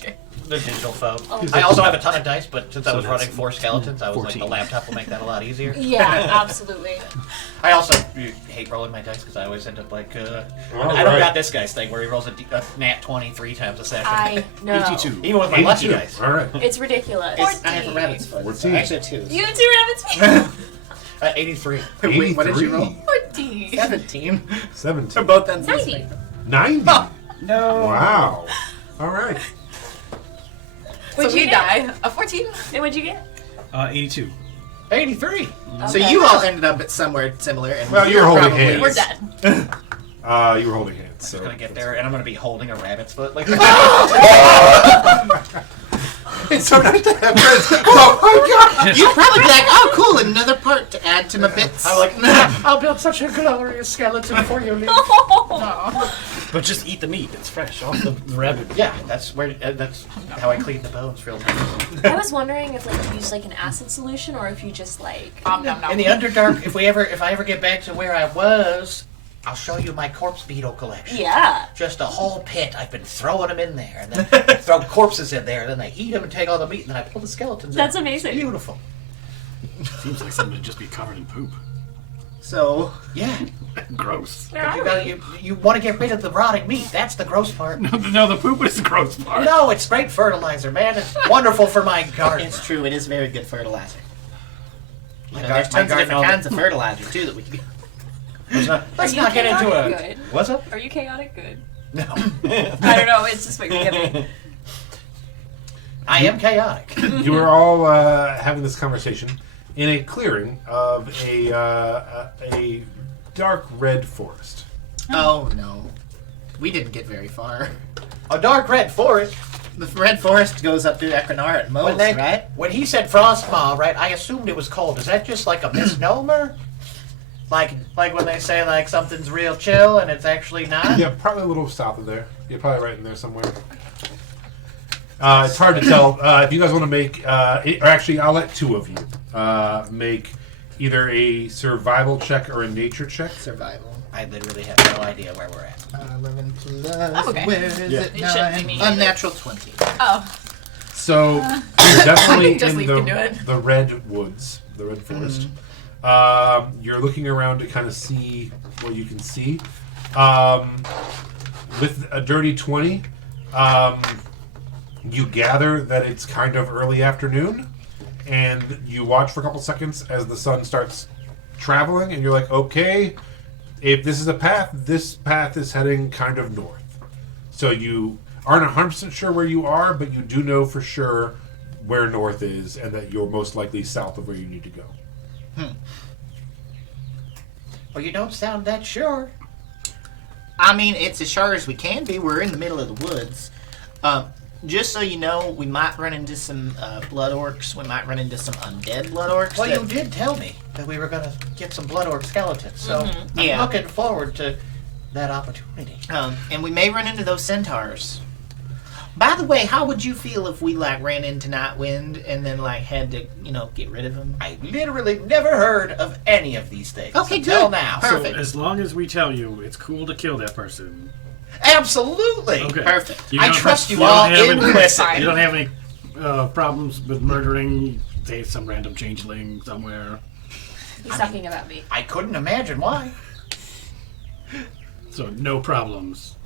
the digital phone. Oh. I also have a ton of dice, but since I So was that's running 4 skeletons, I was like, 14. the laptop will make that a lot easier. Yeah, absolutely. I also hate rolling my dice because I always end up like, I don't right. got this guy's thing where he rolls a nat 20 3 times a session. I know. 82. Even with my lucky 82. dice. All right. It's ridiculous. I have a rabbit's foot. 14. Actually, 2. You two rabbits. 83. Wait, what did you roll? 14. 17. 17. Both ends of the 90. spectrum. 90. No. Wow. All right. What'd So you we get? die. A 14? And what'd you get? 82. 83. So you all ended up at somewhere similar. And Well, you're holding probably- hands. We're dead. You were holding hands. I'm So gonna get there and I'm gonna be holding a rabbit's foot. Like, It's so nice to have friends. Oh my god! You'd probably be like, oh, cool, another part to add to my bits. I'm like, nah, I'll build such a glorious skeleton for you, Lee. But just eat the meat. It's fresh off the rabbit. Yeah, that's how I clean the bones real nice. I was wondering if like you use like an acid solution or if you just like. Nom, nom, nom. In the Underdark, if I ever get back to where I was, I'll show you my corpse beetle collection. Yeah. Just a whole pit. I've been throwing them in there, and then throw corpses in there, and then they eat them and take all the meat, and then I pull the skeletons. That's in. amazing. It's beautiful. Seems like something to just be covered in poop. So, Yeah. Gross. But you want to get rid of the rotting meat. That's the gross part. No, the poop is the gross part. No, it's great fertilizer, man. It's wonderful for my garden. it's true, it is very good fertilizer. You know, gar- there's my tons of garden different all- kinds of fertilizer, too, that we can... Let's Are you not get into chaotic a. good? What's up? Are you chaotic good? No. I don't know. It's just what you're giving. I am chaotic. You are all having this conversation in a clearing of a dark red forest. Oh no, we didn't get very far. A dark red forest. The red forest goes up to Equinor at most, right? When he said Frostmaw, right, I assumed it was cold. Is that just like a misnomer? Like when they say like something's real chill and it's actually not? Yeah, probably a little south of there. You're probably right in there somewhere. It's hard to tell. If you guys want to make, or actually, I'll let two of you make either a survival check or a nature check. Survival. I literally have no idea where we're at. 11 plus. Oh, okay. Where is it? It shouldn't be 9. me. Unnatural 20. Oh, So you're definitely Just in leave can do it. the red woods, the red forest. You're looking around to kind of see what you can see. With a dirty 20, you gather that it's kind of early afternoon, and you watch for a couple seconds as the sun starts traveling, and you're like, okay, if this is a path, this path is heading kind of north. So you aren't 100% sure where you are, but you do know for sure where north is, and that you're most likely south of where you need to go. Well, you don't sound that sure. I mean, it's as sure as we can be. We're in the middle of the woods. Just so you know, we might run into some blood orcs. We might run into some undead blood orcs. Well, that- you did tell me that we were going to get some blood orc skeletons, so I'm Yeah. looking forward to that opportunity. and we may run into those centaurs. By the way, how would you feel if we like ran into Nightwind and then like had to, get rid of him? I literally never heard of any of these things Okay, until good. now. Perfect. So as long as we tell you it's cool to kill that person. Absolutely. Okay. Perfect. I don't- trust you don't all have any- implicitly. You don't have any problems with murdering, say, some random changeling somewhere. He's talking about me. I couldn't imagine why. So no problems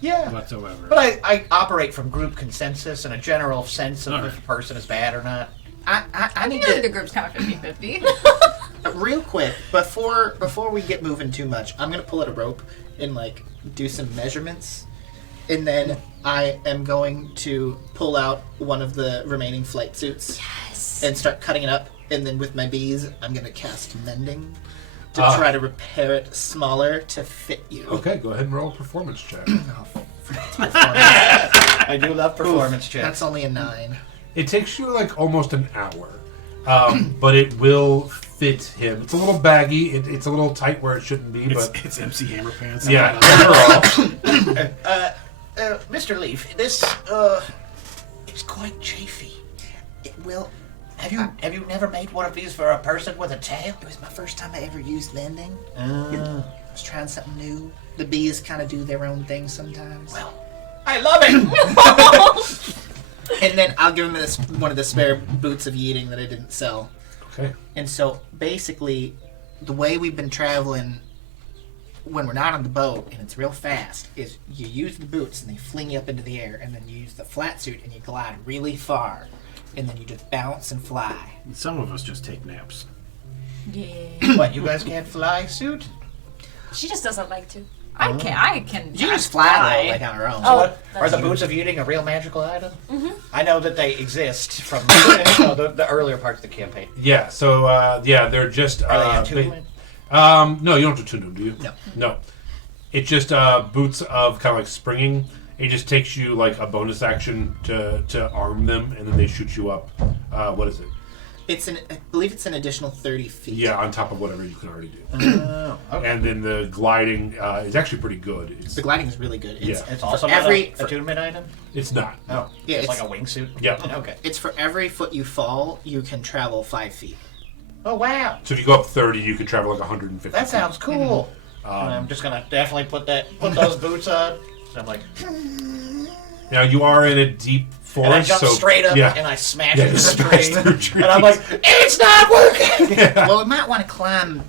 Yeah. whatsoever. But I operate from group consensus and a general sense of Alright. if a person is bad or not. I I need feel like the to group's kind of 50-50. real quick before we get moving too much. I'm gonna pull out a rope and like do some measurements, and then I am going to pull out one of the remaining flight suits and start cutting it up. And then with my bees, I'm gonna cast mending to try to repair it smaller to fit you. Okay, go ahead and roll a performance check. I do love performance checks. That's only a 9. It takes you like almost an hour, but it will fit him. It's a little baggy. It's a little tight where it shouldn't be, but It's MC Hammer Pants. yeah, overall. Mr. Leaf, this is quite chafy. Have you never made one of these for a person with a tail? It was my first time I ever used mending. I was trying something new. The bees kind of do their own thing sometimes. Well, I love it. And then I'll give him one of the spare boots of yeeting that I didn't sell. Okay. And so basically, the way we've been traveling when we're not on the boat and it's real fast is you use the boots and they fling you up into the air, and then you use the flat suit and you glide really far, and then you just bounce and fly. Some of us just take naps. Yeah. What, you guys can't fly, suit? She just doesn't like to. I can. You just fly though, like on our own. Oh, What, are that's the boots of eating a real magical item? Mm-hmm. I know that they exist from the earlier parts of the campaign. Yeah. So they're just. Are they attunement? No, you don't have to tune them, do you? No. No. It's just boots of kind of like springing. It just takes you like a bonus action to arm them, and then they shoot you up. What is it? I believe it's an additional 30 feet. Yeah, on top of whatever you can already do. Oh, okay. And then the gliding is actually pretty good. The gliding is really good. It's, Yeah. It's also for every not an attunement item? It's not. Oh, Yeah, it's it's- like a wingsuit? Yeah. Okay. it's for every foot you fall, you can travel 5 feet. Oh, wow. So if you go up 30, you can travel like 150. That sounds cool. And I'm just going to definitely put those boots on. So I'm like, Now you are in a deep forest. and I jump so, straight up yeah. and I smash Yeah, into you the smash tree. through trees. And I'm like, it's not working! Well, we might want to climb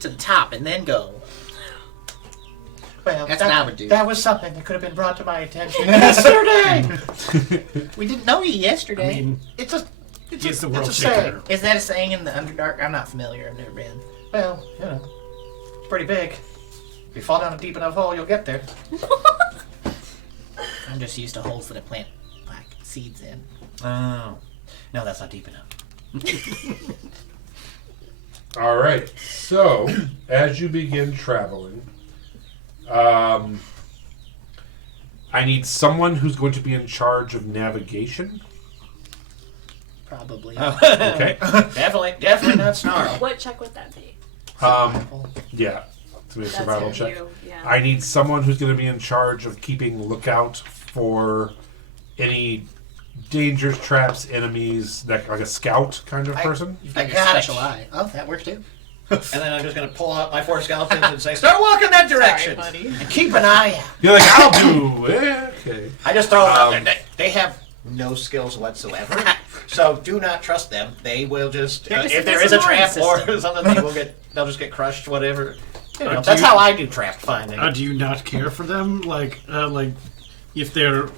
to the top and then go. Well, That's what I would do. That was something that could have been brought to my attention yesterday. We didn't know you yesterday. I mean, It's a he's the world it's a saying. shaker. Is that a saying in the Underdark? I'm not familiar. I've never been. Well, it's pretty big. If you fall down a deep enough hole, you'll get there. I'm just used to holes that I plant black seeds in. Oh. No, that's not deep enough. All right. So, as you begin traveling, I need someone who's going to be in charge of navigation. Probably. Okay. Definitely not Snarl. What check would that be? Yeah. To be a That's survival for check. you, yeah. I need someone who's going to be in charge of keeping lookout for any dangers, traps, enemies, like a scout kind of person. You've got I your got it. special eye. Oh, that works too. And then I'm just going to pull out my 4 skeletons and say, start walking that direction. Sorry, buddy. And keep an eye out. You're like, I'll do it. Okay. I just throw them out there. They have no skills whatsoever. So do not trust them. They will just, They're just if a there is a trap support or something, they'll just get crushed, whatever. You know, do that's you- how I do trap finding. Do you not care for them? Like if they're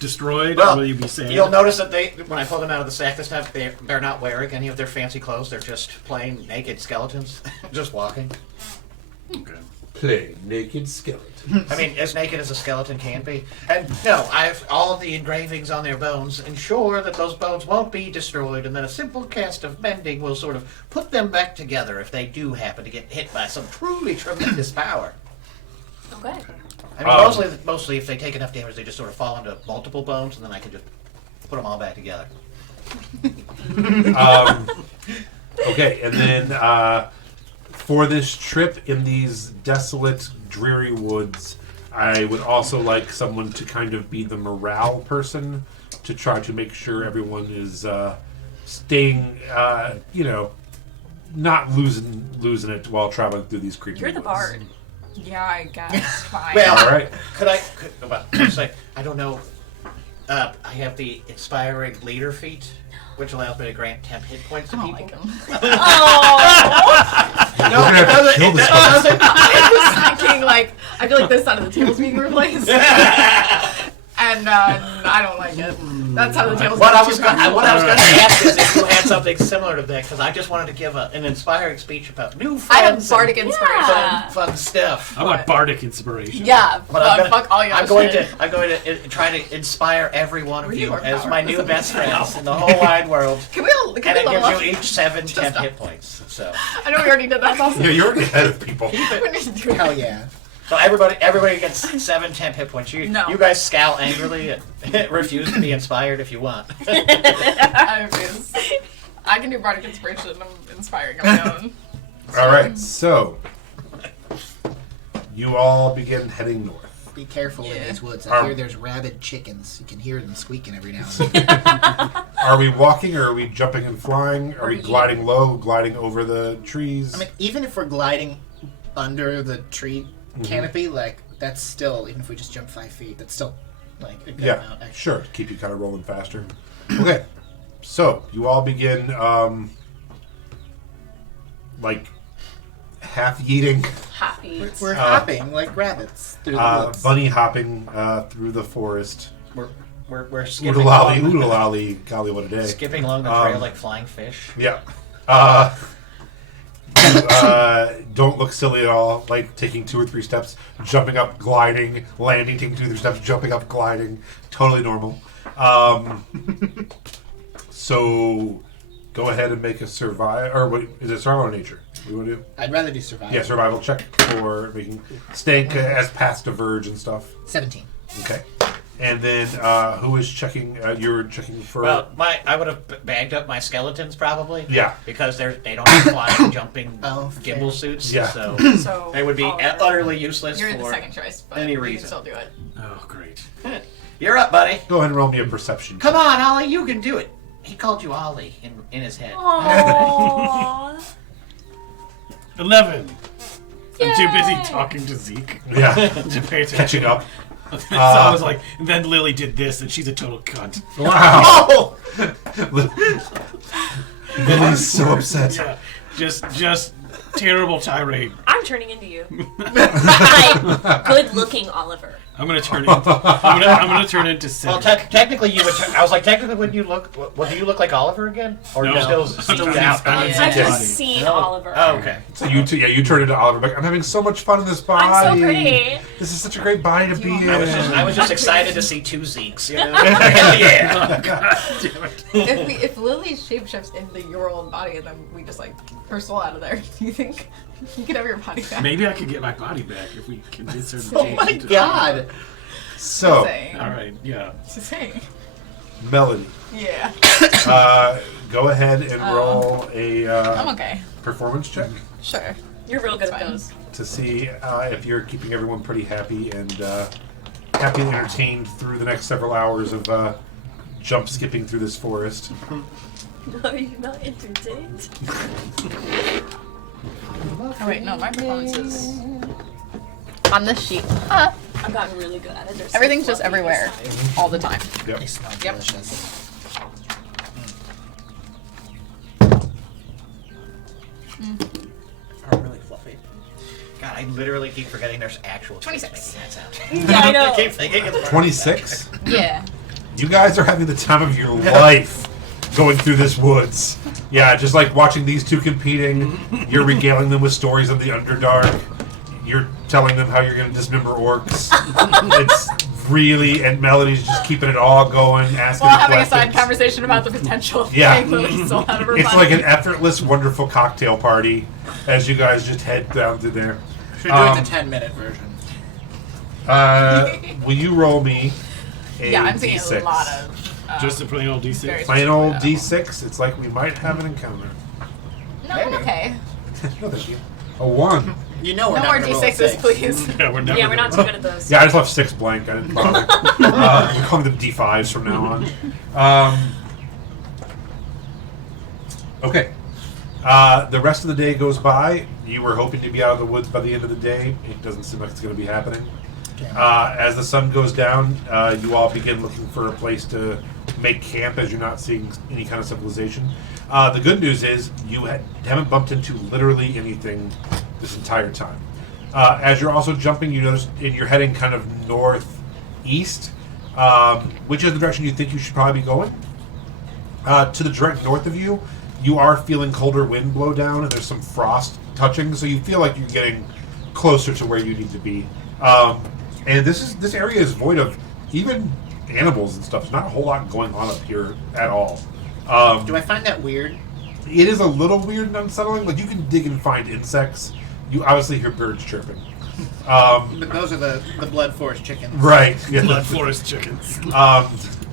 destroyed, Well, will you be sad? You'll notice that when I pull them out of the sack this time, they're not wearing any of their fancy clothes. They're just plain naked skeletons, just walking. Okay. Play naked skeleton. I mean, as naked as a skeleton can be. And no, I've all of the engravings on their bones ensure that those bones won't be destroyed, and that a simple cast of mending will sort of put them back together if they do happen to get hit by some truly tremendous power. Okay. I mean, mostly if they take enough damage, they just sort of fall into multiple bones, and then I can just put them all back together. Okay, and then for this trip in these desolate, dreary woods, I would also like someone to kind of be the morale person to try to make sure everyone is staying, not losing it while traveling through these creepy You're the woods. bard. Yeah, I guess. Fine. Well, All right. Could say, I don't know. I have the inspiring leader feat, which allows me to grant temp hit points to I don't people. like him. No, We're gonna it have to doesn't. kill It this doesn't. I was thinking, I feel like this side of the table's being replaced. And I don't like it. That's how the table's What I not was too going to comfortable. ask is if you had something similar to that, because I just wanted to give an inspiring speech about new I have friends bardic and inspiration. Yeah. fun stuff. I want bardic inspiration. Yeah, But I'm fuck all your I'm going shit. to try to inspire every one of We need you more as power. my new best friends in the whole wide world. Can we And it level gives up? you each 7 temp hit points. So I know we already did that. That's awesome. Yeah, you're ahead of people. We need to do it. Hell yeah. So everybody gets 7 temp hit points. No. You guys scowl angrily and refuse to be inspired if you want. I can do bardic inspiration. I'm inspiring on my own. All right, so you all begin heading north. Be careful in Yeah. these woods. I Um, hear there's rabid chickens. You can hear them squeaking every now and then. Are we walking, or are we jumping and flying? Are we gliding low, gliding over the trees? I mean, even if we're gliding under the tree canopy, that's still, even if we just jump 5 feet, that's still, a good yeah, amount. Actually. sure. Keep you kind of rolling faster. Okay, so you all begin, half yeeting, Happy. We're hopping like rabbits through the woods. bunny hopping through the forest. We're skipping Oodalali, along, oodalali, golly, what a day. skipping along the trail like flying fish. Yeah. You don't look silly at all, like taking 2 or 3 steps, jumping up, gliding, landing, taking 2 or 3 steps, jumping up, gliding. Totally normal. So go ahead and make a survival, or what, is it survival or nature? What do you want to do? I'd rather do survival. Yeah, survival check for staying as past a verge and stuff. 17. Okay. And then who is checking? You're checking for. Well, I would have bagged up my skeletons probably. Yeah. Because they don't have flying, jumping Oh, gimbal fair. suits. Yeah. So So they would be Oliver, utterly useless You're for the second choice, but any you reason. can still do it. Oh, great. You're up, buddy. Go ahead and roll me a perception. Come on, Ollie, you can do it. He called you Ollie in his head. Aww. 11. I'm too busy Yay. talking to Zeke Yeah. to pay attention. Catching up. So I was like, and then Lily did this, and she's a total cunt. Wow. Lily's so upset. Yeah, just terrible tirade. I'm I'm turning into you. Like, good-looking Oliver. I'm gonna turn into. I'm gonna turn into Well, Cedric. technically you would. I was like, technically, would you look? Well, do you look like Oliver again, or No. still I'm out? I'm Yeah. I've just body. seen Oh, Oliver. Oh, okay. So you turn into Oliver. Like, I'm having so much fun in this body. I'm so pretty. This is such a great body to be in. I was just excited to see two Zeeks. You know? Yeah. God damn it. If Lily shapeshifts into your old body and then we just like her soul out of there, do you think you could have your body back? Maybe I could get my body back if we convince her to Oh change my into- god. So, Saying. All right. Yeah. Just saying. Melody, Yeah. go ahead and roll a I'm okay. performance check Sure. You're real good It's at fine. those. to see if you're keeping everyone pretty happy and happy and entertained through the next several hours of jump skipping through this forest. Are you not entertained? Oh wait, no, my performance is on this sheet. I've gotten really good at it. They're so Everything's just fluffy everywhere, inside. all the time. Yep. They smell Yep. delicious. Are really fluffy. God, I literally keep forgetting there's actual 26. That sound. Yeah, I know. I keep thinking it's 26? Yeah. You guys are having the time of your life going through this woods. Yeah, just like watching these two competing. You're regaling them with stories of the Underdark. You're telling them how you're going to dismember orcs. It's really, and Melody's just keeping it all going, asking Well, having a questions. side conversation about the potential of Yeah. getting Lily's soul out of her It's body. like an effortless, wonderful cocktail party as you guys just head down through there. Should do it the 10-minute version. Will you roll me a Yeah, I'm seeing D6? a lot of. Just a plain old D6. very- Plain old D6. It's like we might have an encounter. No, I'm okay. No, thank you. A 1. You know we're No not more gonna roll D6s, six. please. Yeah, we're never. Yeah, we're not too gonna- good at those. Yeah, I just left 6 blank. I didn't bother. We're calling them D5s from now on. Okay. The rest of the day goes by. You were hoping to be out of the woods by the end of the day. It doesn't seem like it's going to be happening. As the sun goes down, you all begin looking for a place to make camp as you're not seeing any kind of civilization. The good news is you haven't bumped into literally anything this entire time. As you're also jumping, you notice and you're heading kind of northeast, which is the direction you think you should probably be going. To the direct north of you, you are feeling colder wind blow down, and there's some frost touching, so you feel like you're getting closer to where you need to be. And this area is void of even animals and stuff. There's not a whole lot going on up here at all. Do I find that weird? It is a little weird and unsettling. Like, you can dig and find insects. You obviously hear birds chirping. But those are the Blood Forest chickens. Right. Yeah. Blood forest chickens.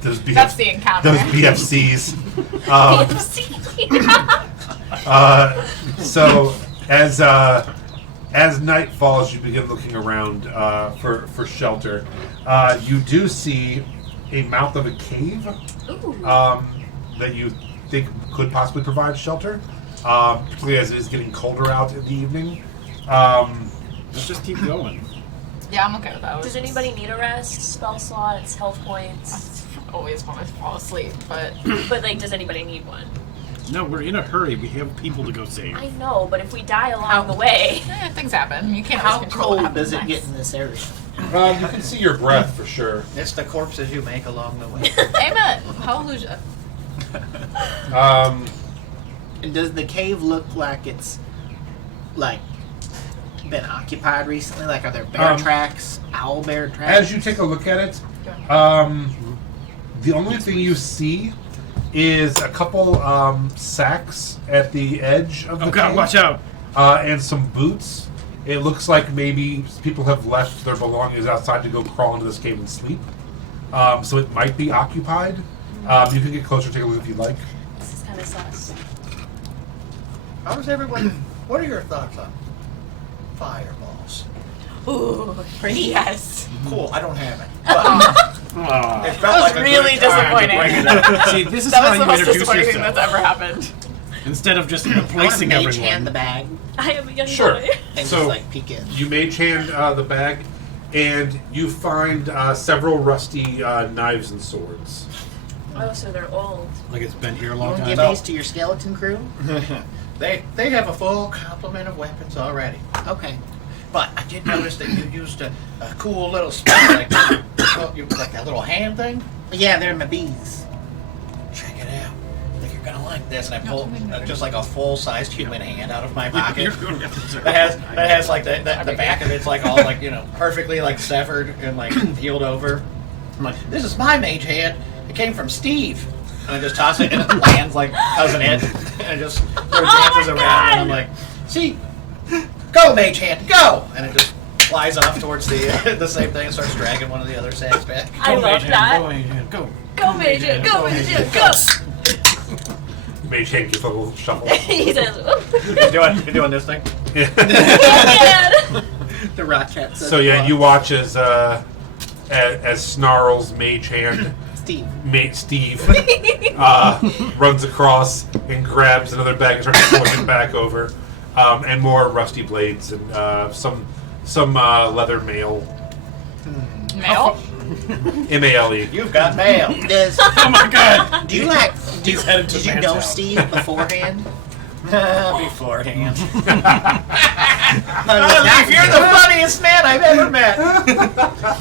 Those That's the encounter. Those BFCs. So as night falls, you begin looking around for shelter. You do see a mouth of a cave that you think could possibly provide shelter, particularly as it is getting colder out in the evening. Let's just keep going. Yeah, I'm okay with that. Does anybody need a rest? Spell slots, health points. I always want to fall asleep, but But like, does anybody need one? No, we're in a hurry. We have people to go save. I know, but if we die along the way, things happen. You can't How always control what cold happens does it next. get in this area? You can see your breath for sure. It's the corpses you make along the way. Amen. Hallelujah. And does the cave look like it's like been occupied recently? Like, are there bear tracks, owl bear tracks? As you take a look at it, the only thing you see is a couple sacks at the edge of the Oh God, cave, watch out! and some boots. It looks like maybe people have left their belongings outside to go crawl into this cave and sleep. So it might be occupied. You can get closer, take a look if you'd like. this is kind of sus. How does everyone? What are your thoughts on fireballs? Ooh, pretty yes. Cool. I don't have it. But Aw. it felt like a really good time to disappointing. bring it up. See, this is That how was the you most introduce disappointing thing yourself. that's ever happened. Instead of just I want replacing to mage everyone. hand the bag I am a young Sure. boy. and So- just like peek in. You mage hand the bag, and you find several rusty knives and swords. Oh, so they're old. Like it's been here a You long want to time. give these to your skeleton crew? They have a full complement of weapons already. Okay. But I did notice that you used a cool little spell, like that little hand thing. Yeah, they're my bees. Check it out. I think you're gonna like this. And I pulled just like a full-sized human hand out of my pocket. That has like the back of it's like all like perfectly like severed and like healed over. I'm like, this is my mage hand. It came from Steve. And I just toss it and it lands like Cousin Ed. And it just sort of dances around. And I'm like, see, go mage hand, go! And it just flies off towards the same thing and starts dragging one of the other sacks back. I love that. Go. Go, Mage Hand, go, Mage Hand, go! Mage Hand gives a little shuffle. He says, You're doing this thing? "Man." The rock cat. So yeah, you watch as Snarl's Mage Hand, Steve. Steve, runs across and grabs another bag and starts pulling it back over, and more rusty blades and some leather mail. Mail? M-A-L-E. You've got mail. Oh my god! Do you like? He's headed to Did you man's know house. Steve beforehand? Beforehand. Steve, you're the funniest man I've ever met. I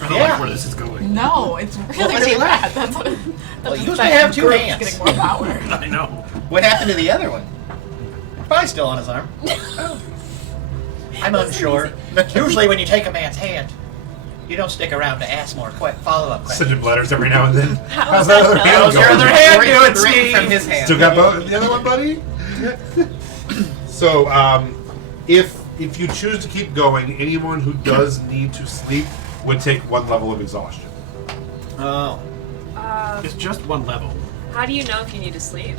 don't Yeah. like where this is going. No, it's really, was he really like? bad. That's what it, Well, that's you used the to thing. have two Groot's hands. getting more power. I know. What happened to the other one? Probably still on his arm. I'm unsure. Usually when you take a man's hand, you don't stick around to ask more follow-up questions. Send him letters every now and then. How's that that other going? hand How's your other going? hand Written- doing, written Steve? from his hand. Still got both the other one, buddy? So, if you choose to keep going, anyone who does need to sleep would take 1 level of exhaustion. Oh. It's just one level. How do you know if you need to sleep?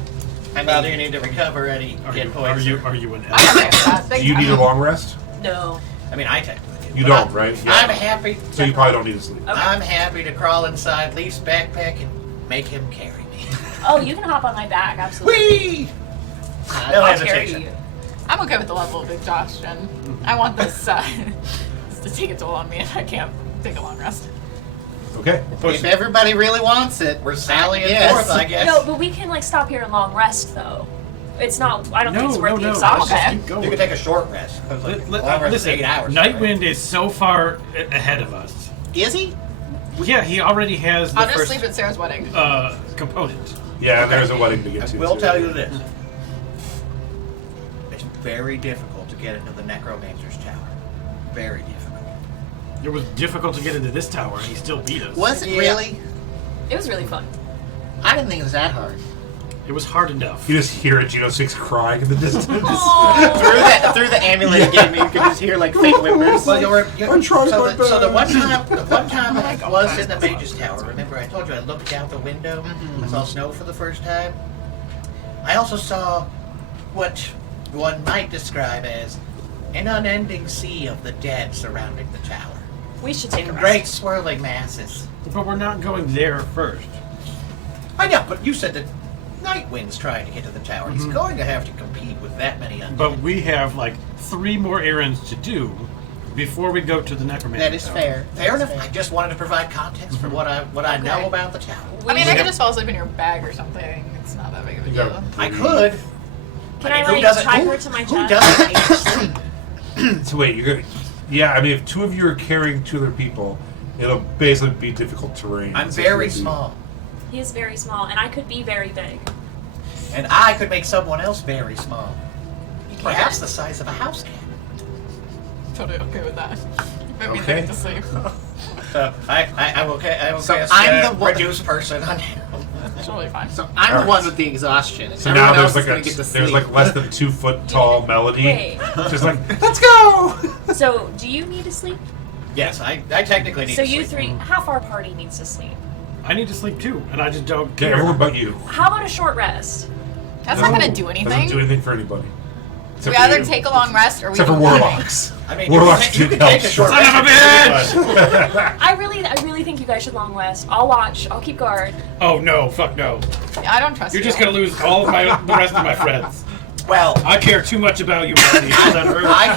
I mean, do you need to recover any Are hit you points? an I'm okay with that. Do you need a long rest? No. I mean, I technically do. You but don't, I- right? Yeah. I'm happy. So you probably don't need to sleep. Okay. I'm happy to crawl inside Leaf's backpack and make him carry me. Oh, you can hop on my back, absolutely. Whee! No I'll carry hesitation. you. I'm okay with the level of exhaustion. I want this to take a toll on me if I can't take a long rest. Okay. If everybody really wants it, We're sallying Yes. forth, I guess. No, but we can like stop here and long rest though. It's not. I don't think it's worth the Let's exhaustion. just Okay. keep going. You can take a short rest. 'Cause, like, long rest is Listen, 8 hours. Nightwind is so far ahead of us. is he? Yeah, he already has the I'll just first sleep at Sarah's wedding. component. Yeah, and there's a wedding to get I to. will too. tell you this. It's very difficult to get into the Necromancer's Tower. Very difficult. It was difficult to get into this tower, and he still beat us. Was it Yeah. really? It was really fun. I didn't think it was that hard. It was hard enough. You just hear it, Geno Six crying in the distance. Through the amulet it gave me, you could just hear like fake whimpers. Well, I'm trying so my so the one best. time I was in the Mage's Tower, remember I told you I looked out the window, I saw snow for the first time? I also saw what one might describe as an unending sea of the dead surrounding the tower. We should take a In rest. great swirling masses. But we're not going there first. I know, but you said that Nightwind's trying to get to the tower. He's going to have to compete with that many undead. But we have like 3 more errands to do before we go to the Necromancer. That is Tower. fair. Fair enough. I just wanted to provide context for what I know Okay. about the tower. I mean, I could just fall asleep in your bag or something. It's not that big of a Yeah. deal. I could. Can mean, I who like doesn't- tie who- her to my Who chest? doesn't need to sleep? So wait, you're gonna. Yeah, I mean, if 2 of you are carrying 2 other people, it'll basically be difficult terrain. I'm So very it'll be- small. He is very small, and I could be very big. And I could make someone else very small. Perhaps the size of a house cat. Totally okay with that. That means I Okay. get to sleep. So I will So cast I'm the one- reduce person on him. Totally fine. So I'm the one with the exhaustion. So now Everyone there's else like is gonna get to there's sleep. like less than 2 foot tall Melody, Wait. just like let's go. So, do you need to sleep? Yes, I technically need So to you sleep. 3, half our party needs to sleep. I need to sleep too, and I just don't Okay, care. everyone but you. How about a short rest? That's not gonna do Doesn't do anything. anything for anybody. We Except for either you. take a long rest or we Except for go warlocks. I mean, Warlocks you do can take a help. short Son of a rest. bitch! I really think you guys should long rest. I'll watch. I'll keep guard. Oh no, fuck no. Yeah, I don't trust You're you. just gonna lose all of the rest of my friends. Well, I care too much about you, Melody. That hurts. I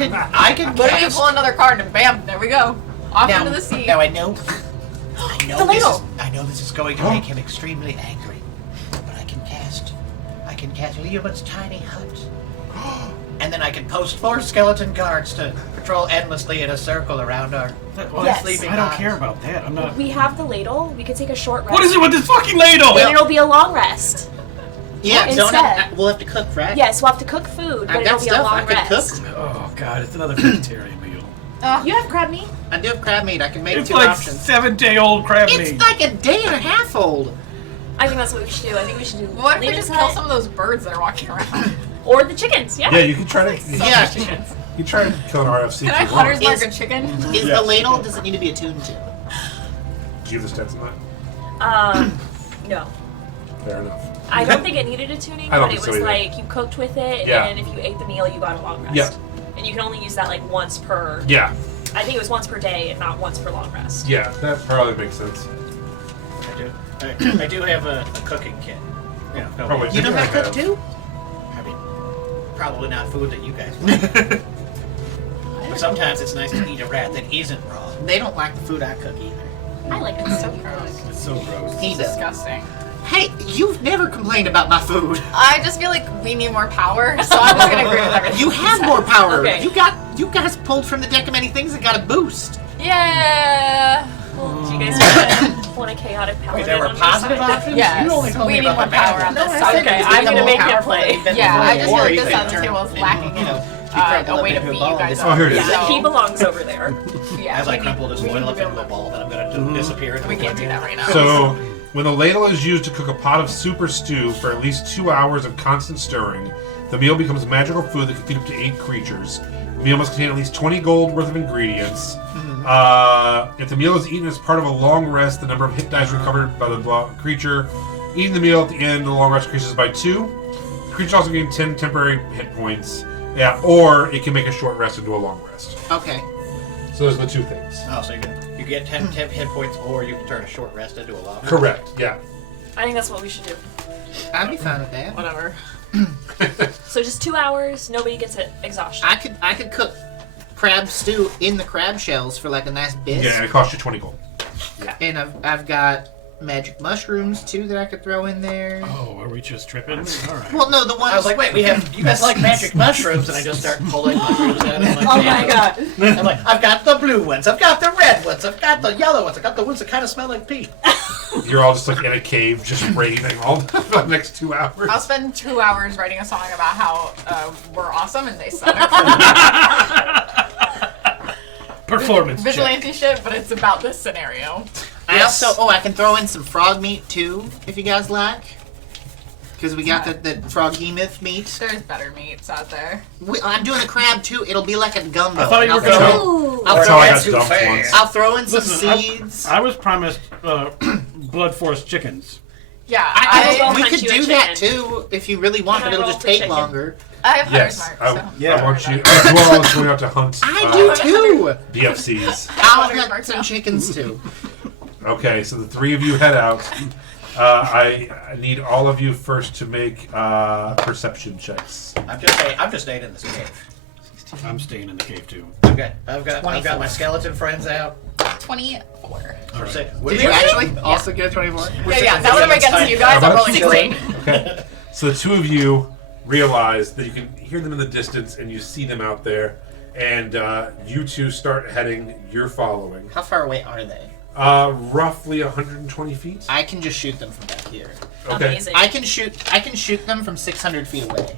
can What if you cast. pull another card and bam, there we go. Off Now, into the sea. now I know The ladle. I know this is going to make him extremely angry, but I can cast Leoman's tiny hut. And then I can post 4 skeleton guards to patrol endlessly in a circle around our Yes. sleeping I don't dogs. care about that. I'm not. We have the ladle. We could take a short rest. What is it with this fucking ladle? And it'll be a long rest. Yeah, Instead. we'll have to cook, right? Yes, we'll have to cook food, but I've it'll got be a stuff I long could rest. cook. Oh god, it's another vegetarian meal. You have crab meat? I do have crab meat. I can make It's 2 like options. 7-day-old crab It's meat. like a day and a half old. I think that's what we should do. I think we should do What if we Leoman's just kill hut some of those birds that are walking around? or the chickens. Yeah. Yeah, you can try to. Yeah. Chickens. You try to kill an RFC. Can I if you want. hunter's mark a chicken? Is the ladle, does it need to be attuned to? Do you have the stats on that? No. Fair enough. I don't think it needed a tuning, I don't but it think so was either. like you cooked with it, Yeah. and if you ate the meal, you got a long rest. Yeah. And you can only use that like once per. Yeah, I think it was once per day, and not once per long rest. yeah, that probably makes sense. I do have a cooking kit. You know, no, Probably. You know how to cook too? I mean, probably not food that you guys like. But sometimes it's nice to eat a rat that isn't raw. They don't like the food I cook either. I like it. So gross. It's so gross. He It's does. disgusting. Hey, you've never complained about my food. I just feel like we need more power, so I'm just gonna agree with everything. You have more power. Okay. You guys pulled from the deck of many things and got a boost. Yeah. Well, do you guys want a chaotic paladin? Wait, there were on your positive side? options? Yes. You only told We me need about more the bad power on ones. this No, I side. said Okay, it's I'm the gonna more make you powerful play. you've been Yeah, I before. just feel Or like you this can on the turn, table is you lacking in know, a way to beat you guys Oh, up. here it is. Yeah, So, he belongs over there. yeah, As I we crumple need- this we need oil to up be into able a to- ball that I'm going to disappear into We the can't do wind. that right now. So, when the ladle is used to cook a pot of super stew for at least 2 hours of constant stirring, the meal becomes magical food that can feed up to 8 creatures. The meal must contain at least 20 gold worth of ingredients. If the meal is eaten as part of a long rest, the number of hit dice recovered by the creature eating the meal at the end of the long rest increases by 2. The creature also gains 10 temporary hit points. Yeah, or it can make a short rest into a long rest. Okay. So those are the 2 things. Oh, so you get 10 hit points, or you can turn a short rest into a long. Correct, yeah. I think that's what we should do. I'd be fine with that. Whatever. So just 2 hours, nobody gets exhaustion. I could cook crab stew in the crab shells for like a nice bisque. Yeah, it costs you 20 gold. And I've got magic mushrooms too that I could throw in there. Oh, are we just tripping? Alright. Well, no, the ones I was like, wait, you guys like magic mushrooms? And I just start pulling mushrooms out of my Oh my god. I'm like, I've got the blue ones, I've got the red ones, I've got the yellow ones, I've got the ones that kind of smell like pee. You're all just like in a cave, just raving all for the next 2 hours. I'll spend 2 hours writing a song about how we're awesome and they suck. Performance check. Vigilante shit, but it's about this scenario. I also I can throw in some frog meat too if you guys like. Because we got the frog myth meat. There's better meats out there. I'm doing a crab too. It'll be like a gumbo. I thought you And were I'll gonna- throw- Ooh. I'll That's throw how I in got too dumped fast. once. I'll throw in some Listen, seeds. I was promised blood force chickens. Yeah, I- we hunt could you a do that chicken. too if you really want, Can but I it'll roll just for take chicken? longer. I have hunter's Yes, mark, so. I want you. You all is going out to hunt. I do too. BFCs. I'll Hunter's hunt mark some now. chickens too. Okay, so the 3 of you head out. I need all of you first to make perception checks. I'm just staying in this cave. I'm staying in the cave too. I've got my skeleton friends out. 24. We're sick. Did you actually also get a 24? Yeah, now what am I against you guys? I'm rolling 16. Okay. So the 2 of you realize that you can hear them in the distance and you see them out there, and you 2 start heading. You're following. How far away are they? Roughly 120 feet. I can just shoot them from back here. Okay. Amazing. I can shoot them from 600 feet away.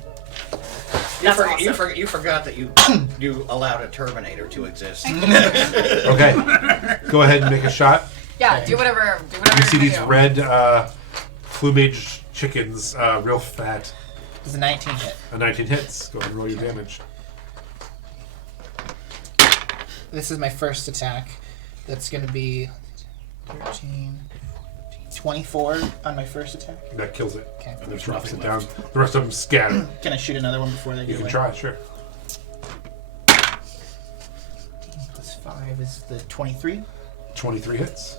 That's awesome. You forgot that you allowed a Terminator to exist. Okay. Go ahead and make a shot. Yeah, do whatever. You see you're these gonna red plumage chickens, real fat. It's a 19 hit. A 19 hits. Go ahead and roll your damage. This is my first attack. That's going to be 13, 24 on my first attack. That kills it. Okay. And then drops it down. The rest of them scatter. Can I shoot another one before they You get can away? try, sure. Plus 5 is the 23. 23 hits.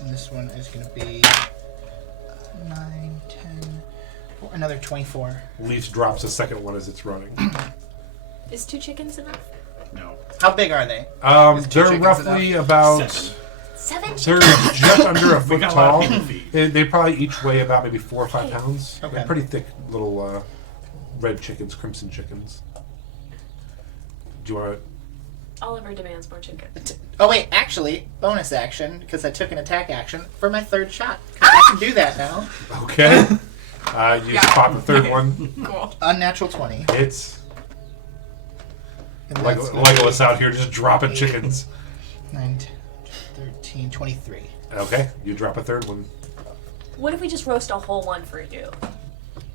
And this one is going to be 9, 10, another 24. Leaf drops the second one as it's running. Is 2 chickens enough? No. How big are they? They're chickens roughly about Seven. 7 They're chickens. just under a foot got a lot of tall. people to feed. They probably each weigh about maybe 4 or 5 pounds. Okay. They're pretty thick little red chickens, crimson chickens. Do you want Oliver demands more chicken. Oh wait, actually, bonus action because I took an attack action for my third shot. 'Cause I can do that now. to? Okay. You spot the third one. Cool. Unnatural 20. It's And that's Legolas out here just dropping chickens. 9, 10, 13, 23. Okay, you drop a third one. What if we just roast a whole one for you?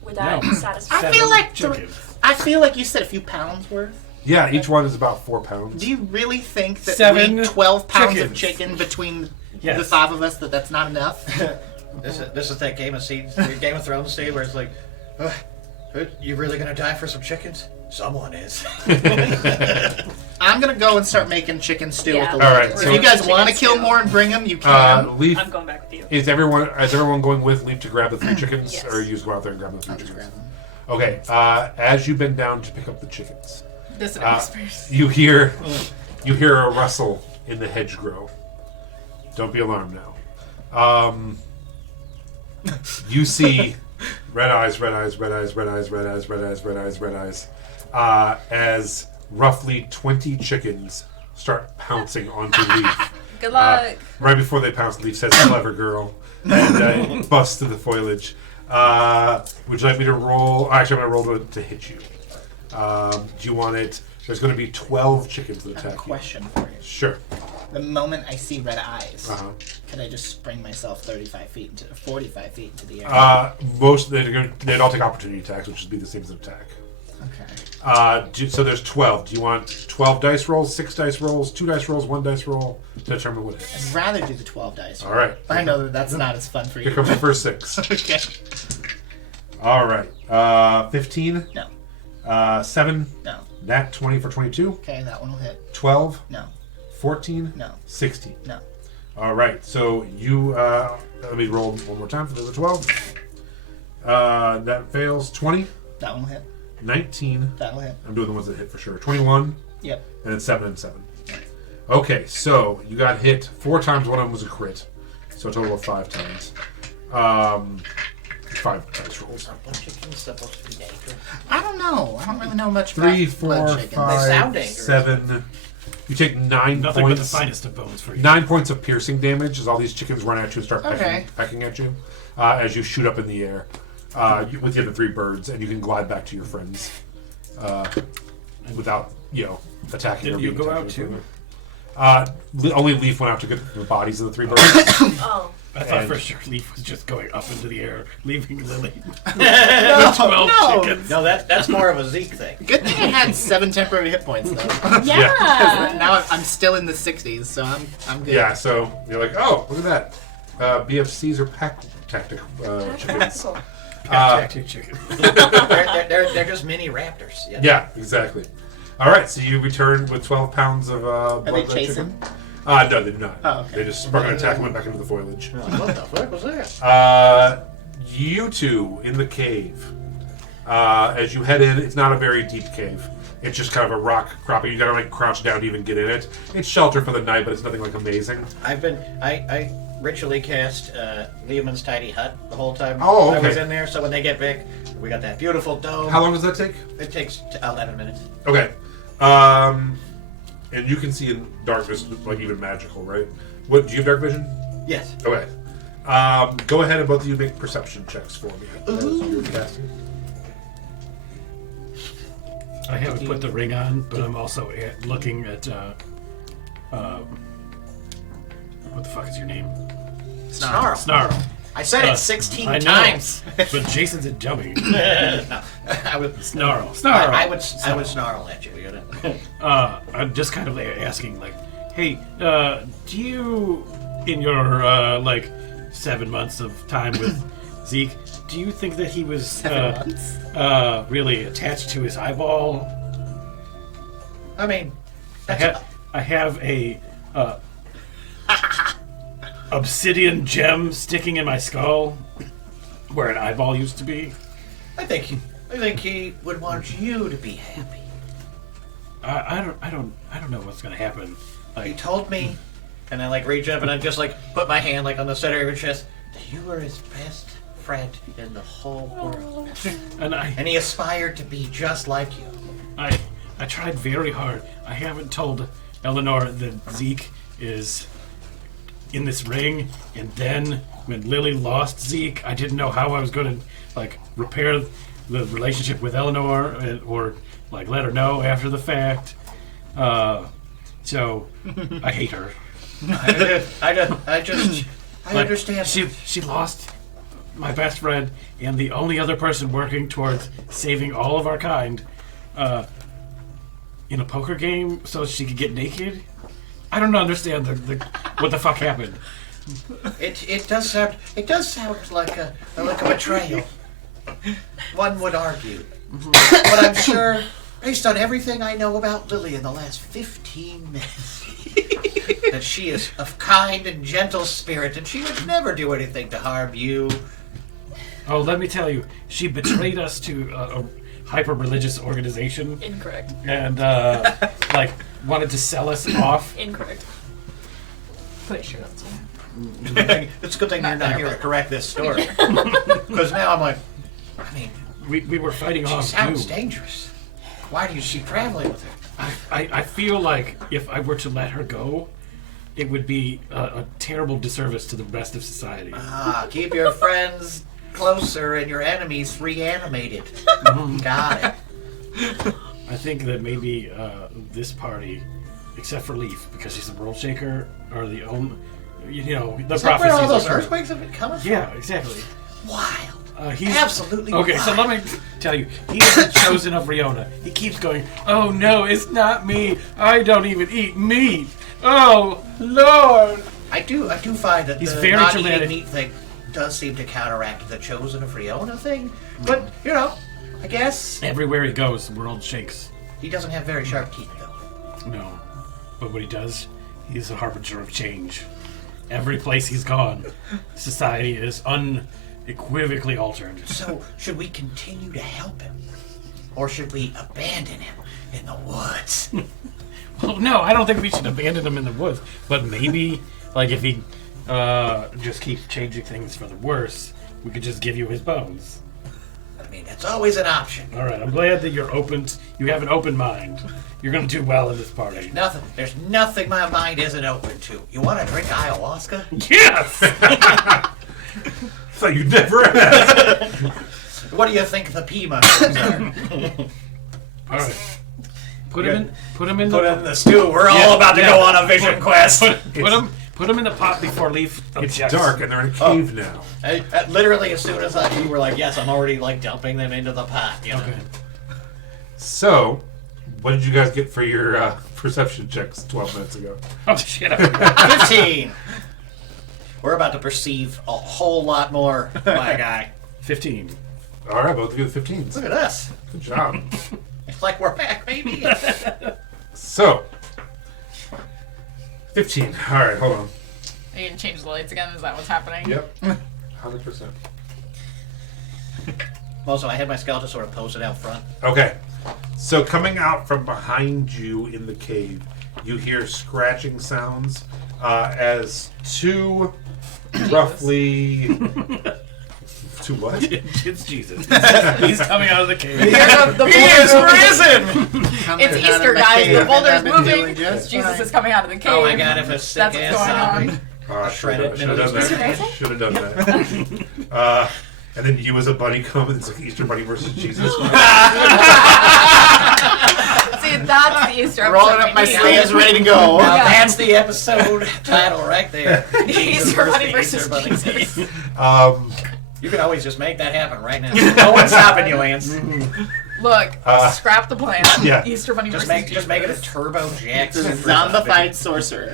Would that No. satisfy? I feel like chickens. I feel like you said a few pounds worth. Yeah, each one is about 4 pounds. Do you really think that 7 we 12 pounds of chickens. chicken between Yes. the 5 of us that's not enough? This is that Game of Thrones scene where it's like, you really gonna die for some chickens? Someone is. I'm gonna go and start making chicken stew Yeah. with the All right, Legos. so- If you guys Chicken want to kill stew. more and bring them, you can. Leaf, I'm going back with you. is everyone going with Leaf to grab the 3 chickens? Yes. Or you just go out there and grab the 3 I'll just chickens? grab them. Okay, as you bend down to pick up the chickens, Dissonant whispers. you hear a rustle in the hedgerow. Don't be alarmed now. You see red eyes, as roughly 20 chickens start pouncing onto Leaf. Good luck. Right before they pounce, Leaf says, "Clever girl," and busts through the foliage. Would you like me to roll? Actually, I'm going to roll to hit you. Do you want it? There's going to be 12 chickens that I have a attack you. question for you. Sure. The moment I see red eyes, Uh-huh. can I just spring myself 45 45 feet into the air? They'd all take opportunity attacks, which would be the same as an attack. Okay. So there's 12. Do you want 12 dice rolls, 6 dice rolls, 2 dice rolls, 1 dice roll to determine what it I'd is? rather do the 12 dice. All right. I know that that's not as fun for Here you. comes the first 6. Okay. All right. 15. No. 7. No. Nat 20 for 22. Okay, that one will hit. 12. No. 14. No. 16. No. All right. So you let me roll one more time for the 12. That fails. 20. That one will hit. 19. That'll hit. I'm doing the ones that hit for sure. 21. Yep. And then 7 and 7. Okay, so you got hit 4 times. One of them was a crit, so a total of 5 times. 5 dice rolls. Chickens supposed to be dangerous. I don't know. I don't really know much 3, about 4, blood chickens. 5, sound dangerous. 7. You take 9 Nothing but the points. finest of bones for you. 9 points of piercing damage as all these chickens run at you and start Okay. pecking at you as you shoot up in the air with the other 3 birds, and you can glide back to your friends without attacking. Did or you being go attacked out or too? anything. Only Leaf went out to get the bodies of the 3 birds. Oh. I thought And- for sure Leaf was just going up into the air, leaving Lily. No, 12 no. chickens. No, that's more of a Zeke thing. Good thing I had 7 temporary hit points though. Yeah. Now I'm still in the 60s, so I'm good. Yeah, so you're like, oh, look at that. BFCs are pack tactic chickens. Tactic chicken. They're just mini raptors. Yeah. Yeah, exactly. All right, so you return with 12 pounds of Are they blood red chasing? chicken. No, they do not. Oh, okay. They just sprung an attack and went back into the foliage. What the fuck was that? You two in the cave. As you head in, it's not a very deep cave. It's just kind of a rock cropping. You gotta crouch down to even get in it. It's shelter for the night, but it's nothing amazing. I ritually cast Lehman's tiny hut the whole time Oh, I was okay. in there. So when they get big, we got that beautiful dome. How long does that take? It takes 11 minutes. Okay. And you can see in darkness, like even magical, right? What do you have dark vision? Yes. Okay. Go ahead and both of you make perception checks for me as you're casting. I haven't put the ring on, but I'm also looking at what the fuck is your name? Snarl. Snarl. I said it 16 I know, times. but Jason's a dummy. No, I would. Snarl. I would snarl at you. You know? I'm just kind of asking, like, hey, do you, in your 7 months of time with Zeke, do you think that he was 7 months? really attached to his eyeball? I mean, I have a obsidian gem sticking in my skull where an eyeball used to be. I think he would want you to be happy. I don't know what's gonna happen. He told me And I like reach up and I just like put my hand like on the center of your chest. You are his best friend in the whole world. And he aspired to be just like you. I tried very hard. I haven't told Eleanor that Zeke is in this ring, and then when Lily lost Zeke, I didn't know how I was going to like repair the relationship with Eleanor or like let her know after the fact. So I hate her. I understand. She lost my best friend and the only other person working towards saving all of our kind in a poker game so she could get naked. I don't understand what the fuck happened. It does sound like a betrayal. One would argue, but I'm sure, based on everything I know about Lily in the last 15 minutes, that she is of kind and gentle spirit, and she would never do anything to harm you. Oh, let me tell you, she betrayed us to a hyper-religious organization. Incorrect. And, like, wanted to sell us off. Incorrect. Pretty sure that's what It's a good thing you're not here to correct this story. Because now I'm like, I mean, we were fighting she off sounds too. dangerous. Why do you keep traveling with her? I feel like if I were to let her go, it would be a terrible disservice to the rest of society. Keep your friends closer and your enemies reanimated. Got it. I think that maybe this party, except for Leaf, because she's a world shaker, or the only, the Is that where prophecies. all those are- earthquakes have been coming from? Yeah, exactly. Wild. He's Absolutely okay. wild. So let me tell you, he is the chosen of Riona. He keeps going. Oh no, it's not me. I don't even eat meat. Oh Lord. I do find that He's the very not dramatic. eating meat thing does seem to counteract the chosen of Riona thing. But, I guess Everywhere he goes, the world shakes. he doesn't have very sharp teeth, though. No, but what he does, he's a harbinger of change. Every place he's gone, society is unequivocally altered. So, should we continue to help him? Or should we abandon him in the woods? Well, no, I don't think we should abandon him in the woods. But maybe, like, if he just keeps changing things for the worse, we could just give you his bones. I mean, that's always an option. All right, I'm glad that you're open. You have an open mind. You're going to do well in this party. There's nothing my mind isn't open to. You want to drink ayahuasca? Yes. So you never asked. What do you think the pea mushrooms are? All right. Put him in Put in the stew. We're all about to go on a vision quest. Put him in the pot before Leaf It's objects. dark and they're in a cave now. Literally, as soon as you were like, yes, I'm already like dumping them into the pot. Okay. So, what did you guys get for your perception checks 12 minutes ago? Oh shit! I forgot. 15. We're about to perceive a whole lot more, my guy. 15. All right, both of you with 15s. Look at us. Good job. It's like we're back, baby. So, 15. All right, hold on. Are you gonna change the lights again? Is that what's happening? Yep. 100%. Also, I had my skeleton sort of posted out front. Okay. So, coming out from behind you in the cave, you hear scratching sounds as two roughly... Two what? It's Jesus. He's coming out of the cave. The He is risen! It's Easter, guys. The boulder's moving. Jesus is coming out of the cave. Oh my god, if a sick That's ass what's going zombie. Should have Shredded done that. Should have done that. And then you as a bunny come and it's like Easter Bunny versus Jesus. See, that's the Easter episode. Rolling up my we need. sleeves, ready to go. Now Yeah. that's the episode title right there. Easter Bunny versus Easter Bunny. Jesus. You can always just make that happen right now. No one's stopping you, Lance. Look, scrap the plan. Yeah. Easter Bunny Just versus make it a Jesus. Turbo Jackson. Zombified sorcerer.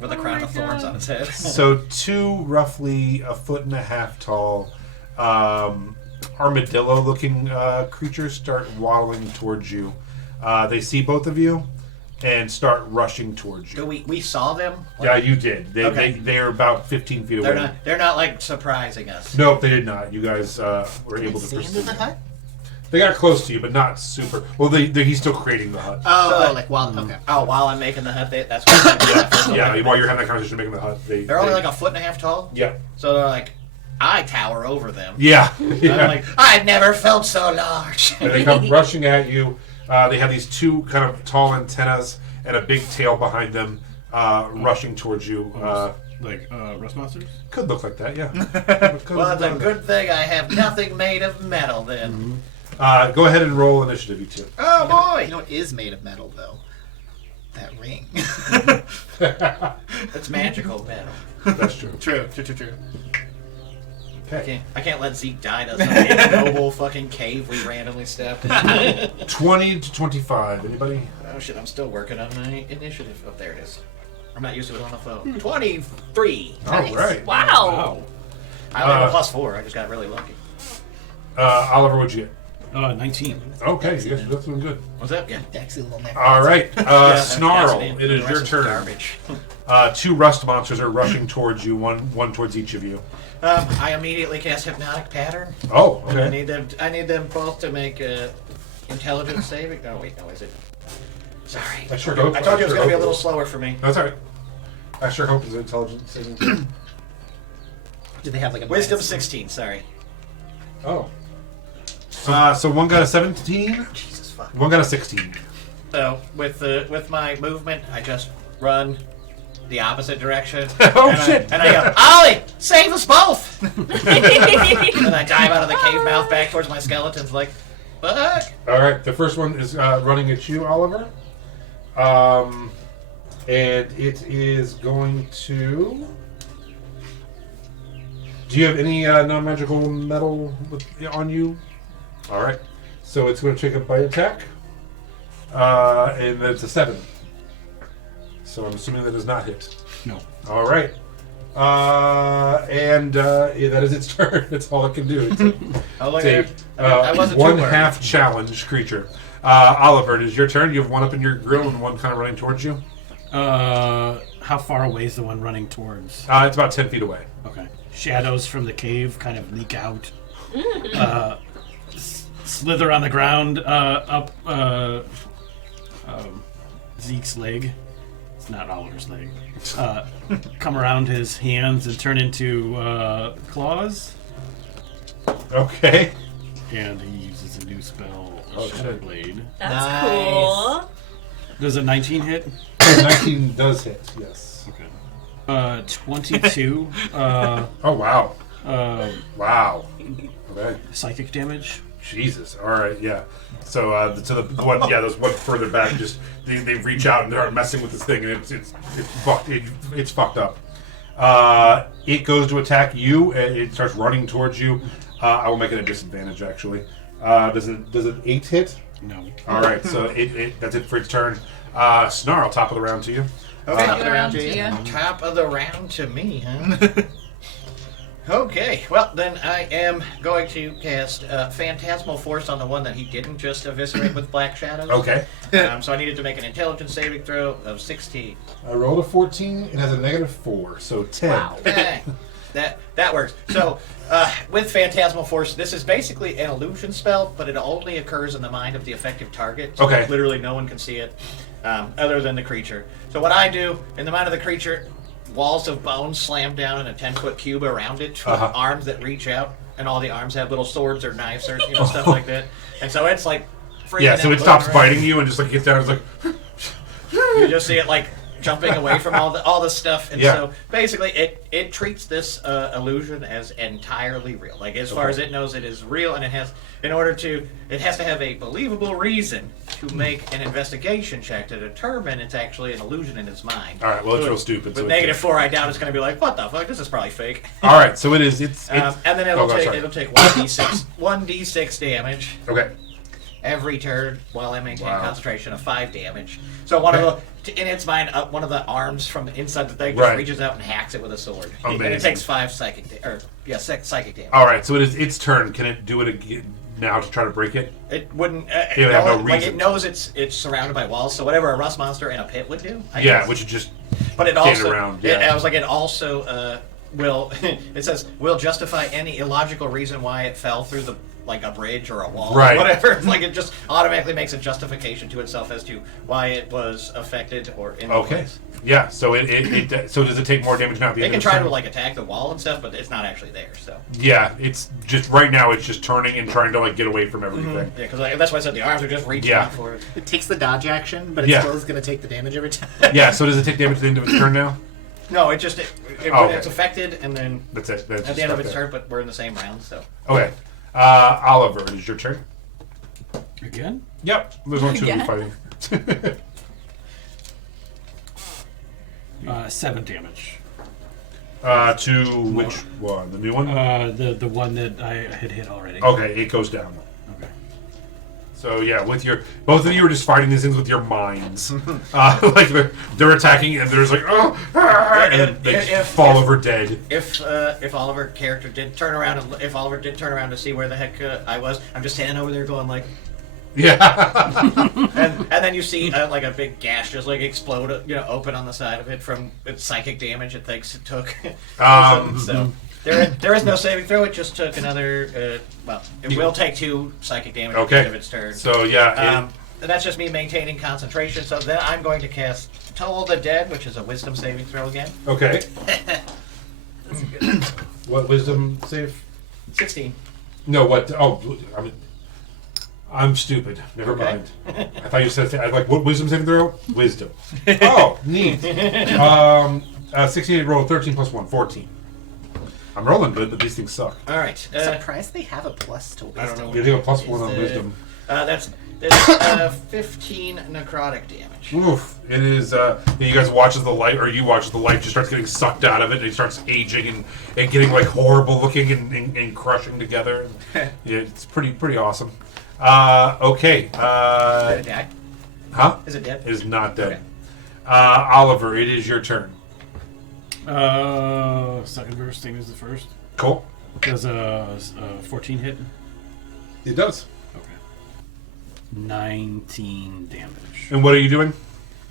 With a crown of thorns on its head. So two roughly 1.5 foot tall armadillo-looking creatures start waddling towards you. They see both of you and start rushing towards you. We saw them? Yeah, you did. They're about 15 feet away. They're not like surprising us. Nope, they did not. You guys were able to See into pursue the them. hut? They got close to you, but not super. Well, he's still creating the hut. Oh, like while okay. Oh, while I'm making the hut, that's what Yeah, while you're having that conversation making the hut. They're only like a foot and a half tall? Yeah. So they're like, I tower over them. Yeah. I'm like, I've never felt so large. And they come rushing at you. They have these two kind of tall antennas and a big tail behind them rushing towards you. Like rust monsters? Could look like that, yeah. Well, it's a good thing I have nothing made of metal then. Go ahead and roll initiative, you two. Oh, boy! You know what is made of metal, though? That ring. It's magical metal. That's true. True. Okay. I can't let Zeke die to some ignoble fucking cave we randomly stepped. 20 to 25. Anybody? Oh shit, I'm still working on my initiative. Oh, there it is. I'm not used to it on the phone. 23! All right. Wow. I only have a +4. I just got really lucky. Oliver, what'd you get? 19. Okay, you guys are doing good. What's that? Yeah. Dexy little neck. All right. That's Snarl, it. it is The your rest is turn. Garbage. Two rust monsters are rushing towards you, one towards each of you. I immediately cast Hypnotic Pattern. Oh, And okay. I need them both to make intelligence saving. Oh wait, no, is it? Sorry. I sure hope. I told you it was sure gonna be a hope little it is. slower for me. That's all right. I sure hope it's intelligent saving. Do they have like a Wisdom medicine? 16. Sorry. Oh. So one got a 17, Jesus fuck. one got a 16. So with my movement, I just run the opposite direction. Oh, and shit. I go, Ollie, save us both! And I dive out of the cave mouth back towards my skeletons like, fuck. All right, the first one is running at you, Oliver. And it is going to... Do you have any non-magical metal on you? All right. So it's going to take a bite attack. And it's a 7. So I'm assuming that does not hit. No. All right. And that is its turn. That's all it can do. Oh, look Take at I wasn't one too worried. half challenge creature. Oliver, it is your turn. You have one up in your grill and one kind of running towards you. How far away is the one running towards? It's about 10 feet away. Okay. Shadows from the cave kind of leak out. Slither on the ground up Zeke's leg. It's not Oliver's leg. Come around his hands and turn into claws. Okay. And he uses a new spell, Oh, Shadow shit. Blade. That's Nice. cool. Does a 19 hit? 19 does hit, yes. Okay. 22. Oh, wow. Wow. Okay. Psychic damage. Jesus. All right, yeah. So, the one, yeah, those one further back, just they reach out and they're messing with this thing, and it's fucked. It's fucked up. It goes to attack you, and it starts running towards you. I will make it a disadvantage, actually. Does it 8 hit? No. All right, so that's it for its turn. Snarl, top of the round to you. Okay, Top of the round to you. Top of the round to me, huh? Okay, well, then I am going to cast Phantasmal Force on the one that he didn't just eviscerate with Black Shadows. Okay. So I needed to make an intelligence saving throw of 16. I rolled a 14. It has a -4, so 10. Wow. Okay. That works. So, with Phantasmal Force, this is basically an illusion spell, but it only occurs in the mind of the effective target. So Okay. literally no one can see it, other than the creature. So what I do, in the mind of the creature, walls of bone slam down in a 10-foot cube around it with arms that reach out, and all the arms have little swords or knives or stuff like that. And so it's like freaking Yeah, so out, it stops looking around. biting you and just like gets down. It's like, You just see it like jumping away from all the stuff, and Yeah. so basically it treats this illusion as entirely real. Like as far as it knows, it is real, and it has to have a believable reason to make an investigation check to determine it's actually an illusion in its mind. all right, well, it's So real stupid. With So -4, I doubt it's going to be like, what the fuck? This is probably fake. all right, so it is. It's And then it'll sorry. take 1d6 damage Okay. every turn while I maintain Wow. concentration of 5 damage. So one of the, in its mind, one of the arms from inside the thing just Right. reaches out and hacks it with a sword. And Amazing. it takes 5 psychic damage. All right, so it is its turn. Can it do it again now to try to break it? It wouldn't. It would have no like reason. it knows it's surrounded by walls. So whatever a rust monster in a pit would do. I Yeah, guess. which is just But it stand also. around. It, Yeah. I was like, it also will. It says will justify any illogical reason why it fell through the like a bridge or a wall Right. or whatever. Like it just automatically makes a justification to itself as to why it was affected or in place. Yeah. So so does it take more damage now? At the They end can of try its to turn? like attack the wall and stuff, but it's not actually there. So Yeah. It's just right now. It's just turning and trying to like get away from everything. yeah, because that's why I said the arms are just reaching Yeah. out for it. It takes the dodge action, but it Yeah. still is going to take the damage every time. Yeah. So does it take damage at the end of its turn now? No, it just okay. it's affected, and then That's it. That's at just the end of stuck its there. turn, but we're in the same round, so. Okay. Oliver, it is your turn. Again? Yep. There's only two of you Again? fighting. 7 damage. To which one? The new one? The one that I had hit already. Okay, it goes down. Okay. So yeah, with your both of you are just fighting these things with your minds. Like they're attacking and there's like and then they just fall over dead. If Oliver character did turn around to see where the heck I was, I'm just standing over there going like, Yeah. and then you see like a big gash just like explode, open on the side of it from its psychic damage it thinks it took. So there is no saving throw. It just took another. It will take 2 psychic damage at the end of its turn. So yeah. And that's just me maintaining concentration. So then I'm going to cast Toll the Dead, which is a Wisdom saving throw again. Okay. What wisdom save? 16. No, what? Oh, I'm stupid. Never Okay. mind. I thought you said like what wisdom saving throw? Wisdom. Oh, neat. 68 roll 13 plus 1, 14. I'm rolling good, but these things suck. All right. Surprised they have a plus to wisdom. I don't know. You have a plus 1 on wisdom. That's 15 necrotic damage. Oof! It is. You guys watch as the light, or you watch as the light just starts getting sucked out of it, and it starts aging and getting like horrible looking and crushing together. Yeah, it's pretty awesome. Okay. Is it dead? Huh? Is it dead? It is not dead. Okay. Oliver, it is your turn. Second verse, same as the first. Cool. Does a 14 hit? It does. Okay. 19 damage. And what are you doing?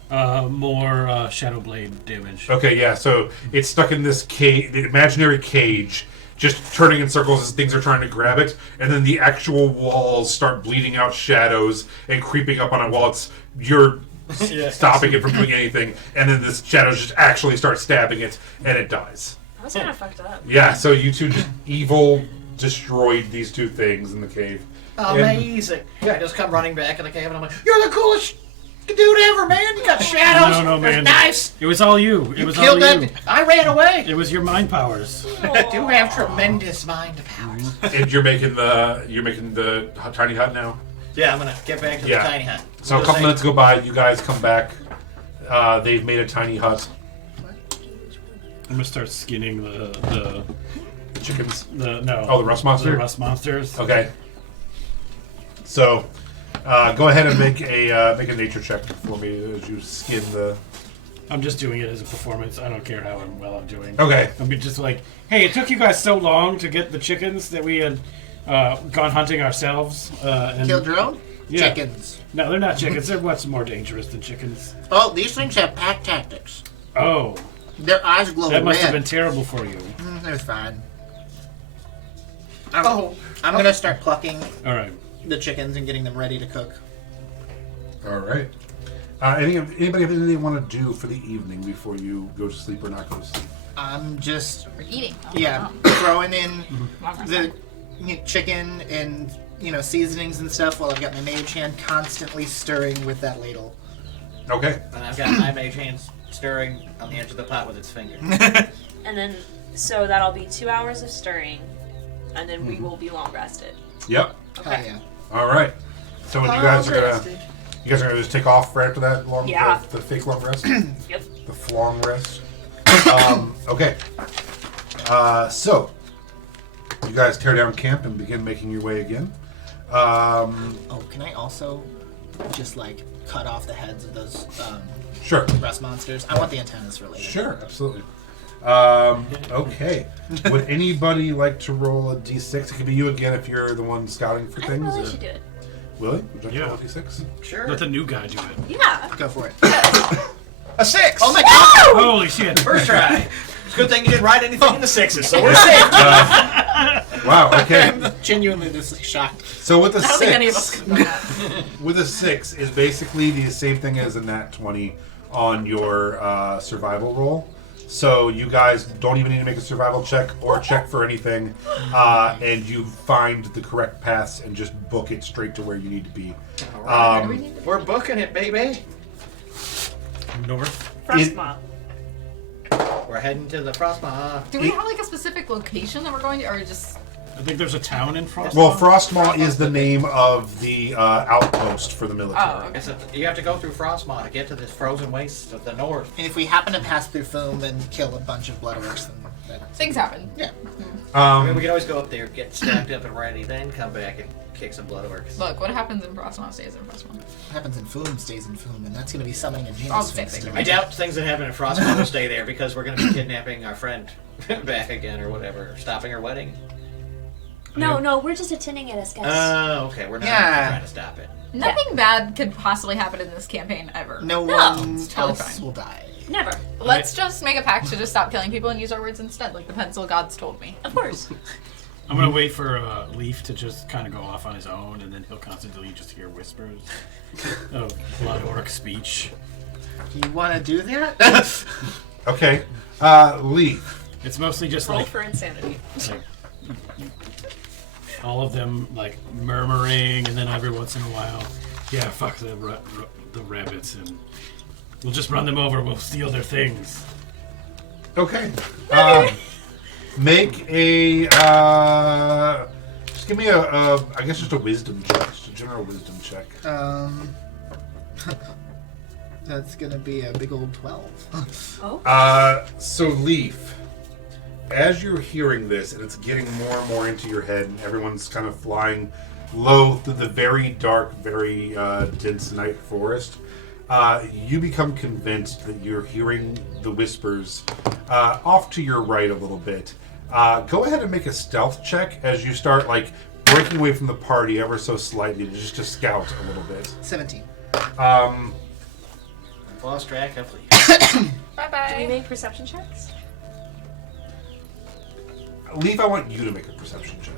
More Shadow Blade damage. Okay, yeah. So it's stuck in this cage, the imaginary cage, just turning in circles as things are trying to grab it, and then the actual walls start bleeding out shadows and creeping up on it while you're stopping it from doing anything, and then this shadows just actually start stabbing it, and it dies. That was kind of fucked up. Yeah. So you two just evil destroyed these 2 things in the cave. Amazing. Yeah, I just come running back in the cave and I'm like, you're the coolest dude ever, man. You got shadows. No, There's man. knives. It was all you. It You was killed all that. you. I ran away. It was your mind powers. I do have tremendous mind powers. And you're making the tiny hut now. Yeah, I'm gonna get back to the tiny hut. So a We'll couple just minutes go by, you guys come back. They've made a tiny hut. I'm gonna start skinning the Chickens. the rust monster? The rust monsters. Okay. So, go ahead and make a nature check for me as you skin the. I'm just doing it as a performance. I don't care how well I'm doing. Okay. I'm just like, hey, it took you guys so long to get the chickens that we had gone hunting ourselves. And Killed your own? Yeah. Chickens. No, they're not chickens. They're what's more dangerous than chickens. Oh, these things have pack tactics. Oh, Their eyes glow that must red. have been terrible for you. They're fine. I'm gonna start plucking All right. the chickens and getting them ready to cook. All right. Anybody have anything they want to do for the evening before you go to sleep or not go to sleep? I'm just We're eating. Oh, yeah wow. throwing in Wow. the chicken and seasonings and stuff while I've got my mage hand constantly stirring with that ladle. Okay. And I've got my mage hands stirring on the edge of the pot with its finger. And then, so that'll be 2 hours of stirring, and then we will be long rested. Yep. Oh yeah. All right. So when you guys are gonna just take off right after that long Yeah. the fake long rest, Yep. the flong rest. Okay. So you guys tear down camp and begin making your way again. Oh, can I also just like cut off the heads of those Sure. rust monsters? I want the antennas for later. Sure. Absolutely. Okay. Would anybody like to roll a d6? It could be you again if you're the one scouting for I things. probably or- should do it. Willie, would you like to Yeah. roll a d6? Sure. Let the new guy do it. Yeah. Go for it. A 6. Oh my god! Holy shit! First try. Good thing you didn't write anything in the sixes, so we're safe. Wow. Okay. I'm genuinely just shocked. So with a I don't 6, think any of us could have done that. with a 6 is basically the same thing as a nat 20 on your survival roll. So you guys don't even need to make a survival check or check for anything, and you find the correct paths and just book it straight to where you need to be. We're booking it, baby. North. Frostmaw. We're heading to the Frostmaw. Do we have like a specific location that we're going to, or just? I think there's a town in Frostmaw. Well, Frostmaw is the name of the outpost for the military. Oh, okay. You have to go through Frostmaw to get to this frozen waste of the north. And if we happen to pass through Foom and kill a bunch of bloodworks, then Things happen. yeah. I mean, we can always go up there, get stacked up and ready, then come back and kick some bloodworks. Look, what happens in Frostmaw stays in Frostmaw. What happens in Foom stays in Foom, and that's going to be summoning a All genius. the same thing. I doubt things that happen in Frostmaw will stay there because we're going to be kidnapping our friend back again or whatever, or stopping her wedding. No, we're just attending it as guests. Oh, okay, we're not Yeah. trying to stop it. Nothing bad could possibly happen in this campaign ever. No No, one it's totally else fine. will die. Never. Let's just make a pact to just stop killing people and use our words instead, like the pencil gods told me. Of course. I'm gonna wait for Leaf to just kind of go off on his own, and then he'll constantly just hear whispers of blood orc speech. Do you want to do that? Okay. Leaf. It's mostly just Roll like, for insanity. like all of them like murmuring, and then every once in a while, yeah, fuck the rabbits, and we'll just run them over. We'll steal their things. Okay. Make a. Just give me I guess just a wisdom check. Just a general wisdom check. That's going to be a big old 12. Oh. So Leaf, as you're hearing this, and it's getting more and more into your head, and everyone's kind of flying low through the very dark, very dense night forest, you become convinced that you're hearing the whispers off to your right a little bit. Go ahead and make a stealth check as you start like breaking away from the party ever so slightly, just to scout a little bit. 17. Lost track of Leaf. Do we Bye-bye. make perception checks? Leaf, I want you to make a perception check.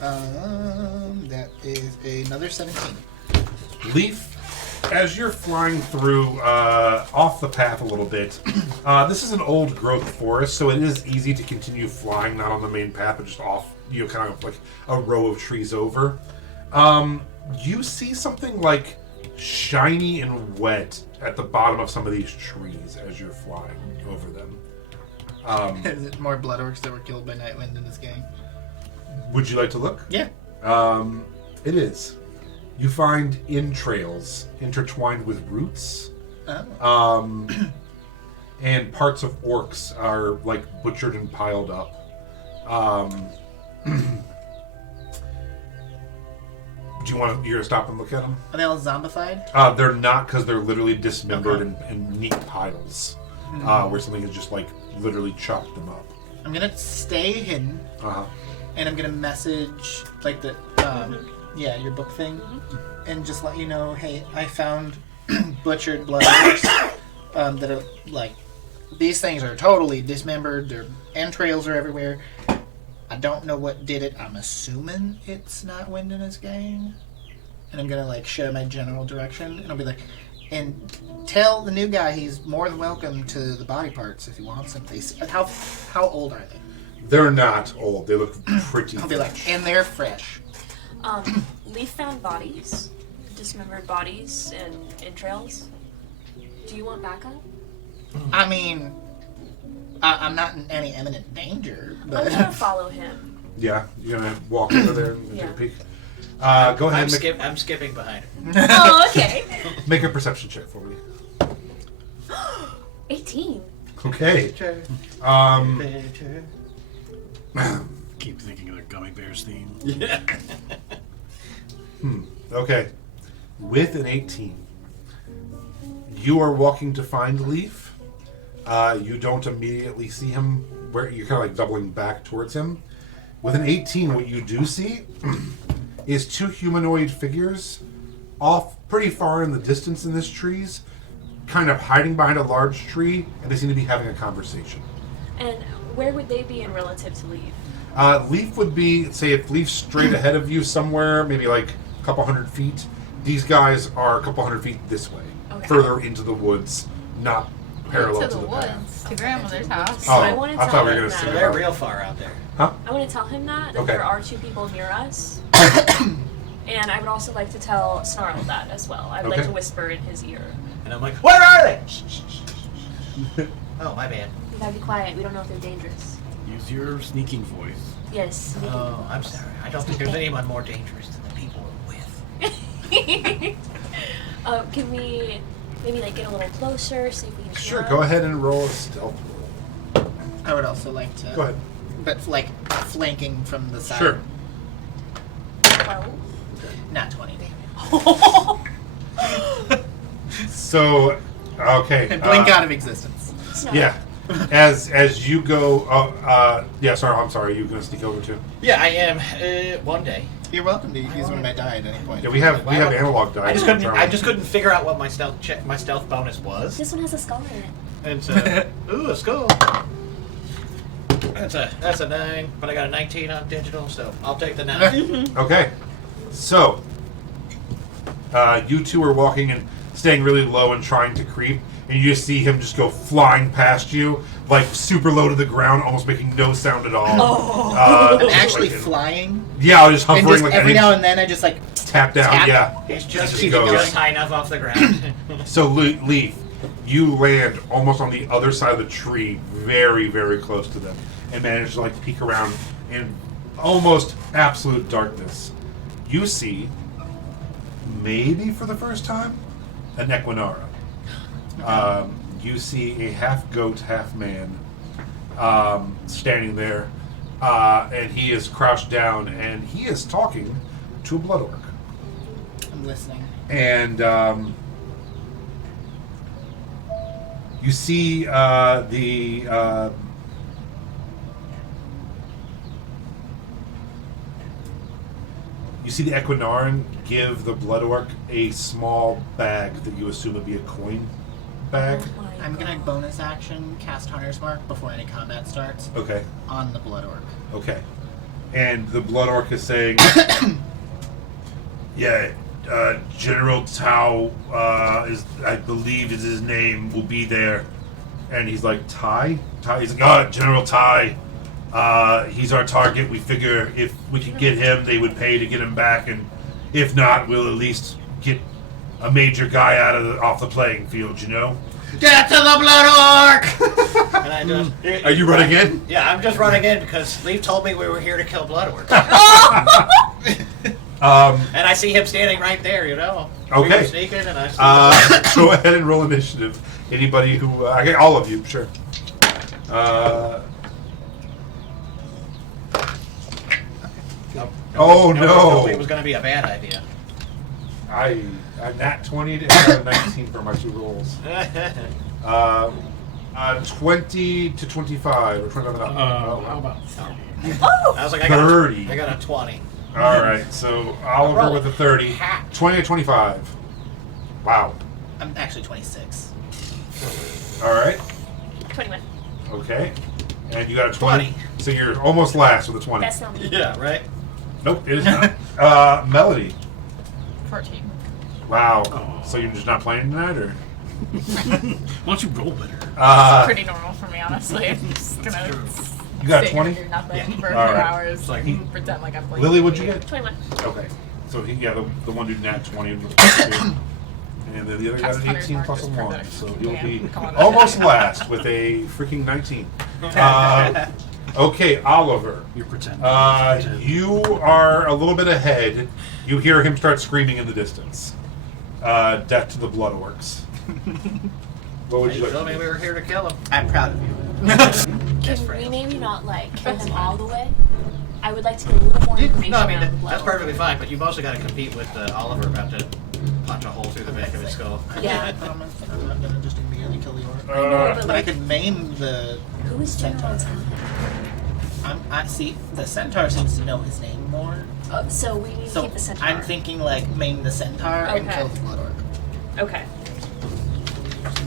That is another 17. Leaf, as you're flying through off the path a little bit, this is an old growth forest, so it is easy to continue flying, not on the main path, but just off, kind of like a row of trees over. You see something like shiny and wet at the bottom of some of these trees as you're flying over them. Is it more bloodworks that were killed by Nightwind in this game? Would you like to look? Yeah. It is. You find entrails intertwined with roots. Oh. And parts of orcs are like butchered and piled up. You're gonna stop and look at them? Are they all zombified? They're not, because they're literally dismembered in neat piles, where something has just like literally chopped them up. I'm gonna stay hidden, and I'm gonna message like the your book thing, and just let you know, hey, I found butchered bloodworks that are like, these things are totally dismembered. Their entrails are everywhere. I don't know what did it. I'm assuming it's not Wind in his gang. And I'm gonna like share my general direction, and I'll be like, and tell the new guy he's more than welcome to the body parts if he wants them. How old are they? They're not old. They look pretty I'll be fresh. like, and they're fresh. Leaf found bodies, dismembered bodies and entrails. Do you want backup? I mean, I'm not in any imminent danger, I'm but gonna follow him. Yeah, you're gonna walk over there and take Yeah. a peek. Go ahead and I'm skipping behind him. Oh, okay. make a perception check for me. 18. Okay. Keep thinking of the Gummy Bears theme. Yeah. Okay. With an 18, you are walking to find Leaf. You don't immediately see him, where you're kind of like doubling back towards him. With an 18, what you do see is two humanoid figures off pretty far in the distance in this trees, kind of hiding behind a large tree, and they seem to be having a conversation. And where would they be in relative to Leaf? Leaf would be, say, if Leaf's straight ahead of you somewhere, maybe like a couple hundred feet. These guys are a couple hundred feet this way, further into the woods, not parallel to the path. woods, to grandmother's house. Oh, I wanna I thought tell we were him going to that. say They're that. real far out there. Huh? I want to tell him that Okay. there are 2 people near us. And I would also like to tell Snarl that as well. I would like Okay. to whisper in his ear. And I'm like, where are they? Oh, my bad. You gotta be quiet. We don't know if they're dangerous. Use your sneaking voice. Yes. Oh, I'm sorry. I don't think there's anyone more dangerous than the people we're with. Can we maybe like get a little closer, see if we can Sure, hear go them? ahead and roll a stealth roll. I would also like to. Go ahead. But like flanking from the side. Sure. 12. Not 20 damage. So, okay. And blink out of existence. Snarl. Yeah. As you go, yeah, sorry, I'm sorry, you going to sneak over too? Yeah, I am. One day. You're welcome to use one of my die at any point. Yeah, we have analog dice. I just couldn't figure out what my stealth bonus was. This one has a skull in it. And so, ooh, a skull. That's a 9, but I got a 19 on digital, so I'll take the 9. Okay. So, you two are walking and staying really low and trying to creep, and you just see him just go flying past you, like super low to the ground, almost making no sound at all. I'm actually like, flying. Yeah, I was just And hovering just like every an now inch, and then I just like tap down. tap. Yeah. He's As just, it he's goes. just high enough off the ground. So, Leaf, you land almost on the other side of the tree, very, very close to them, and manage to like peek around in almost absolute darkness. You see, maybe for the first time, an Equinara. You see a half goat, half man standing there, and he is crouched down, and he is talking to a blood orc. I'm listening. And you see you see the Equinaran give the blood orc a small bag that you assume would be a coin bag. Oh my I'm gonna God. bonus action cast Hunter's Mark before any combat starts Okay. on the blood orc. Okay. And the blood orc is saying, yeah, General Tao is, I believe is his name, will be there. And he's like, Tai? He's like, General Tai. He's our target. We figure if we could get him, they would pay to get him back. And if not, we'll at least get a major guy off the playing field, you know? Death to the blood orc! And I just, Are you running in? Yeah, I'm just running in because Leaf told me we were here to kill blood orcs. And I see him standing right there, you know. We Okay. were sneaking, and I see Go ahead and roll initiative. Anybody who, all of you, sure. Oh Nobody told me it was going to be a bad idea. I'm at 20 and I have 19 for my 2 rolls. 20 to 25 or 25 and up. How about 30? I was like, I got 30. I got a 20. All right, so Oliver Roll. with a 30, 20 to 25. Wow. I'm actually 26. All right. 21. Okay. And you got a 20. 20. So you're almost last with a 20. That's not me. Yeah, right? Nope, it is not. Melody. 14. Wow. Oh. So you're just not playing tonight, or? Why don't you roll better? Pretty normal for me, honestly. I'm just gonna You got a sit here 20? and do nothing for a few All right. hours and pretend like I'm playing. Lily, what'd you get? 21. Okay. So the one dude nat 20 was and then the other Cast got an Hunter's 18 Mark plus is a 1. perfect. So you'll Yeah, be come on. almost last with a freaking 19. Okay, Oliver. You're pretending. You are a little bit ahead. You hear him start screaming in the distance. Death to the blood orcs. What would He you like? told to me do? we were here to kill him. I'm proud of you. Can we maybe not like kill him all the way? I would like to get a little more information No, I mean, around the blood that's orc. perfectly fine, but you've also got to compete with Oliver about to punch a hole through the back of his skull. Yeah. I'm gonna just immediately kill the orc. I know, but But I like, could maim the. who is General Tao? I see. The centaur seems to know his name more. So we need to So keep the centaur. I'm thinking like maim the centaur and Okay. kill the blood orc. Okay.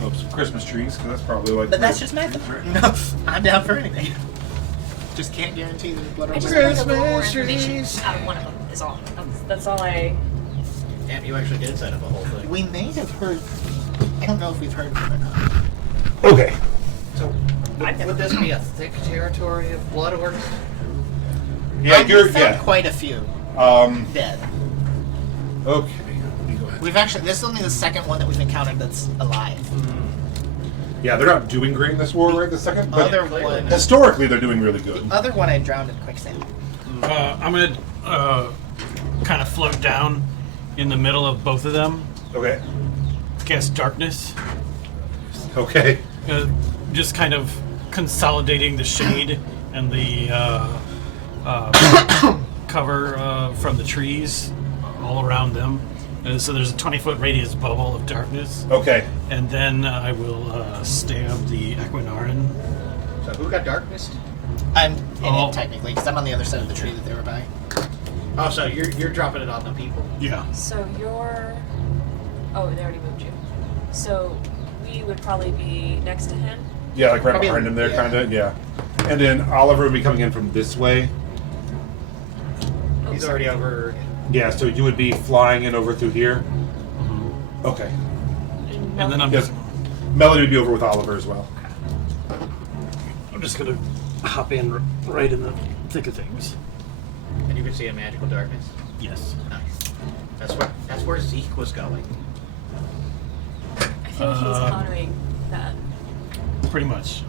Oh, some Christmas trees, because that's probably like. But that's just my thing. No, I'm down for anything. Just can't guarantee that the blood I orange. just want like a little more information out of one of them. Is all. That's all I. Damn, you actually did set up a whole thing. We may have heard. I don't know if we've heard from it or not. Okay. So, would this be a thick territory of blood orcs? Yeah, We found quite a few dead. Okay. You go ahead. We've actually. This is only the second one that we've encountered that's alive. Yeah, they're not doing great in this war right this second, but Other one. historically they're doing really good. Other one I drowned in quicksand. I'm gonna kind of float down in the middle of both of them. Okay. Cast darkness. Okay. Just kind of consolidating the shade and the cover from the trees all around them. So there's a 20-foot radius bubble of darkness. Okay. And then I will stab the Equinaran. So who got darkness? I'm in it technically because I'm on the other side of the tree that they were by. Oh, so you're dropping it on the people. Yeah. So you're. Oh, they already moved you. So we would probably be next to him. Yeah, like right Probably- behind him there, yeah. kind of. Yeah. And then Oliver will be coming in from this way. Oh, He's sorry. already over. Yeah, so you would be flying in over through here. Okay. And then I'm Yes. Melody would be over with Oliver as well. just gonna hop in right in the thick of things. And you can see a magical darkness. Yes. Nice. That's where Zeke was going. I think he's honoring that. Pretty much.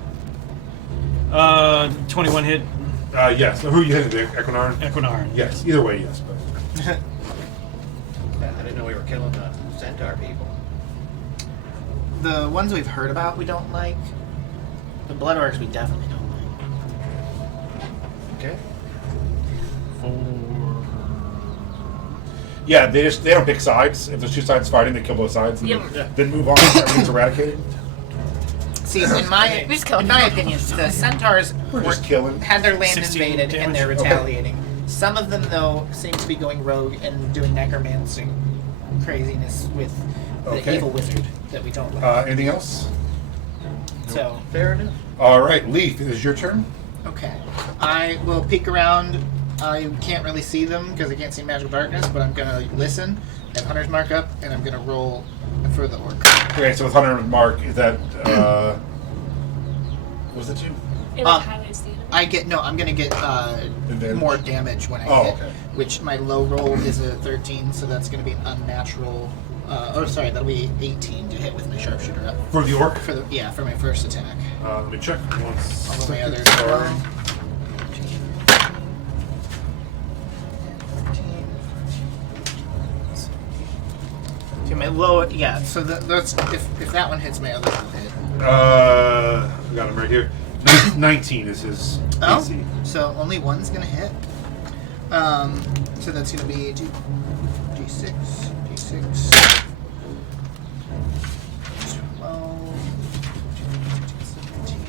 21 hit Yes. So who you hitting, Equinaran? Equinaran. Yes. Either way, yes. But I didn't know we were killing the centaur people. The ones we've heard about we don't like. The blood orcs we definitely don't like. Okay. yeah, they don't pick sides. If there's two sides fighting, they kill both sides and Yep. then move on. Everything's eradicated. See, in my opinion, the centaurs We're just killing. had their land 16 invaded and they're damage? retaliating. Some of them, though, seem to be going rogue and doing necromancy craziness with the Okay. evil wizard that we don't like. Anything else? So, Fair enough. All right, Leaf, it is your turn. okay. I will peek around. I can't really see them because I can't see magical darkness, but I'm going to listen, have Hunter's Mark up, and I'm going to roll for the orc. Okay, so with Hunter Mark, is that what was it two? It like highlights the enemy. I'm going to get Advantage? more damage when I Oh, hit, okay. which my low roll is a 13, so that's going to be an unnatural. That'll be 18 to hit with my sharpshooter up For the orc? for my first attack. Let me check. One Although my second. other Sorry. 13. My low, yeah. So that's if that one hits, my other one will hit. I got him right here. 19 is his Oh, AC. so only one's gonna hit. So that's gonna be D6, 12, 17,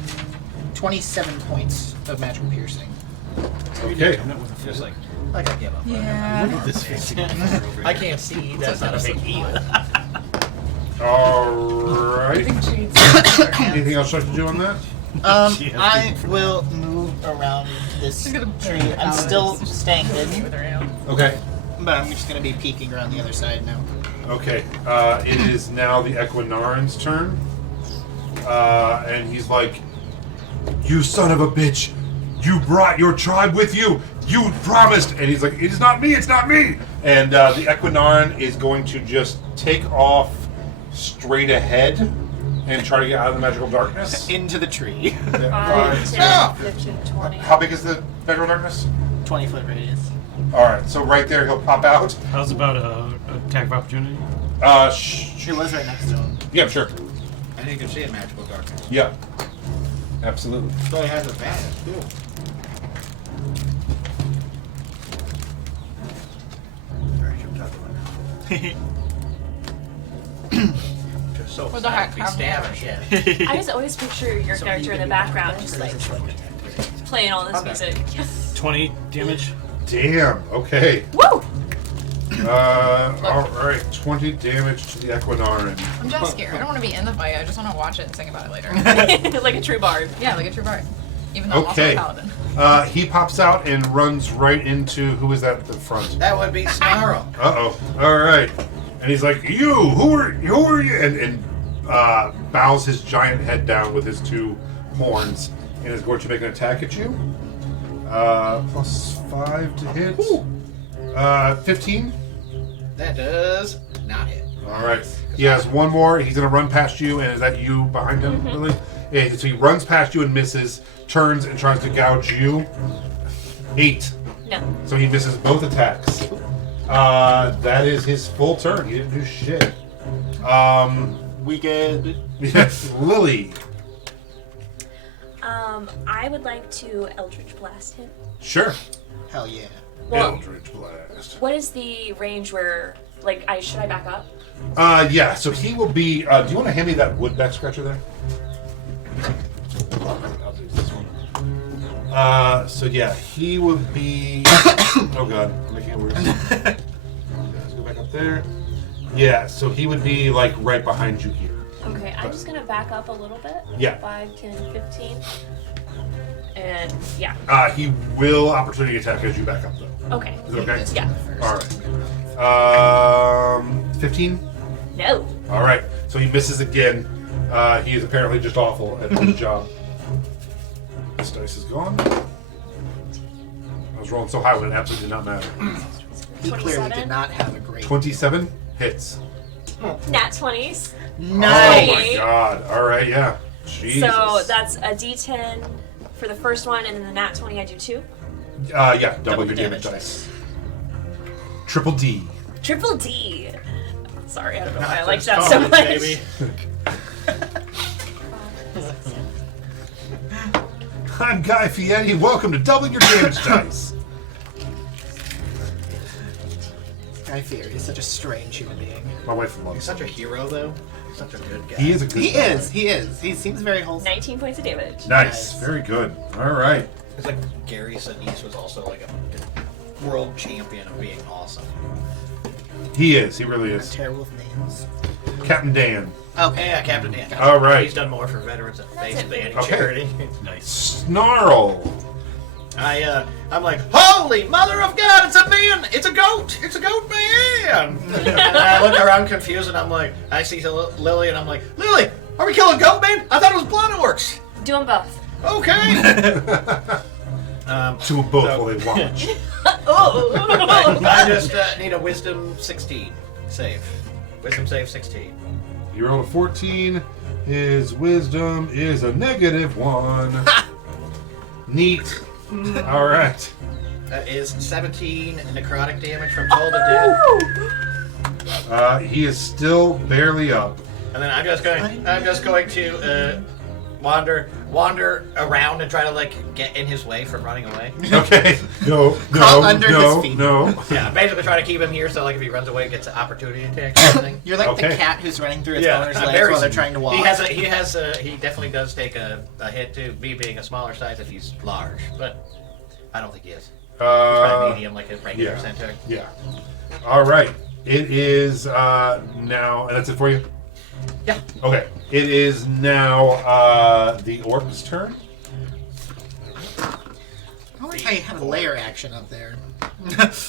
27 points of magical piercing. Okay. Just like Okay. I give up. Yeah. This face. I can't see. That's not a big deal. All right. Anything else I have to do on that? I will move around this tree. I'm still staying hidden, Okay. but I'm just gonna be peeking around the other side now. Okay. It is now the Equinaran's turn. And he's like, "You son of a bitch! You brought your tribe with you! You promised!" And he's like, "It is not me! It's not me!" And the Equinaran is going to just take off straight ahead and try to get out of the magical darkness. Into the tree. 5, 10, No! 15, 20. How big is the magical darkness? 20-foot radius. All right, so right there he'll pop out. How's about a attack of opportunity? She was right next to him. Yeah, sure. And you can see a magical darkness. Yeah, absolutely. So he has advantage too. Sorry, I'm talking about now. Just so What the heck? be stabbing shit. I just always picture your character in the background, just like playing all this music. 20 damage. Damn. Okay. Woo! All right, 20 damage to the Equinarin. I'm just scared. I don't want to be in the fight. I just want to watch it and sing about it later. Like a true bard. Yeah, like a true bard. Even though Okay. I'm also a paladin. He pops out and runs right into who is that at the front? That would be Snarl. Uh-oh. All right. And he's like, "You, who are you?" And bows his giant head down with his two horns and is going to make an attack at you. +5 to hit. 15. That does not hit. All right. He has one more. He's going to run past you, and is that you behind him, Lily? Yeah, so he runs past you and misses, turns and tries to gouge you. 8. No. So he misses both attacks. That is his full turn. He didn't do shit. We good. Yes, Lily. I would like to Eldritch Blast him. Sure. Hell yeah. Well, Eldritch Blast. what is the range where, like, should I back up? Yeah, so he will be... do you want to hand me that wood back scratcher there? I'll use this one. So yeah, he would be... oh god, I'm making it worse. Let's go back up there. Yeah, so he would be, like, right behind you here. Okay, I'm just gonna back up a little bit. Yeah. 5, 10, 15. And, yeah. He will opportunity attack as you back up, though. Okay. Is it okay? Yeah. Alright. 15? No. Alright, so he misses again. He is apparently just awful at his job. This dice is gone. I was rolling so high when it absolutely did not matter. He clearly 27? did not have a great. 27 hits. Nat 20s. Nice. Oh my god. Alright, yeah. Jesus. So that's a D10 for the first one, and then the Nat 20 I do 2. Yeah, double your damage dice. Triple D. Triple D. Sorry, I don't know why I Not like this that so college, much. baby. I'm Guy Fieri. Welcome to Double Your Damage Dice. Guy Fieri is such a strange human being. My wife He's loves such a him. hero, though. He's such a good guy. He is a good He guy. is. He is. He seems very wholesome. 19 points of damage. Nice. Very good. All right. It's like Gary Sinise was also like a world champion of being awesome. He is. He really I'm is. terrible with names. Captain Dan. Okay. Yeah, Captain Dan. All right. He's done more for veterans than basically any Okay. charity. Snarl. I'm like, holy mother of God, it's a man! It's a goat! It's a goat man! And I look around confused and I'm like, I see Lily and I'm like, Lily, are we killing goat man? I thought it was blood orcs! Do them both. Okay! To them both while they watch. Oh! I just need a wisdom 16 save. Wisdom save 16. You rolled a 14. His wisdom is a -1. Neat. All right. That is 17 necrotic damage from cold to dead. He is still barely up. And then I'm just going to wander around and try to like get in his way from running away. Okay. No. Crawl No. under No. his feet. No. Yeah, basically trying to keep him here so like if he runs away, he gets an opportunity attack kind of thing. You're like Okay. the cat who's running through its Yeah, owner's I'm legs very- while they're trying to walk. He definitely does take a hit to me being a smaller size if he's large, but I don't think he is. He's probably medium, like a regular yeah. centaur. Yeah. All right. It is now, and that's it for you? Yeah. Okay. It is now the orc's turn. I like how you have a layer action up there.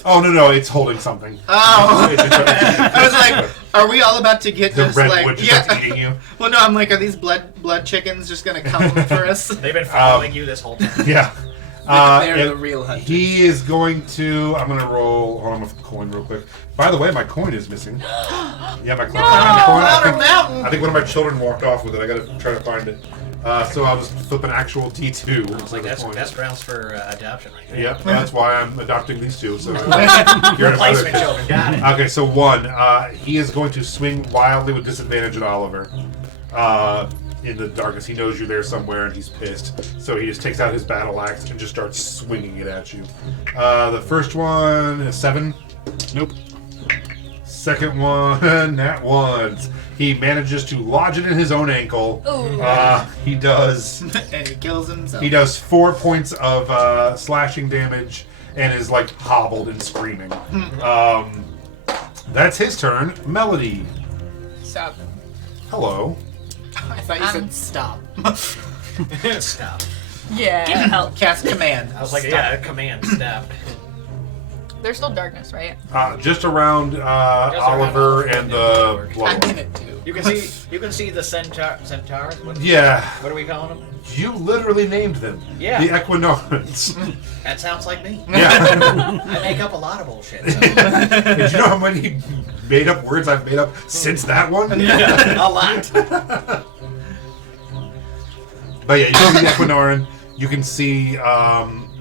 Oh, no, it's holding something. Oh. It's I was like, are we all about to get the just red like wood just starts eating you. Well, no, I'm like, are these blood chickens just gonna come for us? They've been following you this whole time. Yeah. They're and the real hunters. He is going to. I'm going to roll. Hold on, with the coin real quick. By the way, my coin is missing. Yeah, my coin. Cloud Mountain. I think one of my children walked off with it. I got to try to find it. So I'll just flip an actual D2. It's like that's grounds for adoption right there. Yep, that's why I'm adopting these two. So Replacement you're children, got it. Okay, so 1. He is going to swing wildly with disadvantage at Oliver. In the darkness, he knows you're there somewhere, and he's pissed. So he just takes out his battle axe and just starts swinging it at you. The first one is 7. Nope. Second one, nat 1s. He manages to lodge it in his own ankle. He does. And he kills himself. He does 4 points of slashing damage and is like hobbled and screaming. That's his turn. Melody. So, Hello. I thought you said stop. Stop. yeah. Give me help. Cast command. I was like, yeah, command, stop. There's still darkness, right? Just around Oliver and the I'm blood. in it too. You can see the centaurs. Yeah. What are we calling them? You literally named them. Yeah. The Equinorans. That sounds like me. Yeah. I make up a lot of bullshit. So. Did you know how many made up words I've made up since that one? A lot. But yeah, you can see the Equinoran. You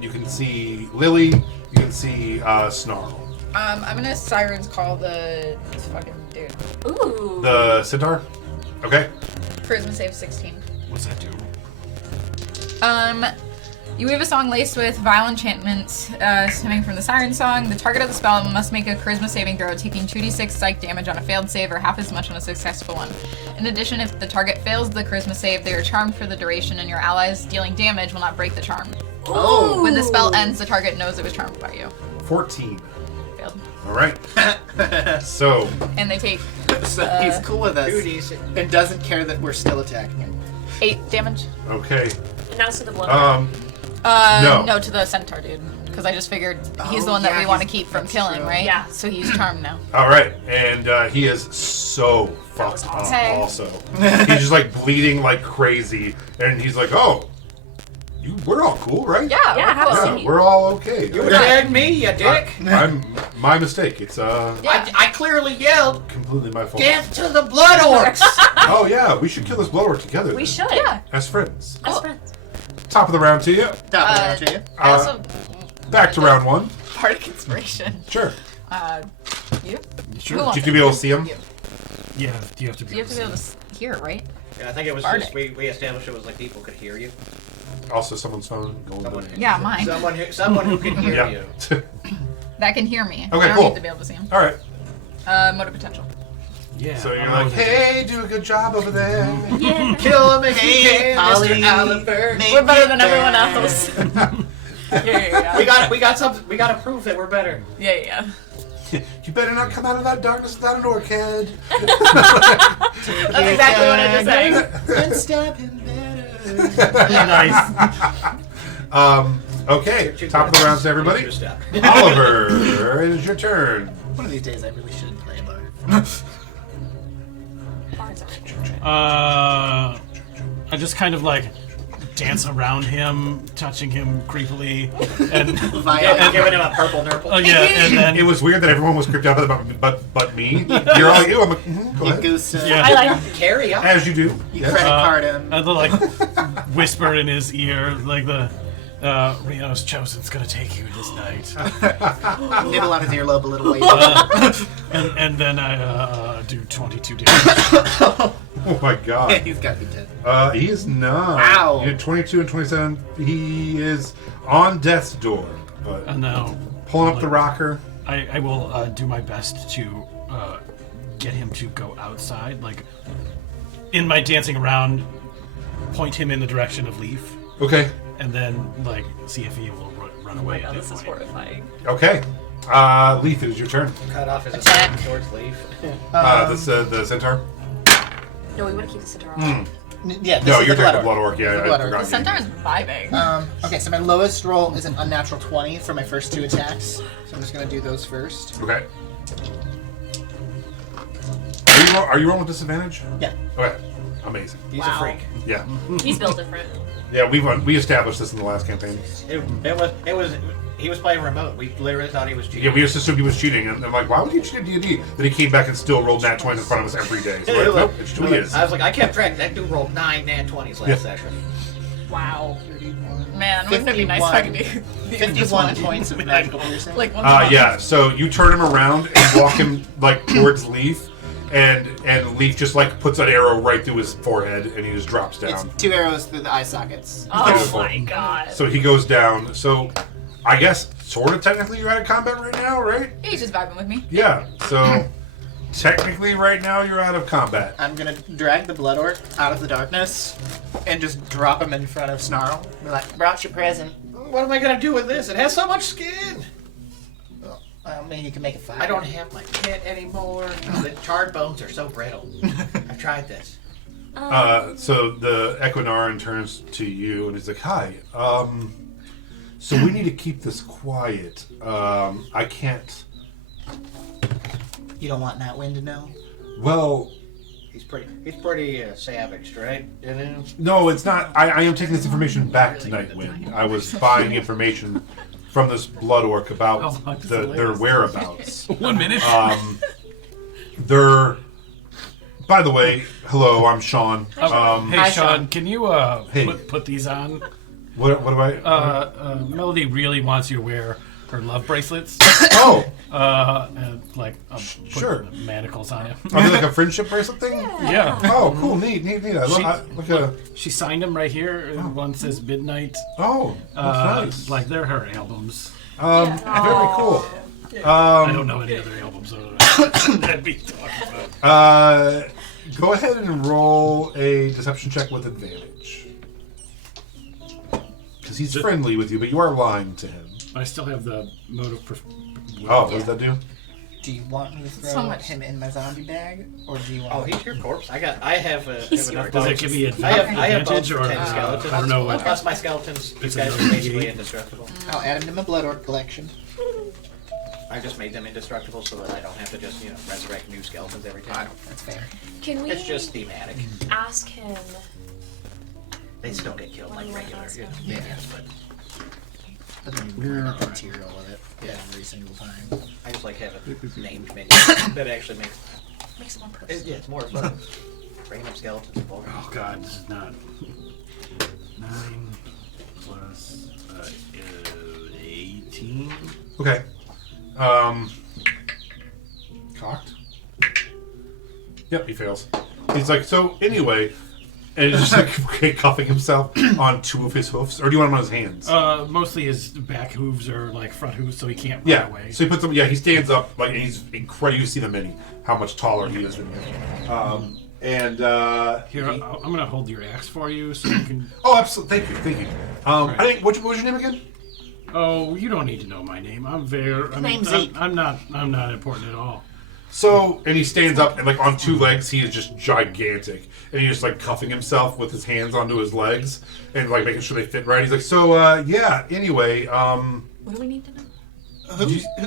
can see Lily. You can see Snarl. I'm gonna sirens call this fucking dude. Ooh. The centaur. Okay. Charisma save 16. What's that do? You weave a song laced with vile enchantments stemming from the siren song. The target of the spell must make a charisma saving throw, taking 2d6 psych damage on a failed save or half as much on a successful one. In addition, if the target fails the charisma save, they are charmed for the duration, and your allies dealing damage will not break the charm. Oh. When the spell ends, the target knows it was charmed by you. 14. Failed. All right. So And they take So he's cool with us 2d6. and doesn't care that we're still attacking him. 8 damage. okay. And now to the blood. No. No, to the centaur dude. Because I just figured he's the one that yeah, we want to he's- keep from that's killing, true. right? Yeah. So he's charmed now. All right, and he is so fucked up. Okay. Also, he's just like bleeding like crazy, and he's like, "Oh, we're all cool, right? Yeah, Yeah, we're have a cool. seat. we're all okay." You attacked me, you dick. I'm my mistake. It's Yeah. I clearly yelled, completely my fault. "Death to the blood orcs!" Oh yeah, we should kill this blood orc together. We then, should. Yeah. as friends. As friends. Top of the round to you. Top of the round to you. I also Back to round one. part of inspiration. Sure. You? Sure. Who wants You can be able to see him. You. Yeah, you have to be. You have to be able to hear, right? Yeah, I think it was Bardic. just we established it was like people could hear you. Also, someone's phone going. Someone, Yeah, mine. someone who can hear Yeah. you. That can hear me. Okay, I don't cool. need to be able to see him. All right. Mode of potential. Yeah. So you're I'm like, over there. "Hey, do a good job over there." Yeah. Kill him if you Hey, can, Polly, Mr. Oliver. make We're better it than everyone better. else. yeah. We got something. We got to prove that we're better. Yeah. You better not come out of that darkness without an orc head. That's exactly what I just said. And stab him better. Nice. Okay, top of the round to everybody. Shoot your step. Oliver, it is your turn. One of these days I really should play a bar. I just kind of like dance around him, touching him creepily, and Yeah, giving him a purple nurple. oh yeah, and then It was weird that everyone was creeped out but me. You're all like, "Ew, I'm like, go You ahead." goose. Yeah. I like Carry on. As you do. You Yes. credit card him. and the like whisper in his ear, like the Reno's chosen's gonna take you this night, Nibble on his earlobe a little way. and then I do 22 damage. Oh my god. He's got to be dead. He is not. Wow. You did 22 and 27. He is on death's door. But And now pulling up the rocker. I will do my best to get him to go outside. Like, in my dancing around, point him in the direction of Leaf, Okay. and then, like, see if he will run away at this that is point. horrifying. Okay. Leaf, it is your turn. Cut off his attack towards Leaf. The centaur. No, we want to keep the centaur Hmm. on. Yeah, this No, is you're the taking the blood blood orc. Yeah, The I blood orc. forgot. The centaur is vibing. Okay, so my lowest roll is an unnatural 20 for my first 2 attacks. So I'm just going to do those first. Okay. Are you rolling with disadvantage? Yeah. Okay. Amazing. He's a freak. Yeah. He's built different. Yeah, we established this in the last campaign. He was playing remote. We literally thought he was cheating. Yeah, we just assumed he was cheating, and I'm like, why would he cheat at D&D? Then he came back and still rolled nat 20 in front of us every day. So like, nope, it's who he is. I was like, I kept track. That dude rolled 9 nat 20s last Yeah. session. Wow. Man, wouldn't it be nice if I could do 51 points of magical piercing. like once a month? Yeah, so you turn him around and walk him like towards Leaf, and Leaf just like puts an arrow right through his forehead, and he just drops It's down. 2 arrows through the eye sockets. Oh Beautiful. my god. So he goes down. So I guess sort of technically you're out of combat right now, right? He's just vibing with me. Yeah. So technically right now you're out of combat. I'm going to drag the blood orc out of the darkness and just drop him in front of Snarl. Be like, brought your present. What am I gonna do with this? It has so much skin. Well, maybe you can make a fire. I don't have my pit anymore. The charred bones are so brittle. I've tried this. So the Equinaran turns to you and he's like, "Hi. So we need to keep this quiet. I can't. You don't want Nightwind to know? Well, He's pretty savage, right? You know? no, it's not. I am taking this information back to Nightwind. I was buying information from this blood orc about their whereabouts. 1 minute. They're. By the way, hello, I'm Sean. Hey, Hi, Sean, Sean. can you Hey. put these on? What do I? Melody really wants you to wear her love bracelets. Oh, And like, put Sure. manacles on it. are they like a friendship bracelet thing? Yeah. Oh, cool, neat. She signed them right here. One says Midnight. Oh, that's nice. Like they're her albums. Very cool. I don't know any other albums other than that'd be talking about. Go ahead and roll a deception check with advantage. Because he's friendly with you, but you are lying to him. I still have the mode of. Oh, what does that do? Do you want me to throw So much. him in my zombie bag, or do you want? Oh, he's your corpse. I have enough. Does it give me I have bones advantage for or 10 skeletons. I don't know what. Plus my skeletons. These It's guys a are basically D8. indestructible. I'll add him to my blood orc collection. I just made them indestructible so that I don't have to just resurrect new skeletons every time. That's fair. Can we It's just thematic. ask him? They still get killed like regular. Yeah. But then you bring up material with it every single time. I just like having named minions that actually Makes him on purpose. it's more fun. Random skeletons and bull. Oh God, this is not 9 plus 18. Okay. Cocked? Yep, he fails. He's like, so anyway, and he's just like cuffing himself on 2 of his hoofs, or do you want him on his hands? Mostly his back hooves or like front hooves, so he can't run Yeah. away. So he puts them. Yeah, he stands up like, and he's incredible. You see the mini, how much taller he is than you. Here, I'm gonna hold your axe for you, so you can. Oh, absolutely. Thank you. I think. What was your name again? Oh, you don't need to know my name. I'm Name's Zeke. I'm not important at all. So, and he stands up, and like on 2 legs, he is just gigantic, and he's just like cuffing himself with his hands onto his legs, and like making sure they fit right. He's like, so, yeah. Anyway, What do we need to know?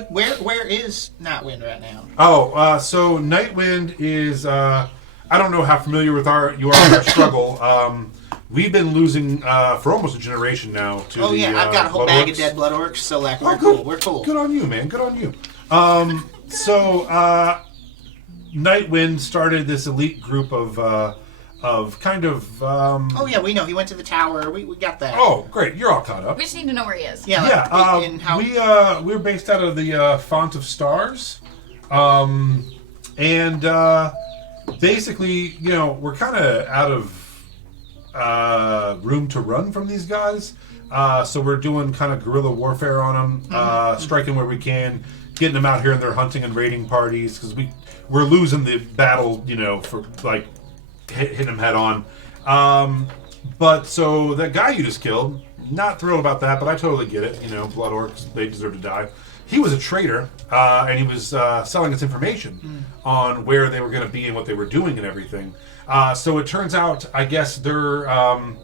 Where is Nightwind right now? so Nightwind is. I don't know how familiar with you are with our struggle. We've been losing for almost a generation now to Oh yeah, I've got a whole blood bag orcs. of dead blood orcs, so like we're good. cool. We're cool. Good on you, man. Good on you. Nightwind started this elite group of kind of. Oh yeah, we know. He went to the tower. We got that. Oh, great! You're all caught up. We just need to know where he is. Yeah. Yeah, and how, we're based out of the Font of Stars, and basically, we're kind of out of room to run from these guys, so we're doing kind of guerrilla warfare on them, striking where we can, getting them out here, and they're hunting and raiding parties because we're losing the battle, for like hitting them head on. But so that guy you just killed, not thrilled about that, but I totally get it. Blood orcs, they deserve to die. He was a traitor, and he was selling us information on where they were going to be and what they were doing and everything. So it turns out, I guess they're, and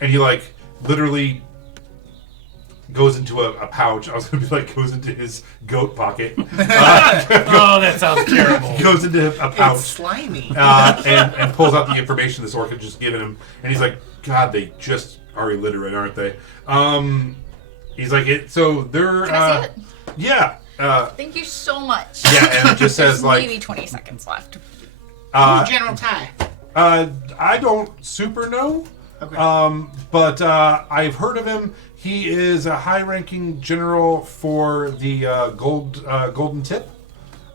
he like literally goes into a pouch. I was going to be like, goes into his goat pocket. Oh, that sounds terrible. Goes into a pouch. it's slimy. And pulls out the information this orc had just given him, and he's like, "God, they just are illiterate, aren't they?" He's like, "It." So they're. Can I see it? Yeah. Thank you so much. Yeah, and it just says There's like. maybe 20 seconds left. Who's General Ty? I don't super know. Okay. But I've heard of him. He is a high-ranking general for the Golden Tip.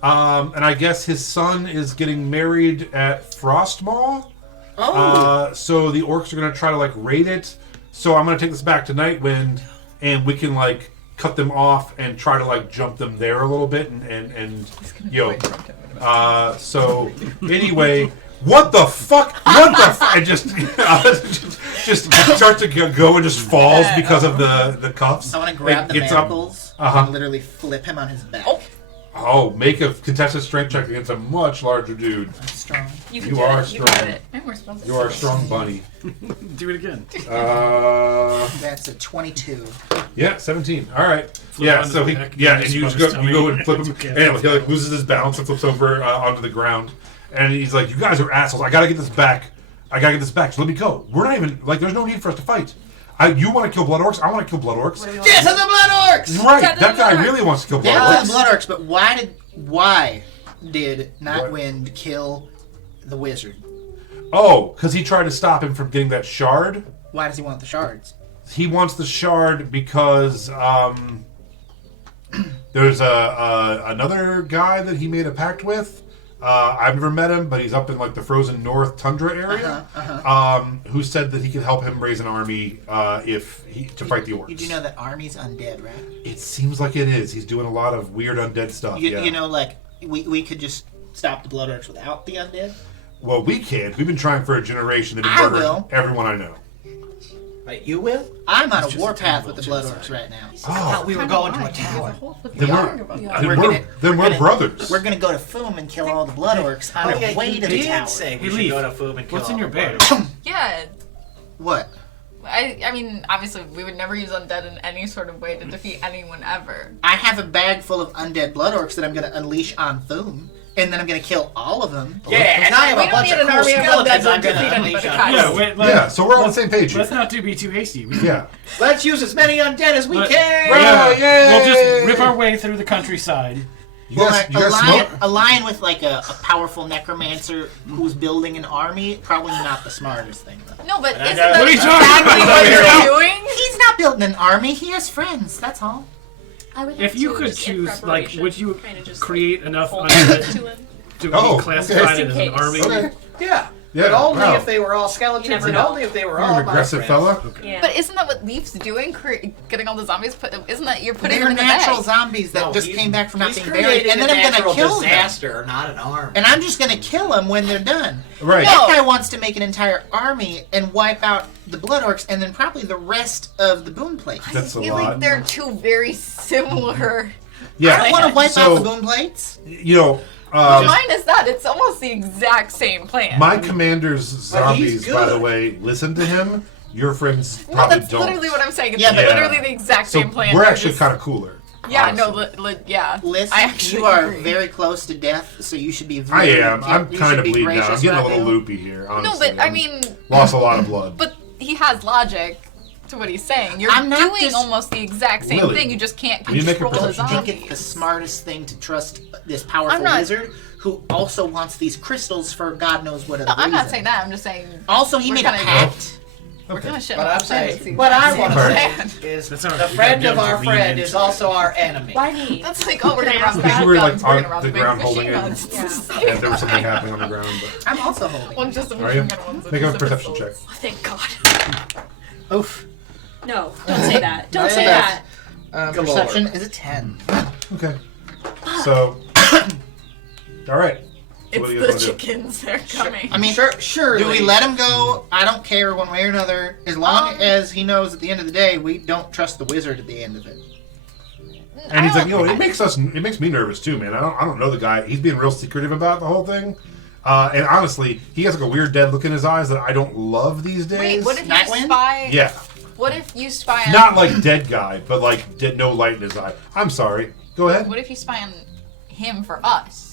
And I guess his son is getting married at Frostmaw. Oh. So the orcs are going to try to like raid it. So I'm going to take this back to Nightwind, and we can like cut them off and try to like jump them there a little bit and so anyway, what the fuck? What the fuck? I just starts to go and just falls because of the cuffs. I want to grab the Gets up. manacles Uh-huh. and literally flip him on his back. Oh. Oh, make a contested strength check against a much larger dude. I'm strong. You can You do are it. You strong. got it. And we're supposed to. You are a strong bunny. Do it again. That's a 22. Yeah, 17. All right. Flip Yeah, on so his he, back, yeah, and and you just just rub his go, you go tummy. and flip him, Okay. and anyway, he like loses his balance and flips over onto the ground, and he's like, "You guys are assholes. I gotta get this back. I gotta get this back. So let me go. We're not even like. There's no need for us to fight. You want to kill blood orcs? I want to kill blood orcs. Death of the Blood Orcs! Right. Death of That the guy Blood really wants to kill blood Death of orcs. the Blood Orcs, but why did What? Nightwind kill the wizard? Oh, because he tried to stop him from getting that shard. Why does he want the shards? He wants the shard because there's another guy that he made a pact with. I've never met him, but he's up in like the frozen north tundra area. Who said that he could help him raise an army to fight the orcs? You do know that army's undead, right? It seems like it is. He's doing a lot of weird undead stuff. Yeah. You know, like we could just stop the Blood Orcs without the undead. Well, we can't. We've been trying for a generation to I murder will. everyone I know. You will? I'm on a just warpath a with the terrible Blood Orcs right now. I thought we were going to a tower. Then we're brothers. We're gonna go to Foom and kill all the Blood Orcs on our way to the did tower. say we Hey, should Leaf, go to Foom and kill What's in all your the bag? brothers. Yeah. What? I mean, obviously, we would never use undead in any sort of way to defeat anyone ever. I have a bag full of undead Blood Orcs that I'm gonna unleash on Foom, and then I'm gonna kill all of them. Yeah, and I have We a don't bunch need of an cool army of skeletons undead I'm to gonna defeat unleash anybody, on guys. Yeah, you. wait, Yeah, so we're on the same page. Let's not be too hasty. Yeah. Let's use as many undead as we But- can! Right. yay! We'll just rip our way through the countryside. You guys smoke? A lion with like a powerful necromancer who's building an army, probably not the smartest thing. Though. No, but isn't got- that What are you talking exactly about? what Here we you're go. doing? He's not building an army. He has friends. That's all. I would If have you to could just in choose, like, preparation would you kinda just, create enough hold undead it to him? to Oh, be classified okay. as an army? Okay. Yeah. Yeah, But only wow. if they were all You skeletons never and know. only if they were You're all an my aggressive friends. fella. Yeah. But isn't that what Leaf's doing? Getting all the zombies put? Isn't that you're putting They're them in the natural bag? zombies that No, just he's- came back from not he's being buried, creating and then a I'm gonna natural kill them. disaster, not an army. And I'm just gonna kill them when they're done. Right. That No. guy wants to make an entire army and wipe out the Blood Orcs, and then probably the rest of the Boon Plates. That's a I feel lot. like they're two very similar. Yeah. I don't want to wipe so, out the Boon Plates. You know, Mine is that it's almost the exact same plan. my commander's But he's zombies, by the good. way, listen to him. Your friends No, probably that's don't. literally what I'm saying. It's Yeah, but- literally the exact So same plan. we're They're actually just- kind of cooler. Yeah, no, honestly. yeah. Listen, I actually you are agree. very close to death, so you should be. I Very, am. I'm you kind should of be bleeding out. I'm gracious getting a right little now. loopy here. No, Honestly. but I I'm- mean, lost a lot of blood. but he has logic to what he's saying. You're I'm not doing just- almost the exact same Lily, thing. You just can't will you make a control the perception I check? think it's the zombies. smartest thing to trust this powerful I'm not- wizard who also wants these crystals for God knows what other No, I'm not reason. saying that. I'm just saying Also, he We're made a gonna- pact. we're gonna shit But on I'm the planet. saying, It's what I the want to exact say same is That's all the right. We friend gotta of our lean friend into is it. also our enemy. Why me? That's like, oh, we're gonna rob the Because bad you were, like, guns. We're gonna on rob the the big ground machine holding it. guns. Yeah. And there was something happening on the ground. But I'm also holding. One just the Are you? machine gun ones. Make a and the perception check. pistols. Oh, thank God. Oof. No, don't say that. Don't Not say bad. that. Galore. Perception is a 10. Okay. So, all right. So what do you guys It's the wanna do? chickens. They're coming. I mean, Surely. do we let him go? I don't care one way or another, as long Um, as he knows at the end of the day we don't trust the wizard at the end of it. And he's I like, don't- it makes me nervous too, man. I don't know the guy. He's being real secretive about the whole thing. And honestly, he has like a weird dead look in his eyes that I don't love these days. Wait, what if you Nightwind? spy? Yeah, What if you spy on? not like dead guy, but like dead, no light in his eye. I'm sorry. Go ahead. What if you spy on him for us?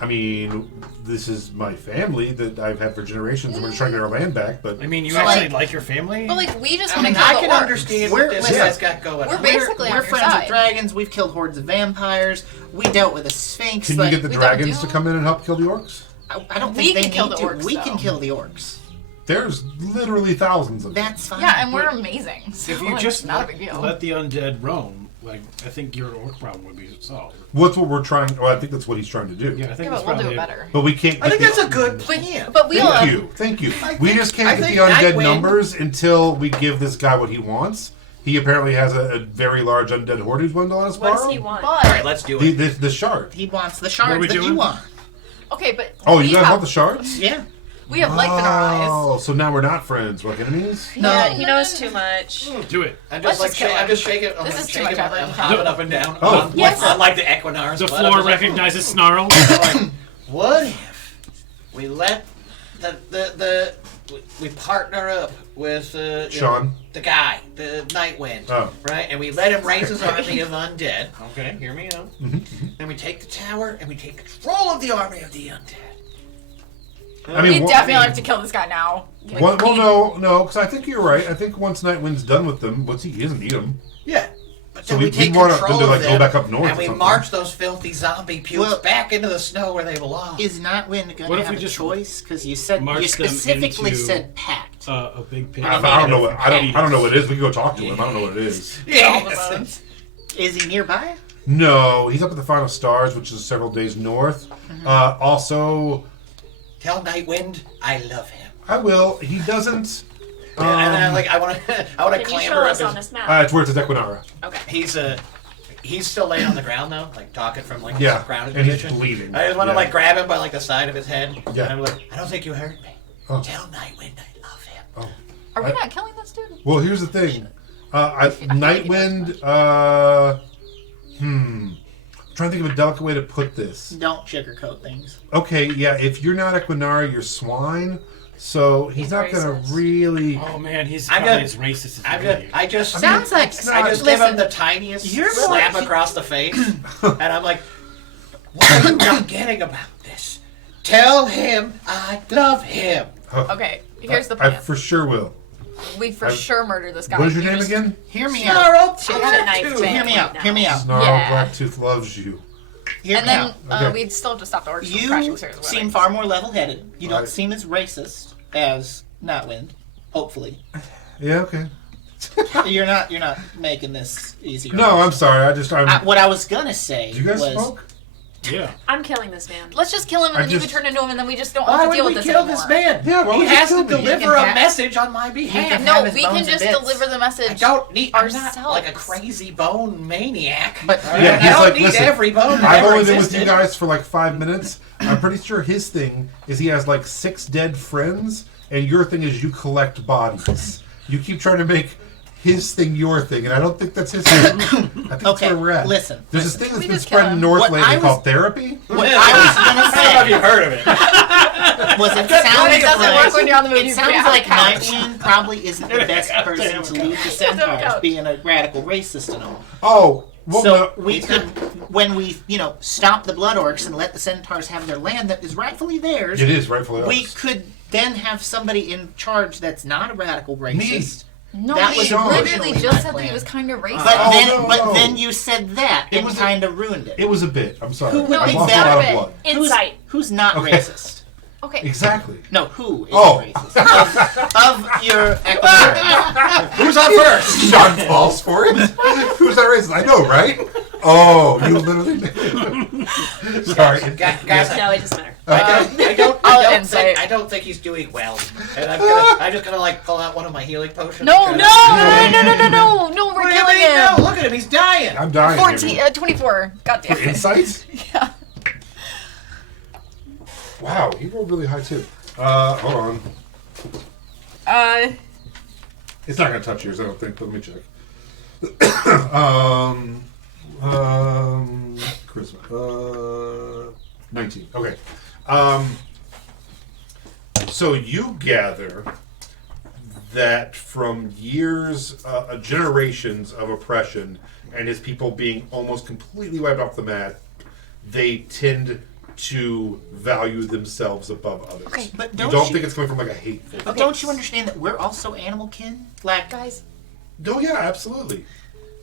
I mean, this is my family that I've had for generations, and we're just trying to get our land back. But I mean, you So, actually like- like your family? But like, we just I want to mean, kill I the can orcs. understand We're- what this listen, guy's got going we're on. basically We're on your friends side. with dragons. We've killed hordes of vampires. We dealt with a sphinx. can you like, get the we don't dragons do- to come in and help kill the orcs? I don't We think they can kill need the to. orcs, We though. can kill the orcs. There's literally thousands of them. That's fine. Yeah, and we're amazing. So if you it's just not a big deal. let the undead roam, like, I think your orc problem would be solved. What's what we're trying? Well, I think that's what he's trying to do. Yeah, I think Yeah, that's but we'll do probably it better. But we can't. I think get that's the- a good plan. But we all Thank you, thank you. We just can't I get the think undead Nightwind- numbers until we give this guy what he wants. He apparently has a very large undead horde he's willing to let us What does borrow. he want? All right, But let's do The, it. the shard. He wants the What are shards we that you doing? want. okay, but Oh, we you guys have, want the shards? Yeah. We have life in our eyes. Oh, so now we're not friends. We're like enemies? Yeah, he knows too much. Do it. I'm Let's just like just kill him. I'm just shaking. I'm This like is too shaking. much effort. I'm hopping up and down. Oh. on, Yes. on like the Equinars. The but I'm floor just like, recognizes Snarl. like, what if we let we partner up with Sean. the guy, the Nightwind, Oh. right? And we let him raise his army of undead. Okay, hear me out. Then we take the tower and we take control of the army of the undead. I We mean, definitely have to kill this guy now. Like, well, no, because I think you're right. I think once Nightwind's done with them, he doesn't need them. Yeah. But So then we- we take we want them control to, of like, go them, back up north and or we something. march those filthy zombie pukes Well- back into the snow where they belong. Is Nightwind going What to if have we a just choice? Because you said march you them specifically into- said pact. A big pit. I don't know what I don't know what it is. We can go talk to him. I don't know what it is. all the bones. Is he nearby? No, he's up at the Final Stars, which is several days north. Also, Tell Nightwind I love him. I will. He doesn't. And I want to Can you clamber show up us on his. this map? It's where it's Equinara. Okay. He's still laying on the ground though, like talking from like Yeah, his grounded and he's position. bleeding. I just want to Yeah. like grab him by like the side of his head. Yeah. And I'm like, I don't think you heard me. Oh. Tell Nightwind I love him. Oh. Are we not killing this dude? Well, here's the thing. Nightwind. I'm trying to think of a delicate way to put this. Don't sugarcoat things. Okay, yeah. If you're not Equinara, you're swine. So he's not going to racist. really. Oh man, he's I'm probably gonna- as racist as I'm really. just, I just, Sounds like I just give listen, him the tiniest you're slap more- across the face, and I'm like, what are you not getting about this? Tell him I love him. Okay, here's the I plan. for sure will. We for sure murder this guy. What is your You name just- again? Hear me out. Snarl, Shit, nice Blacktooth. man. Hear me out. Hear me out. Snarl Yeah. Blacktooth loves you. Hear And me then out. Okay. we'd still have to stop the orcs from crashing You stairs. seem far more level-headed. You don't Right. seem as racist as Nightwind. Hopefully, Yeah. Okay. you're not making this easier. No, I'm sorry. I'm. What I was gonna say Do you guys was smoke? Yeah. I'm killing this man. Let's just kill him and I then you just- can turn into him and then we just don't Why have to would deal we with this kill anymore. this man? Yeah, why he would you has kill to me? deliver You can a have- message on my behalf. can No, have his we bones can and just bits. deliver the message. I don't need. I'm not ourselves. like a crazy bone maniac. But- All right? Yeah, I he's don't like, need listen, every bone. That I've ever only been with you existed. guys for like 5 minutes. I'm pretty sure his thing is he has like 6 dead friends, and your thing is you collect bodies. You keep trying to make his thing your thing, and I don't think that's his thing. I think that's Okay, where we're at. listen. There's this thing that's We been just kill spreading him. north What lately I was- called therapy. what I was gonna I don't know if say you've heard of it. was it got sounds plenty It of doesn't like work when you're on the move. it You sounds can't have like a couch. Nightwind probably isn't the best person to lead the have a Centaurs, couch. being a radical racist and all. Oh, well, So no, we could, when we, stop the Blood Orcs and let the Centaurs have their land that is rightfully theirs, it is rightfully we ours. could then have somebody in charge that's not a radical racist. No, That he was literally originally just my said that plan. he was kind of racist. But Oh, then, no, but no. then you said that It and was a- kind of ruined it. It was a bit. I'm sorry. Who would I make lost a that lot a of bit? blood. Insight. Who's not Okay. racist? Okay. Exactly. No, who is Oh. racist? Of your Equinarians. Who's on first? Sean falls for it. Who's that racist? I know, right? Oh, you literally made it. Sorry. Guys, No, it doesn't matter. Insight. I don't think he's doing well. And I'm just gonna like pull out one of my healing potions. No, and no, try to- no, we're What do you killing mean, no? him. Look at him, he's dying. I'm dying. 14, 24. God damn For it. insights? Yeah. Wow, he rolled really high too. Hold on. It's not gonna touch yours, I don't think. But let me check. Charisma. 19. Okay. So you gather that from years, generations of oppression, and his people being almost completely wiped off the map, they tend to value themselves above others. Okay, but you don't don't you- think it's coming from like a hateful. But don't you understand that we're also animal kin? Like, Guys, No, yeah, absolutely.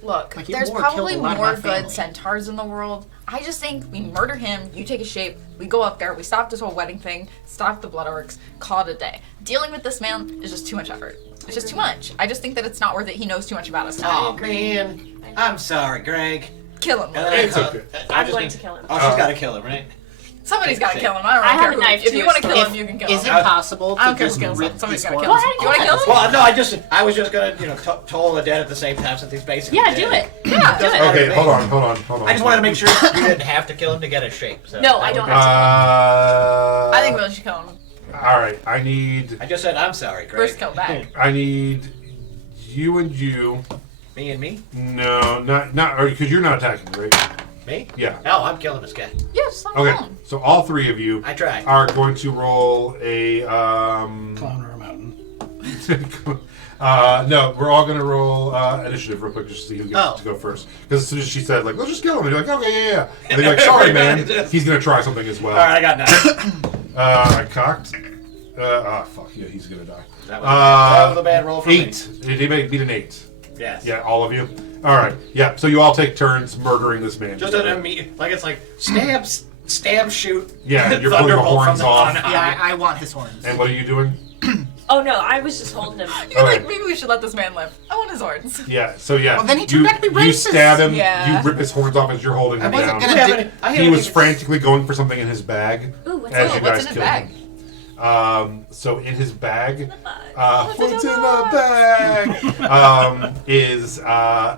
look, Like, your there's war probably killed a lot of more my good family. centaurs in the world. I just think we murder him, you take a shape, we go up there, we stop this whole wedding thing, stop the blood orcs, call it a day. Dealing with this man is just too much effort. It's just too much. I just think that it's not worth it. He knows too much about us. Oh man, I'm sorry, Greg. Kill him. It's okay. I'm going to kill him. Oh, she's got to kill him, right? Somebody's got to kill him. I don't I really have care a who. knife If to you want to his kill throat. him, you can kill is it him. possible I don't to care just who kills rip him. Somebody's his got to kill horns him. ahead and You want to kill kill him? Well, no, I was just gonna toll the dead at the same time since he's basically Yeah, dead. do it. Yeah, do it. Okay, hold on. I just wanted to make sure you didn't have to kill him to get a shape. So No, that I would don't be- have I think we should kill him. All right, I need I just said I'm sorry, Craig. First kill back. you and you. Me and me? No, not because you're not attacking, right? Me? Yeah. No, I'm killing this guy. Yes, I'm Okay, alone. so all three of you I tried. are going to roll a. Clown or a mountain. No, we're all going to roll initiative real quick just to see who gets to go first. Because as soon as she said, like, let's just kill him, and you're like, okay, yeah. And they're like, sorry, man. He's going to try something as well. All right, I got 9. I cocked. Fuck, yeah, he's going to die. That was a bad roll for 8. Did anybody beat an 8? me. Yes. Yeah, all of you? All right. Yeah, so you all take turns murdering this man. Just an immediate, like it's like stab, shoot. Yeah, you're pulling the Thunderbolt horns from off. Yeah, I want his horns. And what are you doing? Oh no, I was just holding him. You're like, Okay. maybe we should let this man live. I want his horns. Yeah, so yeah. Well, then he turned out to be You racist. stab him, Yeah. you rip his horns off as you're holding I him wasn't down. gonna Yeah, do- but I He haven't was even- frantically going for something in his bag Ooh, what's as that? you What's guys in his killed bag? him. So in his bag, What's what's in the bag? Is a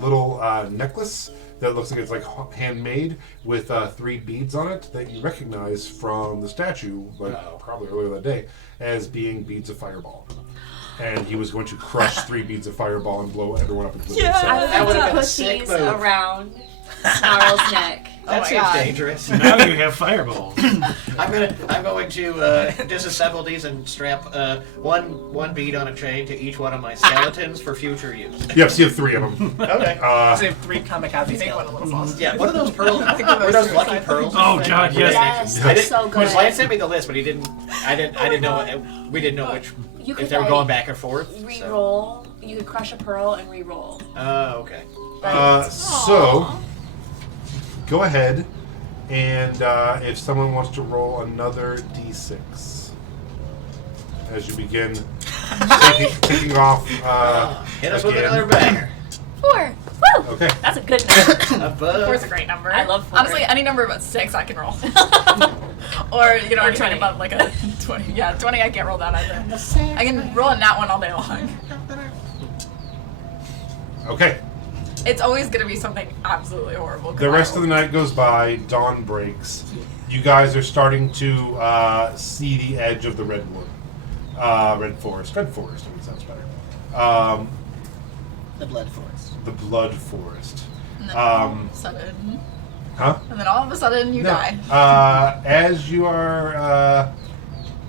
little necklace that looks like it's like handmade with 3 beads on it that you recognize from the statue, like probably earlier that day, as being beads of fireball. And he was going to crush 3 beads of fireball and blow everyone up, including I himself. was That would've gonna been a put sick these move. around Snarl's neck. That my seems God. dangerous. Now you have fireballs. I'm going to disassemble these and strap one bead on a chain to each one of my skeletons for future use. Yep, so you have 3 of them. Okay. So you have 3 kamikaze skeletons. Yeah. What are those pearls? Were those lucky pearls? Oh god, yes. Yes, I they're didn't, so good. because Lance sent me the list, but he didn't. I didn't know. We didn't know which. You could If they were like going back and forth. So. re-roll. You could crush a pearl and re-roll. Okay. So, go ahead, and if someone wants to roll another d6 as you begin taking off. Hit us with again. another banger. 4. Woo! Okay. That's a good number. Above. 4's a great number. I love 4. Honestly, any number but 6 I can roll. Or, you know, Or anything 20. above like a 20. Yeah, 20 I can't roll that either. I can roll a nat one all day long. Okay. It's always going to be something absolutely horrible. The rest of the night goes by. Dawn breaks. You guys are starting to see the edge of the redwood. Red forest. I mean, sounds better. The blood forest. The blood forest. And then all of a sudden... Huh? And then all of a sudden you No. die. As you are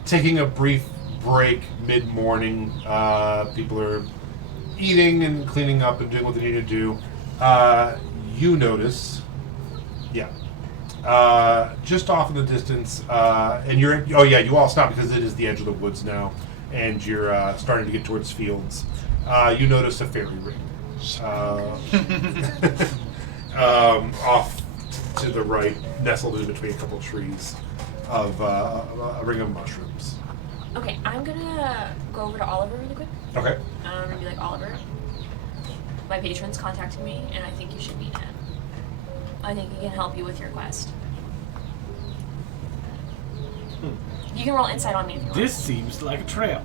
taking a brief break mid-morning, people are eating and cleaning up and doing what they need to do. You notice, just off in the distance, and you're, you all stop because it is the edge of the woods now, and you're starting to get towards fields. You notice a fairy ring off to the right, nestled in between a couple trees of a ring of mushrooms. Okay, I'm gonna go over to Oliver really quick. Okay. And be like, Oliver, my patron's contacted me, and I think you should meet him. I think he can help you with your quest. You can roll insight on me if you want. This seems like a trail.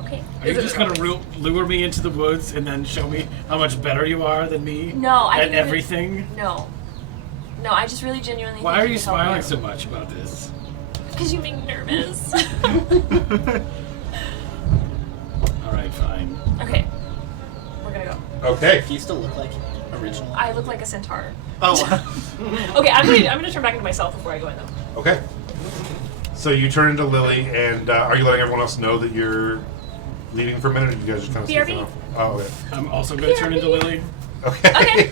Okay. Are you just gonna lure me into the woods and then show me how much better you are than me? No, I at think you're- everything. No. No, I just really genuinely Why think are you can help smiling so much about this? Because you make me nervous. All right, fine. Okay. We're gonna go. Okay. Do you still look like original? I look like a centaur. Oh. Okay, I'm gonna turn back into myself before I go in though. Okay. So you turn into Lily, and are you letting everyone else know that you're leaving for a minute, or do you guys just kind of BRB. sneak off? Oh, okay. I'm also gonna turn into Lily. Okay. Okay.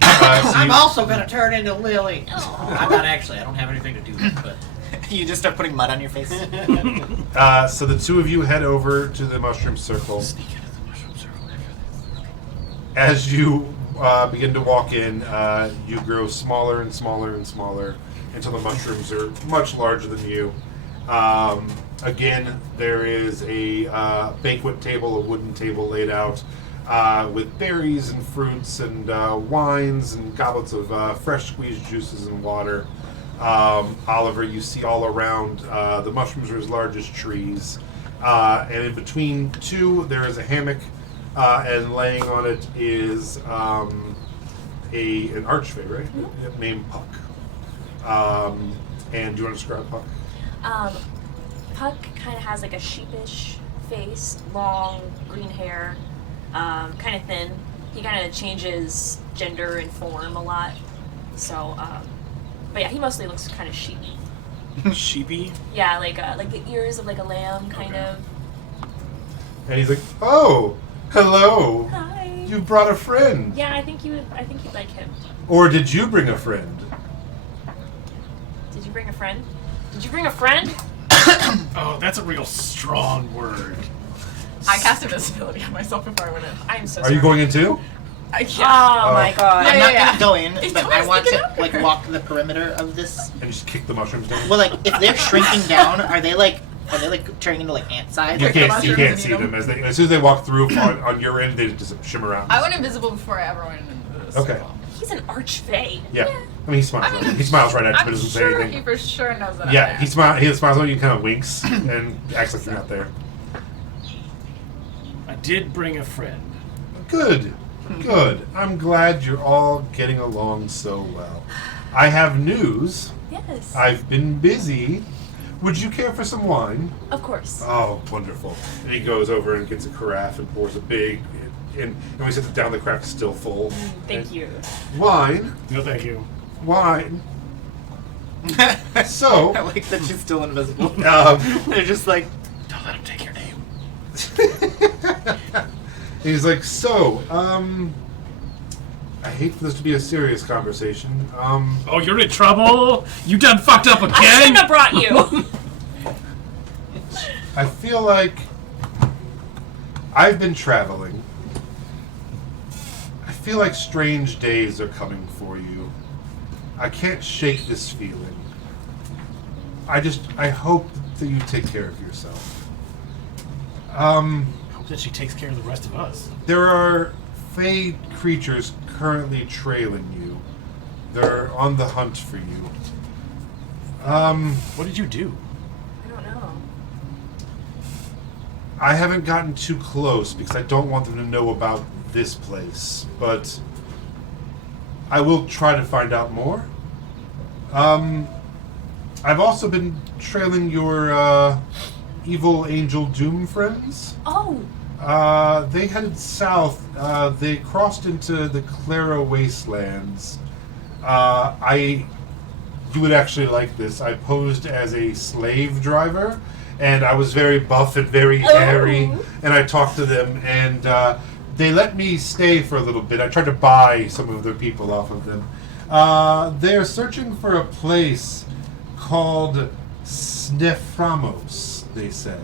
So I'm you- also going to turn into Lily. I'm not actually. I don't have anything to do with it, but. You just start putting mud on your face. So the two of you head over to the mushroom circle. As you begin to walk in, you grow smaller and smaller and smaller until the mushrooms are much larger than you. Again, there is a banquet table, a wooden table laid out with berries and fruits and wines and goblets of fresh squeezed juices and water. Oliver, you see all around, the mushrooms are as large as trees. And in between two, there is a hammock, and laying on it is an archfey, right? Named Puck. And do you want to describe Puck? Puck kind of has like a sheepish face, long green hair, kind of thin. He kind of changes gender and form a lot. So, but yeah, he mostly looks kind of sheepy. Sheepy. Yeah, like the ears of like a lamb, kind of. And he's like, "Oh, hello. Hi. You brought a friend. Yeah, I think you'd like him. Or did you bring a friend?" Did you bring a friend? Did you bring a friend? Oh, that's a real strong word. I cast invisibility on myself before I went in. I'm so Are sorry. you going in too? Oh my god. I'm Yeah, not yeah, gonna go in, He's but totally I want sneaking to up like here. walk the perimeter of this. And just kick the mushrooms down? Well, like if they're shrinking down, are they turning into like ant size? You Kick the can't mushrooms see and eat them. them. As soon as they walk through on your end, they just shimmer out. I went invisible before I ever went into this. Okay. He's an archfey. Yeah. I mean, he smiles. I mean, he smiles right at you, but I'm doesn't say sure anything. he for sure knows that. Yeah, he smiles at you, kind of winks, and acts like you're not there. I did bring a friend. Good. I'm glad you're all getting along so well. I have news. Yes. I've been busy. Would you care for some wine? Of course. Oh, wonderful. And he goes over and gets a carafe and pours a big, and when he sits it down, the carafe is still full. Thank you. Wine. No, thank you. Wine. So, I like that she's still invisible. They're just like, Don't let him take your name. he's like, so, I hate for this to be a serious conversation. Oh, you're in trouble? You done fucked up I again? shouldn't have brought you. I feel like I've been traveling. I feel like strange days are coming for you. I can't shake this feeling. I hope that you take care of yourself. I hope that she takes care of the rest of us. There are fey creatures currently trailing you. They're on the hunt for you. What did you do? I don't know. I haven't gotten too close because I don't want them to know about this place, but I will try to find out more. I've also been trailing your evil angel doom friends. Oh. They headed south. They crossed into the Clara Wastelands. You would actually like this. I posed as a slave driver, and I was very buff and very hairy, and I talked to them, and they let me stay for a little bit. I tried to buy some of their people off of them. They're searching for a place called Sneframos, they said.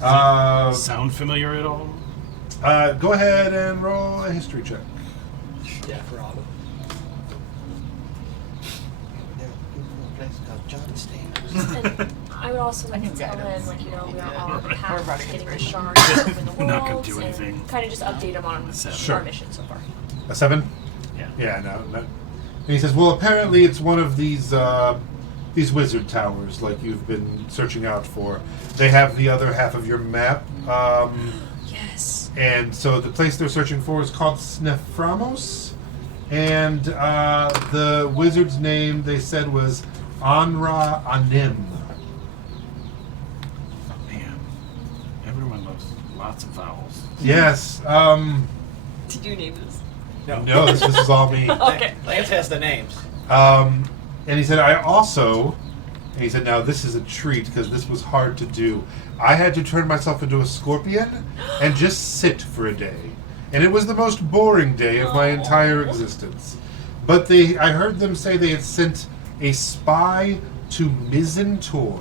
Sound familiar at all? Go ahead and roll a history check. Yeah, for all of them. There's a place called Johnstown. And I would also like I to need tell guidance. him, like, you know, we are all on the We're path about to to get getting the inspiration. shards in the world. Not gonna do anything. Kind of just update him on Sure. our mission so far. A 7? Yeah. Yeah, no. And he says, well, apparently it's one of these wizard towers, like you've been searching out for. They have the other half of your map. Yes. And so the place they're searching for is called Sneframos. And the wizard's name, they said, was Anra Anim. Man, everyone loves lots of vowels. Yes. Did you name this? No, this is all me. Okay. Lance has the names. And he said, and he said, now this is a treat because this was hard to do. I had to turn myself into a scorpion and just sit for a day. And it was the most boring day of my entire existence. But I heard them say they had sent a spy to Mizzentor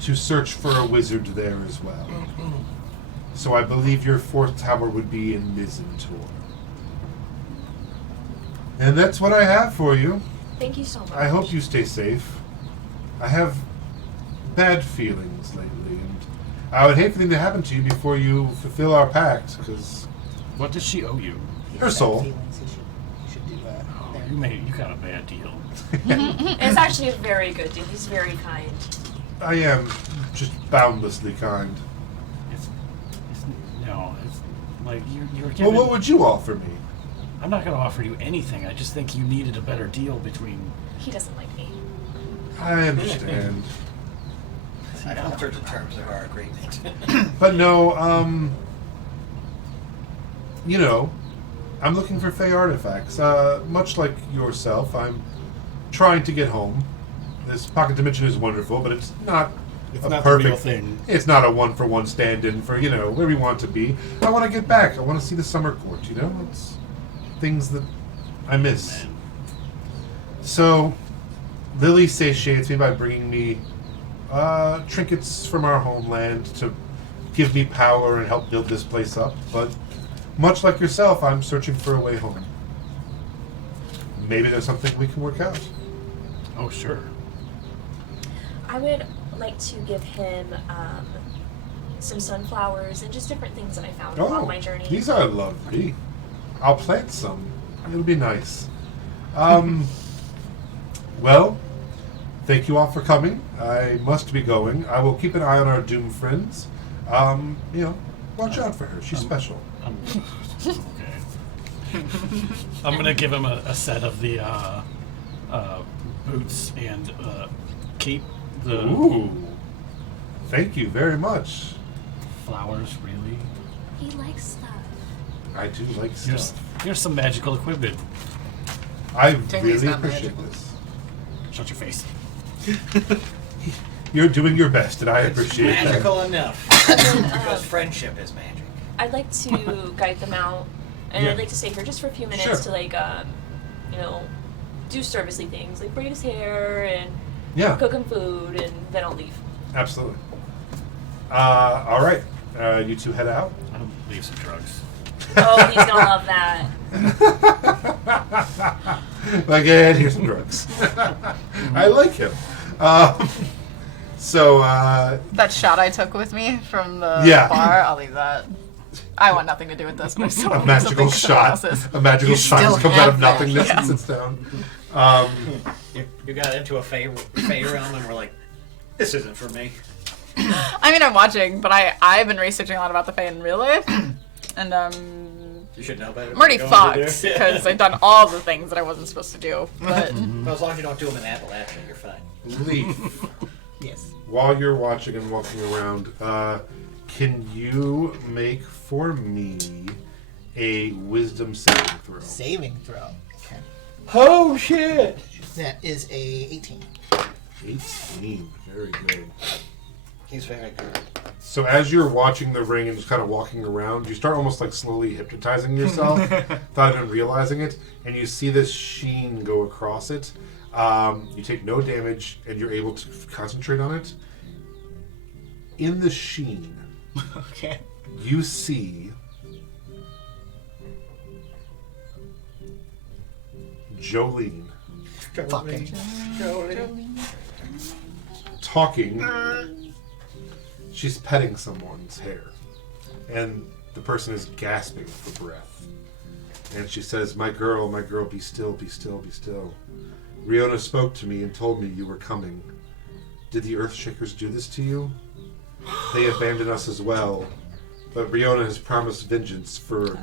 to search for a wizard there as well. So I believe your fourth tower would be in Mizzentor. And that's what I have for you. Thank you so much. I hope you stay safe. I have bad feelings lately, and I would hate for anything to happen to you before you fulfill our pact, because What does she owe you? her soul. You should do that. Oh, you got a bad deal. It's actually a very good deal. He's very kind. I am just boundlessly kind. It's like you're Well, giving. what would you offer me? I'm not going to offer you anything. I just think you needed a better deal between. He doesn't like me. I understand. I altered the terms of our agreement. But no, you know, I'm looking for Fey artifacts. Much like yourself, I'm trying to get home. This pocket dimension is wonderful, but it's not a not the perfect real thing. It's not a one-for-one stand-in for, you know, where we want to be. I want to get back. I want to see the summer court, you know? It's things that I miss. So, Lily satiates me by bringing me trinkets from our homeland to give me power and help build this place up. But much like yourself, I'm searching for a way home. Maybe there's something we can work out. Oh, sure. I would like to give him some sunflowers and just different things that I found along my journey. These are lovely. I'll plant some. It'll be nice. Well, thank you all for coming. I must be going. I will keep an eye on our Doom friends. You know, watch out for her. She's special. Okay. I'm gonna give him a set of the boots and cape. The Ooh. Thank you very much. flowers, really. He likes stuff. I do like stuff. Here's some magical equipment. I Technically, it's really not appreciate magical. this. Shut your face. You're doing your best, and I appreciate that. Magical enough. Because friendship is magic. I'd like to guide them out, and Yeah. I'd like to stay here just for a few minutes Sure. to like, you know, do servicey things like braid his hair and Yeah, cook him food, and then I'll leave. absolutely. All right. You two head out. I'll leave some drugs. Oh, he's gonna love that. Again, here's some drugs. I like him. So, That shot I took with me from the Yeah. bar, I'll leave that. I want nothing to do with this, but I still a want magical something someone shot. else's. A magical You shot still just comes out of have that. nothingness Yeah. and sits down. You got into a Fey realm and we're like, this isn't for me. I mean, I'm watching, but I've been researching a lot about the Fae in real life, and You should know better. I'm already what you're going fucked to do. because I've done all the things that I wasn't supposed to do. But Well, as long as you don't do them in Appalachia, you're fine. Leaf, Yes. while you're watching and walking around, can you make for me a wisdom saving throw? Saving throw. Okay. Oh, shit! That is a 18. 18. Very good. He's very good. So as you're watching the ring and just kind of walking around, you start almost like slowly hypnotizing yourself without even realizing it, and you see this sheen go across it. You take no damage, and you're able to concentrate on it. In the sheen, Okay. you see Jolene Fucking. talking. She's petting someone's hair, and the person is gasping for breath. And she says, my girl, be still, be still, be still. Riona spoke to me and told me you were coming. Did the Earthshakers do this to you? They abandoned us as well, but Riona has promised vengeance for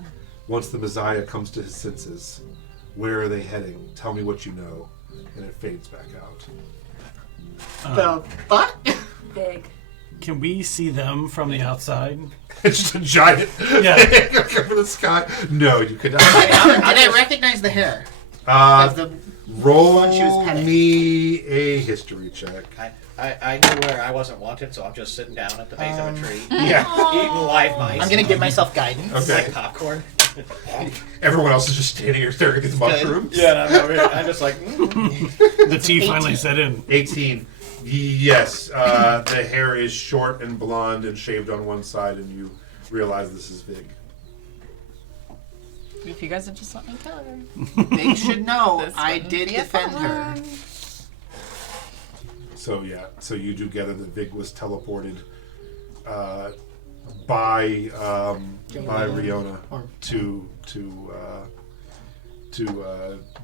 once the Messiah comes to his senses. Where are they heading? Tell me what you know. And it fades back out. The fuck? Big. Can we see them from the outside? It's just a giant Yeah. from the sky. No, you could not. Did I recognize the hair? Of the Roll one she was petting. me a history check. I knew where I wasn't wanted, so I'm just sitting down at the base of a tree, Yeah. eating live mice. I'm gonna give myself guidance. Okay. like popcorn. Everyone else is just standing here staring at these mushrooms. Yeah, and I'm over here. I'm just like, The tea finally set in. 18. Yes, the hair is short and blonde and shaved on one side, and you realize this is Vig. if you guys would just let me kill her. They should know This I wouldn't did be a defend her. problem. So yeah, so you do gather that Vig was teleported by Riona Or- to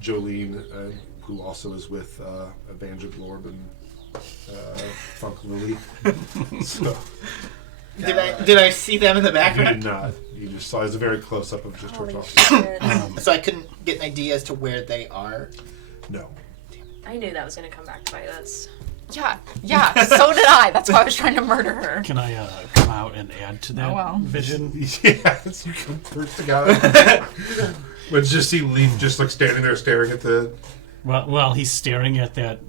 Jolene, who also is with Evangelist Glorb and Funk Lily. So Did I see them in the you background? did not. You just saw it's a very close up of just her Holy talking. shit. So I couldn't get an idea as to where they are. No. I knew that was gonna come back to bite us. Yeah, so did I. That's why I was trying to murder her. Can I come out and add to that Oh, well. vision? Yes, you come first out. But just see Leaf just like standing there staring at the. Well, he's staring at that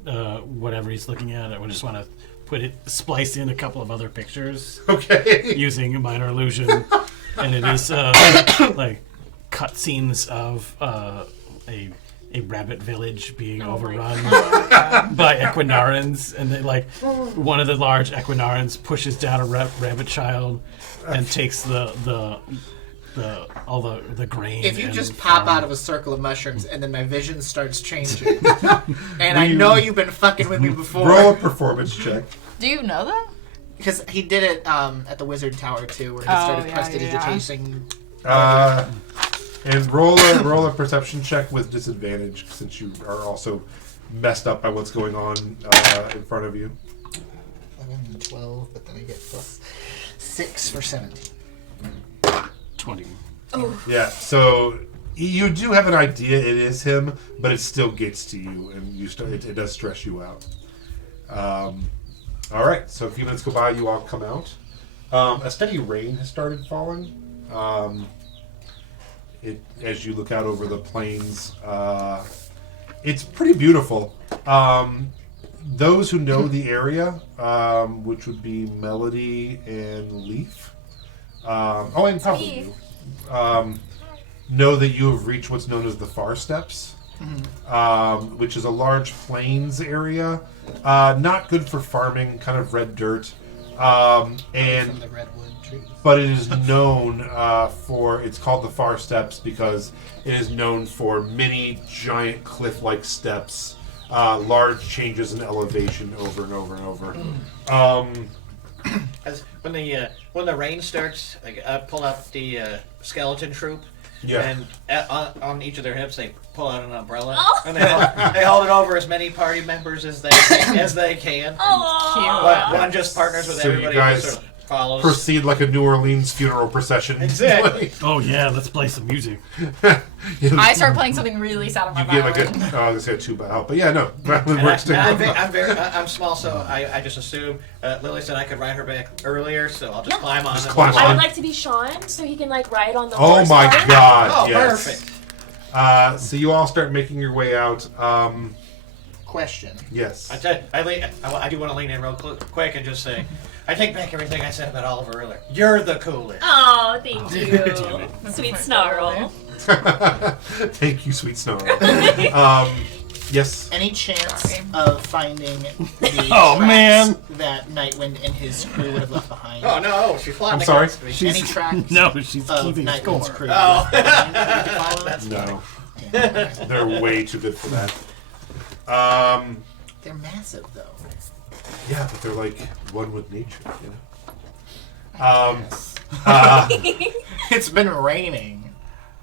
whatever he's looking at. I just want to splice in a couple of other pictures Okay. using a minor illusion, and it is like cutscenes of a rabbit village being overrun by Equinarans, and they one of the large Equinarans pushes down a rabbit child and takes the grain. If you and just pop farm. out of a circle of mushrooms and then my vision starts changing, and I know you've been fucking with me before. Roll a performance check. Do you know that? Because he did it at the Wizard Tower too, where he started prestidigitating. And roll a perception check with disadvantage, since you are also messed up by what's going on in front of you. 11 and 12, but then I get plus 6 for 17. 20. Yeah, so you do have an idea it is him, but it still gets to you, and it does stress you out. All right, so a few minutes go by, you all come out. A steady rain has started falling. As you look out over the plains, it's pretty beautiful. Those who know the area, which would be Melody and Leaf, and probably you, know that you have reached what's known as the Far Steppes, which is a large plains area, not good for farming, kind of red dirt, From the redwood trees. but it is known it's called the Far Steppes because it is known for many giant cliff-like steps, large changes in elevation over and over and over. When the rain starts, I pull out the skeleton troop. Yeah. And on each of their hips, they pull out an umbrella, Oh. and they hold it over as many party members as they can. Oh. One just partners with So you everybody. guys Sort of follows. Proceed like a New Orleans funeral procession. Exactly. Oh yeah, let's play some music. I start playing something really sad on my You get like violin. I was gonna say a tuba out, but yeah, no, violin And works too. I'm small, so I just assume Lily said I could ride her back earlier, so I'll just climb on. Just and climb I on. would like to be Sean, so he can ride on the Oh horse. my part. god! Oh, yes. perfect. So you all start making your way out. Question. Yes. I do want to lean in real quick and just say, I take back everything I said about Oliver earlier. You're the coolest. Oh, thank you, sweet Snarl. Thank you, sweet Snarl. Yes. Any chance of finding the Oh, tracks man. that Nightwind and his crew would have left behind? Oh no, she's flying. I'm sorry? Any tracks No, she's of keeping Nightwind's score. crew? Oh. that you follow? That's No, Damn. they're way too good for that. They're massive, though. Yeah, but they're like one with nature, you know. It's been raining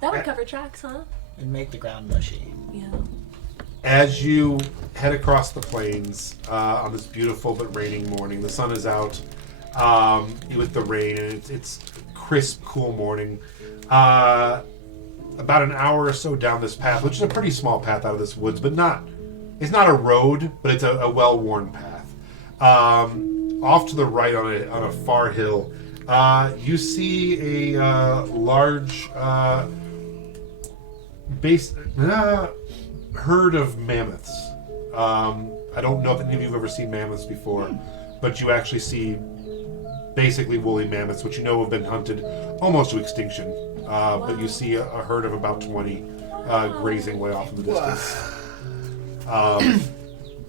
That would cover tracks, huh? and make the ground mushy. Yeah. As you head across the plains on this beautiful but raining morning, the sun is out with the rain, and it's crisp, cool morning. About an hour or so down this path, which is a pretty small path out of this woods, but it's not a road, but it's a well-worn path. Off to the right on a far hill, you see a large herd of mammoths. I don't know if any of you have ever seen mammoths before, but you actually see basically woolly mammoths, which you know have been hunted almost to extinction. But you see a herd of about 20 grazing way off in the distance.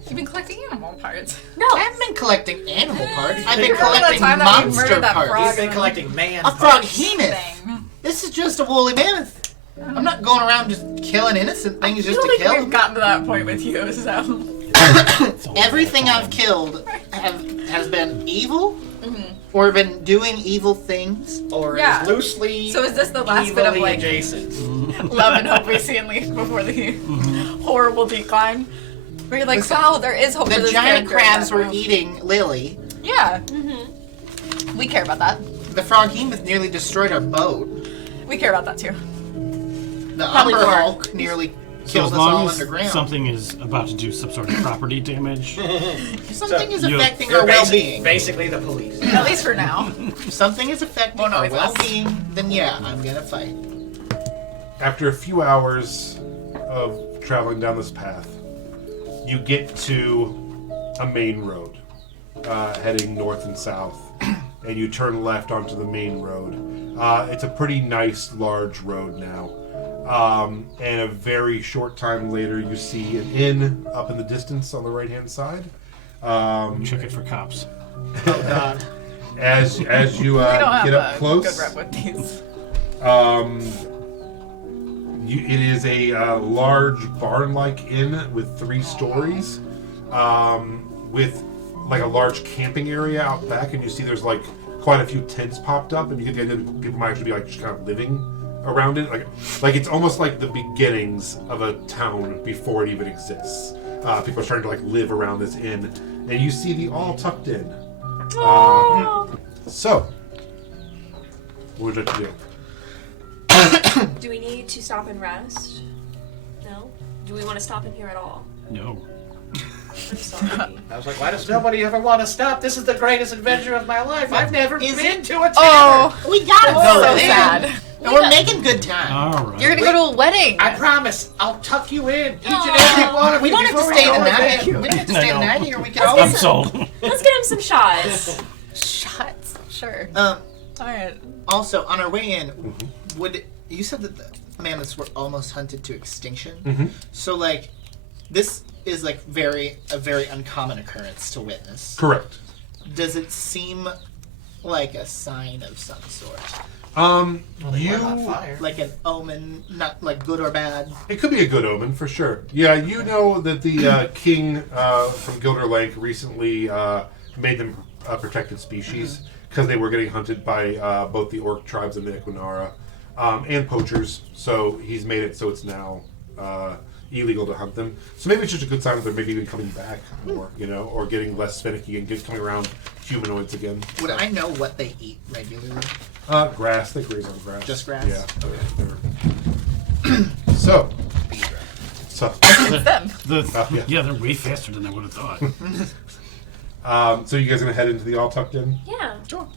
You've been collecting animal parts. No. I haven't been collecting animal parts. I've been Remember the collecting time that we monster murdered that parts. frog? He's been collecting man A parts. froghemoth. Thing. This is just a woolly mammoth. I'm not going around just killing innocent things just I to feel kill like them. we've gotten to that point with you, so. Everything I've killed has been evil, or been doing evil things. Or Yeah. is loosely So is this the last bit of evilly like adjacent. love and hope we see and leave before the horrible decline? Where you're like, wow, there is hope for The this giant character in crabs that were room." eating Lily. Yeah. We care about that. The froghemoth nearly destroyed our boat. We care about that too. The Probably Umber more. Hulk nearly So killed as us long all as underground. something is about to do some sort of property damage, Something is you- affecting You're our well-being. basically the police. At least for now. If something is affecting Won't our always last. well-being, then yeah, I'm gonna fight. After a few hours of traveling down this path, you get to a main road, heading north and south, and you turn left onto the main road. It's a pretty nice, large road now. And a very short time later, you see an inn up in the distance on the right-hand side. check it for cops. Oh god. As you We don't have get up a close, good rep with these. it is a large barn-like inn with 3 stories, with like a large camping area out back, and you see there's like quite a few tents popped up, and you get the idea that people might actually be like just kind of living around it, like it's almost like the beginnings of a town before it even exists. People are starting to like live around this inn, and you see the All Tucked In. So, what would you like to do? Do we need to stop and rest? No? Do we want to stop in here at all? No. I'm sorry. I was like, why does nobody ever want to stop? This is the greatest adventure of my life. I've never Is been it? to a tavern. Oh, We gotta go so there. sad. And we're making good time. All right. You're gonna go to a wedding. I promise, I'll tuck you in. Each and Aw. every one of We you don't have to before stay we the go night. to We don't have to I stay the know. night here. We can I'm always. sold. Let's get him some shots. Shots. Sure. Um, Alright. Also, on our way in, would you said that the mammoths were almost hunted to extinction? Mm-hmm. So, like, this is like a very uncommon occurrence to witness. Correct. Does it seem like a sign of some sort, You. on fire. like an omen, not like good or bad? It could be a good omen for sure. Yeah, you know that the king from Gilder Lake recently made them a protected species because they were getting hunted by both the orc tribes and the Equinara and poachers. So he's made it so it's now illegal to hunt them. So maybe it's just a good sign that they're maybe even coming back more, or getting less finicky and coming around humanoids again. Would I know what they eat regularly? Grass. They graze on grass. Just grass? Yeah. So. It's them. Yeah. They're way faster than I would have thought. So you guys gonna head into the All Tucked In? Yeah. Sure.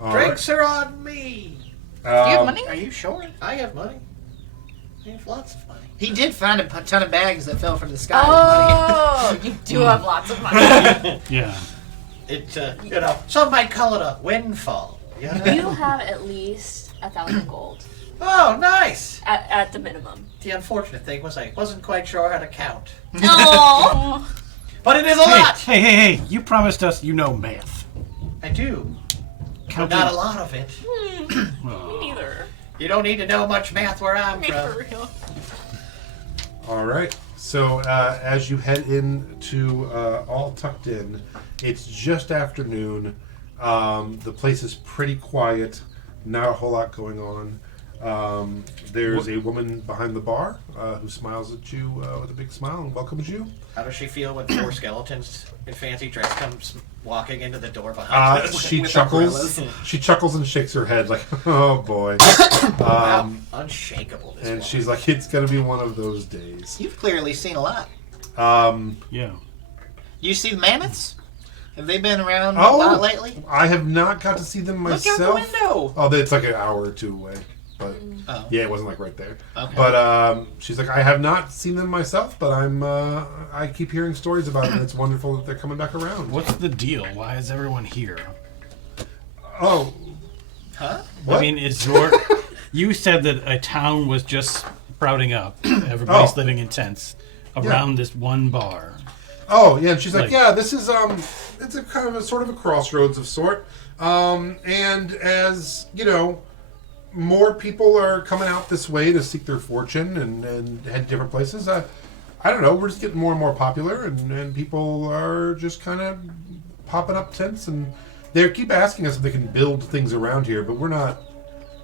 All Drinks are on me. Do you have money? Are you sure? I have money. I have lots of money. He did find a ton of bags that fell from the sky. Oh, you do have lots of money. Yeah. It, some might call it a windfall. You know? You have at least 1,000 gold. Oh, nice. At the minimum. The unfortunate thing was I wasn't quite sure how to count. Oh. But it is a Hey, lot. hey! You promised us you know math. I do, but Counting. not a lot of it. Me neither. You don't need to know much math where I'm For from. real. All right. So as you head into All Tucked In, it's just afternoon. The place is pretty quiet. Not a whole lot going on. There's a woman behind the bar who smiles at you with a big smile and welcomes you. How does she feel when 4 skeletons in fancy dress comes walking into the door behind us? She With chuckles. umbrellas. She chuckles and shakes her head like, "Oh boy." Wow, unshakable. This And woman. she's like, "It's gonna be one of those days." You've clearly seen a lot. Yeah. You see the mammoths? Have they been around a Oh, lot lately? I have not got to see them Look myself. out the window. Oh, it's like an hour or 2 away. But Oh. yeah, it wasn't like right there. Okay. But she's like, I have not seen them myself, but I keep hearing stories about it, and it's wonderful that they're coming back around. What's the deal? Why is everyone here? Oh, Huh? what? I mean, is your... You said that a town was just sprouting up. Everybody's Oh. living in tents around this one bar. Oh, yeah, and she's like, Like- yeah, this is it's a kind of a sort of a crossroads of sort. And as more people are coming out this way to seek their fortune and head different places. I don't know. We're just getting more and more popular, and people are just kind of popping up tents, and they keep asking us if they can build things around here, but we're not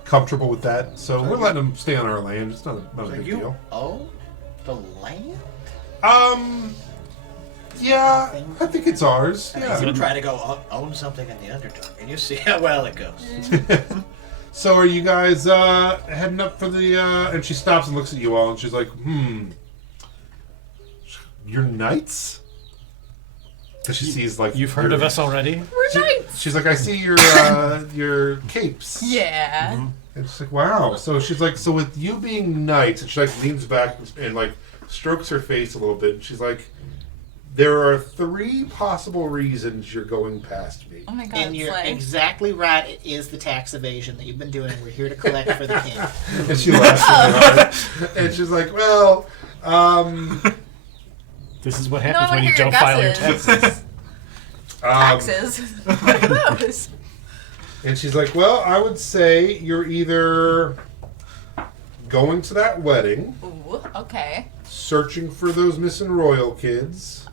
comfortable with that, so we're letting them stay on our land. It's not a So big you deal. own the land? Yeah, I think it's ours. You Yeah. try to go own something in the Underdark, and you see how well it goes. So are you guys heading up for the? And she stops and looks at you all, and she's like, you're knights? Because she sees like You've heard of us already? We're knights. She's like, I see your capes. Yeah. And she's like, wow. So she's like, so with you being knights, and she like leans back and like strokes her face a little bit, and she's like, there are 3 possible reasons you're going past me. Oh my god. And you're Slay. exactly right. It is the tax evasion that you've been doing. We're here to collect for the king. And she laughs really hard. And she's like, well, This is what No, I happens wanna when you hear your don't file your guesses. taxes. Taxes. What are those? And she's like, well, I would say you're either going to that wedding, Ooh, okay. searching for those missing royal kids,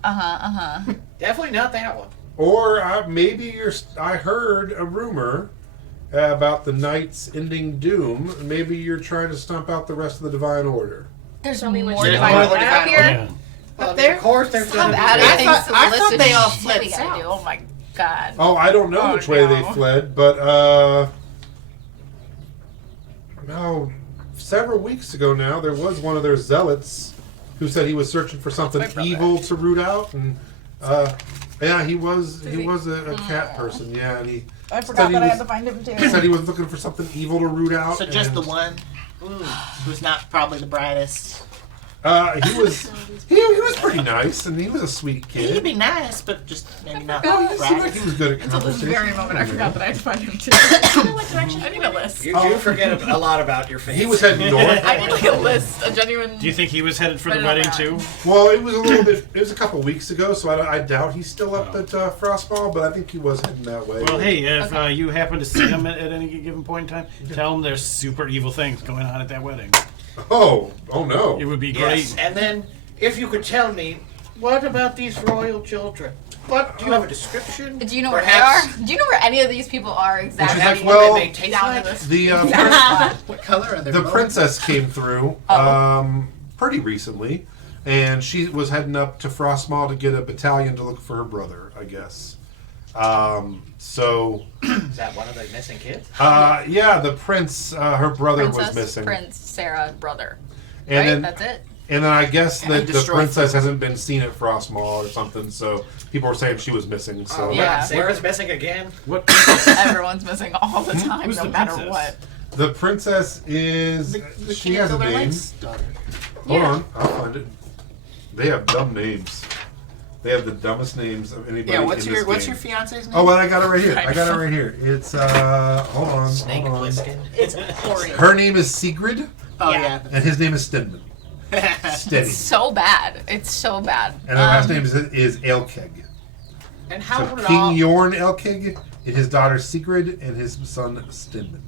Definitely not that one. or maybe I heard a rumor about the knights ending doom. Maybe you're trying to stomp out the rest of the divine order. There's Tell me more what There's divine more order divine out here. Yeah. Well, Up there? of course, there's Stop gonna be- adding I things thought- to the I list thought of they all shit fled we gotta south. do. Oh my god. Oh, I don't know Oh, which way they no. fled, but no, several weeks ago now, there was one of their zealots who said he was searching for something my brother. evil to root out, and yeah, he was a cat person, yeah, and he I said forgot he that I was- had to find him he too. said he was looking for something evil to root out. So just and, the one who's not probably the brightest. he was pretty nice, and he was a sweet He'd kid. be nice, but just maybe not Oh, he seemed like brightest. he was good at Until this conversation. very moment, I forgot that I had to find him too. I know what direction I need a list. You do forget a lot about your face. He was heading north. I need like a list, a genuine. Do you think he was headed for Right the on wedding that. too? Well, it was a little bit. It was a couple weeks ago, so I doubt he's still up at Frostball, but I think he was heading that way. Well, hey, if you happen to see him at any given point in time, tell him there's super evil things going on at that wedding. Oh no! It would be Yes, great. and then if you could tell me, what about these royal children? What do you have a description? Do you know where Perhaps they are? Do you know where any of these people are exactly? like, what well, they taste down like? to this. The What color are their the bones? princess came through pretty recently, and she was heading up to Frostmaw to get a battalion to look for her brother, I guess. So Is that one of the missing kids? yeah, the prince, her brother Princess, was missing, Prince, Sarah, brother. and Right? then That's it. and then I guess And he that the destroyed princess them. hasn't been seen at Frostmaw or something. So people were saying she was missing. So Oh, Yeah. Sarah's missing again. What? Everyone's missing all the time, Who's no the matter princess? what. the princess is The she King has of a Silver name. Lake's daughter. Hold on, I'll find it. They have dumb names. They have the dumbest names of anybody. Yeah, what's in your this what's game. your fiance's name? Oh, well, I got it right here. I I got it know. right here. It's hold on. Snake Hold on. Plissken. It's horrid. Her name is Sigrid, Oh yeah. and his name is Stedman. Steady. It's so bad. It's so bad. And her last name is Elkeg. And how So long? King Yorn Elkeg, and his daughter Sigrid, and his son Stedman.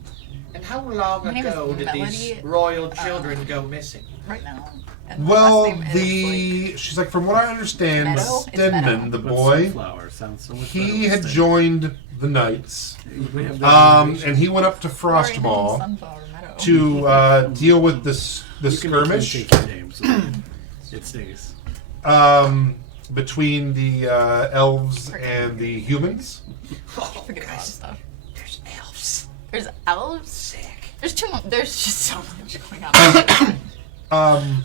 And how long My name is ago did these Melody, royal children go missing? Right now. And the Well, last name is, she's like, from what I understand, Meadow? It's Stedman, Meadow. the But boy, sunflower sounds so much he better had than joined the Knights, We have that and he went up to Sorry, Frostball Sunflower Meadow. to deal with the You can make skirmish mistake names. It stays. between the elves and the humans. Forget about stuff. There's elves. There's elves. Sick. There's too much. There's just so much going on.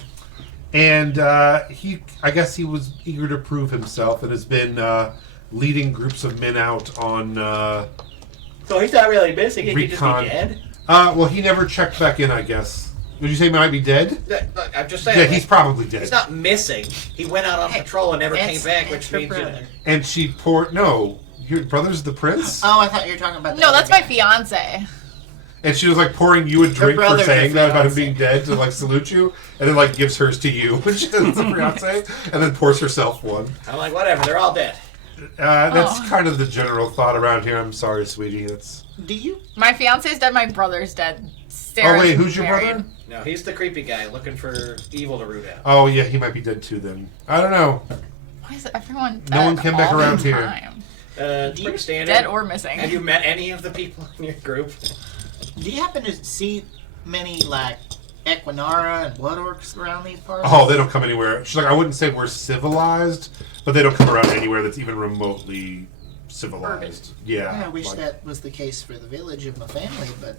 And I guess he was eager to prove himself and has been leading groups of men out on. So he's not really missing. He could just Recon. be dead. Well, he never checked back in, I guess. Would you say he might be dead? Look, I'm just saying. Yeah, like, he's probably dead. He's not missing. He went out on patrol and never came it's- back, it's which her means brother. And she poured. No, your brother's the prince? Oh, I thought you were talking about. No, that's my fiance. And she was like pouring you a drink for brother and saying that about him fiancé. being dead to like salute you, and then like gives hers to you, which is the fiance, and then pours herself one. I'm like, whatever. They're all dead. That's Oh. kind of the general thought around here. I'm sorry, sweetie. It's. Do you? My fiance's dead. My brother's dead. Sarah's Oh wait, who's your married. brother? No, he's the creepy guy looking for evil to root out. Oh yeah, he might be dead too. Then I don't know. Why is everyone dead No one came back all around the here. time? It's pretty standard. Dead or missing. Have you met any of the people in your group? Do you happen to see many like Equinara and Blood Orcs around these parts? Oh, they don't come anywhere. She's like, I wouldn't say we're civilized, but they don't come around anywhere that's even remotely civilized. Yeah. I wish like- that was the case for the village of my family, but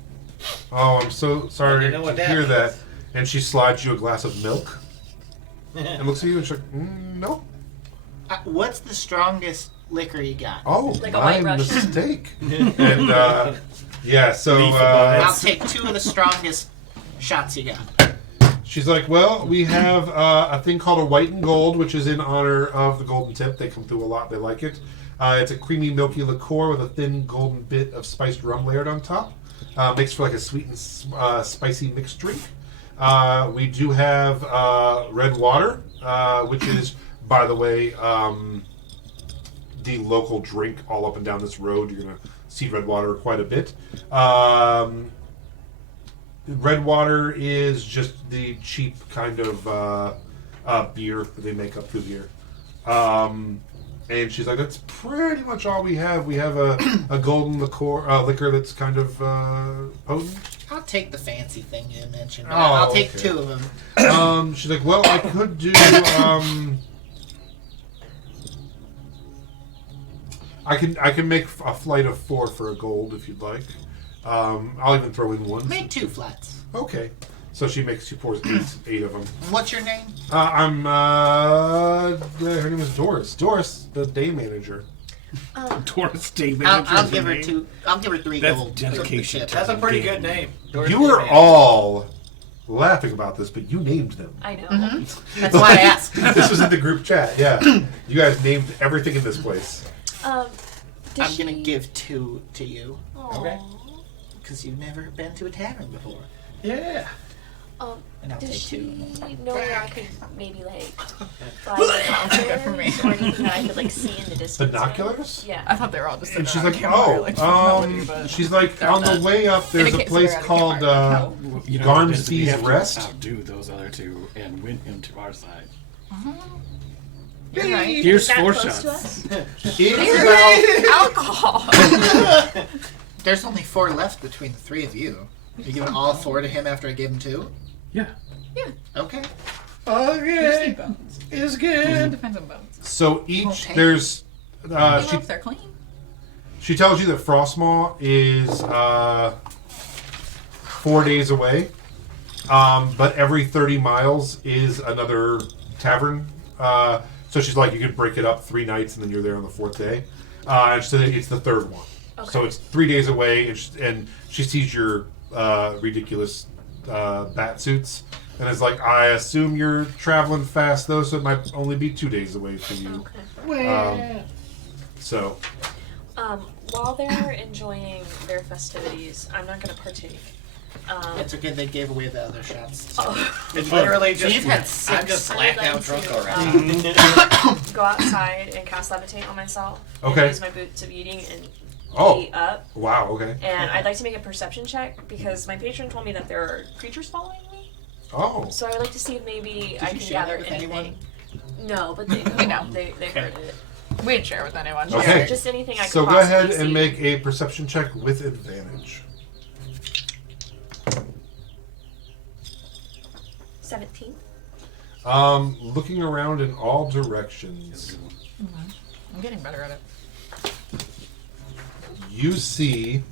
Oh, I'm so sorry You know what to that hear means. that. And she slides you a glass of milk. and looks at you and she's like, no. What's the strongest liquor you got? Oh, Like a White my Russian. mistake. And yeah, so I'll take 2 of the strongest shots you got. she's like, well, we have a thing called a white and gold, which is in honor of the golden tip. They come through a lot. They like it. It's a creamy, milky liqueur with a thin golden bit of spiced rum layered on top. Makes for like a sweet and spicy mixed drink. We do have red water, which is, by the way, the local drink all up and down this road. You're going to see red water quite a bit. Red water is just the cheap kind of beer that they make up through here. And she's like, that's pretty much all we have. We have a golden liquor that's kind of potent. I'll take the fancy thing you mentioned. Oh, I'll take okay. 2 of them. She's like, well, I could do. I can make a flight of 4 for a gold if you'd like. I'll even throw in 1. Make 2 flats. Okay. So she pours 8 of them. What's your name? Her name is Doris. Doris, the day manager. Doris Day I'll give her 2. I'll give her 3 That's gold. dedication. That's That's a pretty good name. You were all laughing about this, but you named them. I know. That's why I asked. This was in the group chat, yeah. You guys named everything in this place. Did I'm she... gonna give 2 to you Aw. Okay. because you've never been to a tavern before. Yeah. And I'll Does take she 2. know where I could maybe like fly the for me. or anything that I could like see in the distance? Binoculars? Yeah. I thought they were all just. And she's on like, camera, like, melody, but she's like, they're on the not. way up, there's a Indicates place they're out of called camera. You know what it is, we Garmsby's have to Rest. outdo those other 2 and win him to our side. You're right. Here's That 4 close shots. to us? It's about Alcohol. There's only 4 left between the 3 of you. You giving all 4 to him after I gave him 2? Yeah. Okay. Okay. Bones. Is good. Depends on bones. so each Okay. there's I don't know she if they're clean. she tells you that Frostmaw is 4 days away, but every 30 miles is another tavern. So she's like, you could break it up 3 nights and then you're there on the 4th day. And so it's the 3rd one. Okay. So it's 3 days away, and she sees your ridiculous bat suits, and is like, I assume you're traveling fast though, so it might only be 2 days away for you. Okay. So While they're enjoying their festivities, I'm not gonna partake. It's okay. They gave away the other shots. So. It's literally So just. you've had I'm 6. just I would blacked like out drunk to, already. Go outside and cast levitate on myself. Okay. And use my boots of eating and Oh. be up. wow, okay. And I'd like to make a perception check because my patron told me that there are creatures following me. Oh, So I'd like to see if maybe I you can share gather that with anything. anyone? No, but they know. They know. They heard it. We didn't share with anyone. Okay. Yeah, just anything I could so go possibly ahead see. and make a perception check with advantage. 17. Looking around in all directions, I'm getting better at it. you see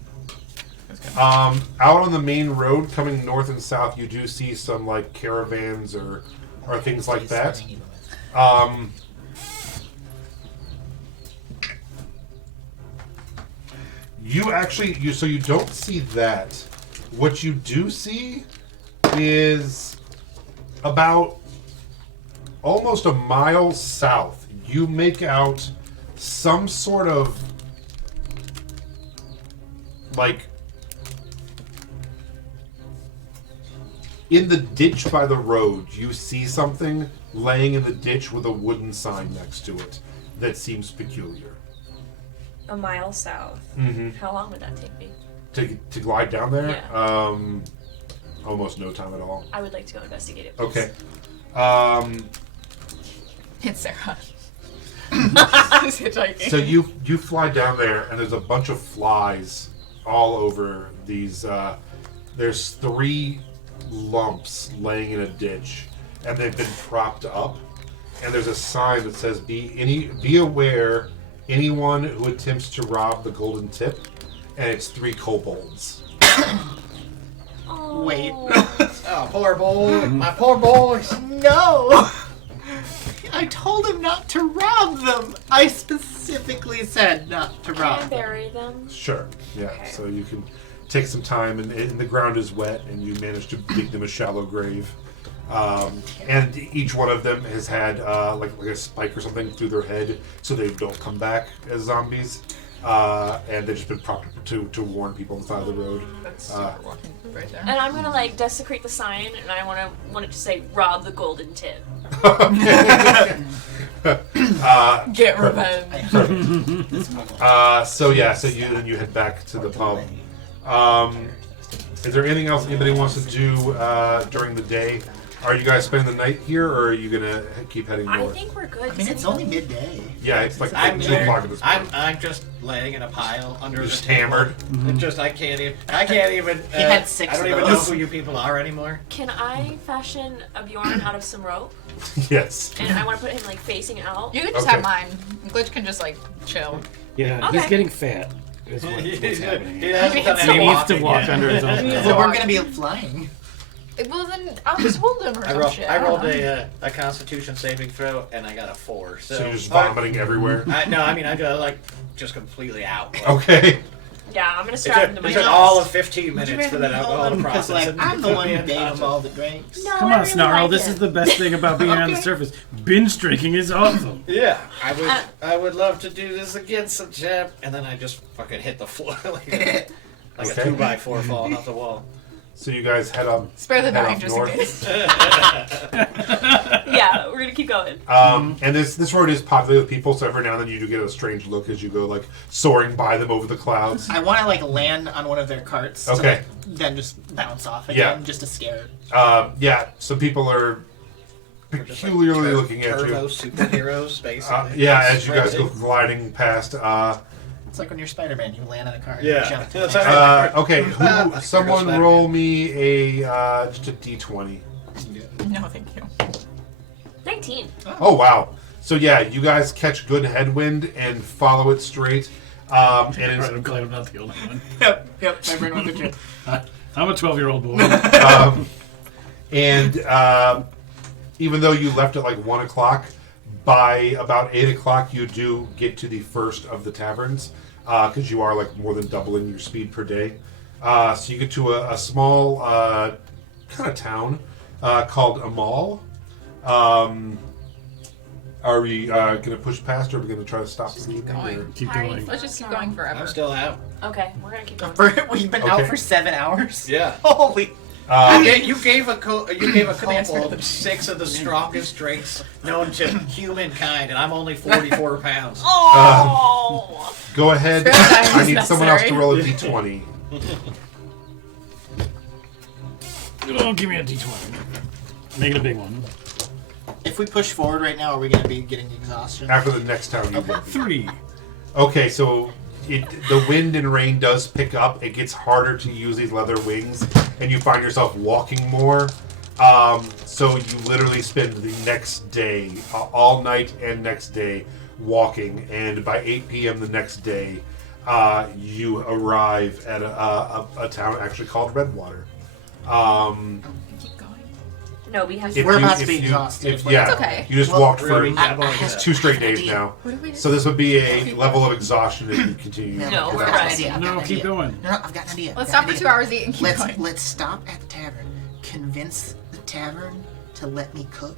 out on the main road coming north and south, you do see some like caravans or things like that. So you don't see that. What you do see is about almost a mile south. You make out some sort of like in the ditch by the road, you see something laying in the ditch with a wooden sign next to it that seems peculiar. A mile south. Mm-hmm. How long would that take me? To glide down there, Yeah. almost no time at all. I would like to go investigate it. Please. Okay. It's Sarah. She's hitchhiking. So you fly down there, and there's a bunch of flies all over these. There's 3 lumps laying in a ditch, and they've been propped up. And there's a sign that says, "Be aware, anyone who attempts to rob the golden tip." And it's 3 kobolds. Oh. Wait. Oh, poor boy. My poor boys. No. not to rob them. I specifically said not to Can I rob them. bury them? Sure. Yeah. Okay. So you can take some time, and the ground is wet, and you manage to dig them a shallow grave. And each one of them has had like a spike or something through their head, so they don't come back as zombies. And they've just been propped to warn people on the side of the road. That's super walking right there. And I'm gonna like desecrate the sign, and I want it to say "Rob the Golden Tip." Get revenge. So you head back to the pub. Is there anything else anybody wants to do during the day? Are you guys spending the night here, or are you gonna keep heading I north? think we're good. I mean, it's only midday. Yeah, it's like I'm 2 o'clock at this point. I'm just laying in a pile under You're the just table. hammered. It just I can't even. He had 6 I don't of even know those. who you people are anymore. Can I fashion a Bjorn out of some rope? Yes. And I want to put him like facing out. You can just Okay. have mine. Glitch can just like chill. Yeah, Okay. he's getting fat. Is what's happening. He hasn't done He any He needs to walking walk yet. under his own Yeah. power. But we're gonna be flying. Well then, I'll just hold them or I some rolled, shit. I don't rolled know. a Constitution saving throw, and I got a 4. So, So you're just vomiting everywhere. I got like just completely out. Okay. Yeah, I'm gonna It strap him took, to my it took chest. all of 15 minutes for that alcohol to Because process. like I'm the one who gave him all the drinks. No, Come I on, really Snarl. like This it. is the best thing about being on the surface. Binge drinking is awesome. Yeah, I would love to do this again sometime. And then I just fucking hit the floor like Okay. a 2x4 falling off the wall. So you guys head up. Spare the head dying off just in north. case. Yeah, we're gonna keep going. And this road is populated with people, so every now and then you do get a strange look as you go like soaring by them over the clouds. I want to like land on one of their carts. Okay. To, like, then just bounce off again, Yeah. just to scare. Yeah, some people are peculiarly looking at Turbo you. superheroes, basically. Yeah, as you guys go Frenzy. gliding past. It's like when you're Spider-Man, you land on a cart. Yeah. And jump. That's how Okay, someone Spider-Man. roll me a just a d20. No, thank you. 19. Oh wow! So yeah, you guys catch good headwind and follow it straight. And Right, it's, I'm glad I'm not the only one. Yep, my brain went to you. I'm a 12-year-old boy. even though you left at like 1 o'clock, by about 8 o'clock you do get to the first of the taverns because you are like more than doubling your speed per day. So you get to a small kind of town called Amal. Are we going to push past, or are we going to try to stop the evening? going. or- Keep How are you going. Let's just keep Snarl? going forever. I'm still out. Okay, we're gonna keep going. We've been out Okay. for 7 hours. Yeah. Holy. You gave a answer to kobold the- 6 of the strongest drinks known to humankind, and I'm only 44 pounds. Oh! Go ahead. Spare time I is need someone else to necessary. roll a d20. Oh, give me a d20. Make it a big one. If we push forward right now, are we going to be getting exhaustion? After the next town you hit. 3. Okay, so the wind and rain does pick up. It gets harder to use these leather wings, and you find yourself walking more. So you literally spend the next day, all night and next day, walking. And by 8 p.m. the next day, you arrive at a town actually called Redwater. Keep going. No, we have If We're you- about to if be you- exhausted. if- yeah, It's okay. you just Well, walked for really, yeah, well, it's yeah. 2 straight days idea. now. What did we do? So this would be a level of exhaustion if you continue. No, I've we're got an right. idea, I've got No, an keep idea. going. No, I've got an idea. Let's I've got stop an for 2 idea. hours, eat, and keep going. Let's stop at the tavern, convince the tavern to let me cook,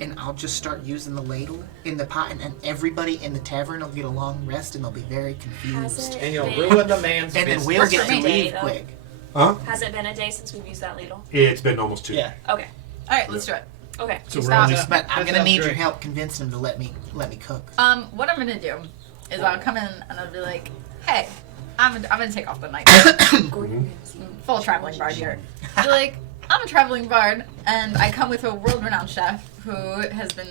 and I'll just start using the ladle in the pot, and everybody in the tavern will get a long rest, and they'll be very confused. And you'll ruin the man's And then business. we'll get Works to for me, leave though. quick. Huh? Has it been a day since we've used that ladle? It's been almost 2. Yeah, Okay. All right, let's do it. Okay. So we're Stop. only but I'm That gonna sounds need your great. help convincing them to let me cook. What I'm gonna do is I'll come in and I'll be like, "Hey, I'm gonna take off the night. Full traveling bard here. Be like, I'm a traveling bard, and I come with a world-renowned chef who has been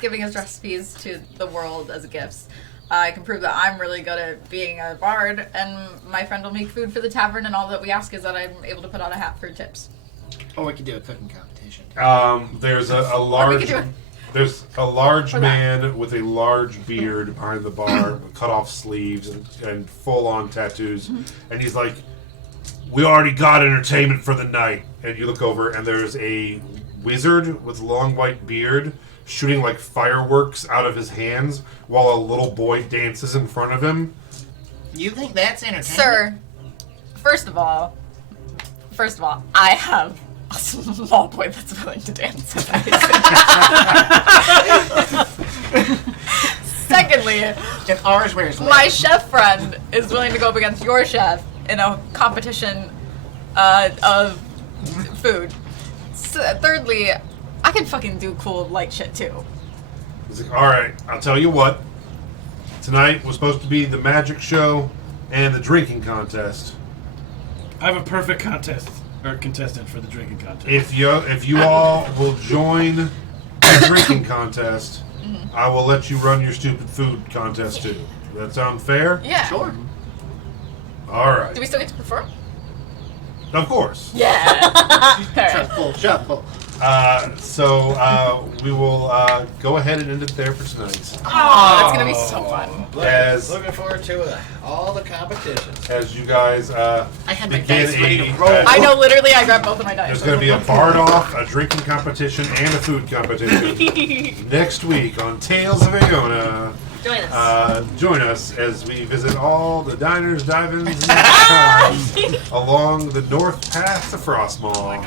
giving his recipes to the world as gifts. I can prove that I'm really good at being a bard, and my friend will make food for the tavern, and all that we ask is that I'm able to put on a hat for tips." Or we could do a cooking competition. There's a Or we large could do it. there's a large Or that. man with a large beard behind the bar, with cut off sleeves and full on tattoos, and he's like, "We already got entertainment for the night." And you look over, and there's a wizard with long white beard shooting like fireworks out of his hands while a little boy dances in front of him. You think that's entertaining? Sir, first of all, I have a small boy that's willing to dance. Secondly, And ours wears my legs. chef friend is willing to go up against your chef in a competition of food. Thirdly, I can fucking do cool light shit too. He's like, all right, I'll tell you what. Tonight was supposed to be the magic show and the drinking contest. I have a perfect contestant for the drinking contest. If you all will join the drinking contest, I will let you run your stupid food contest too. Does that sound fair? Yeah. Sure. All right. Do we still get to perform? Of course. Yeah. Shuffle, shuffle. So we will go ahead and end it there for tonight. Oh, that's gonna be so fun. Looking forward to all the competitions. As you guys I had my begin dice ready to a, roll. I know, literally, I grabbed both of my dice. there's going to be a bard off, a drinking competition, and a food competition next week on Tales of Aona. Join us. Join us as we visit all the diners, dive-ins, and restaurants along the north path to Frostmaw.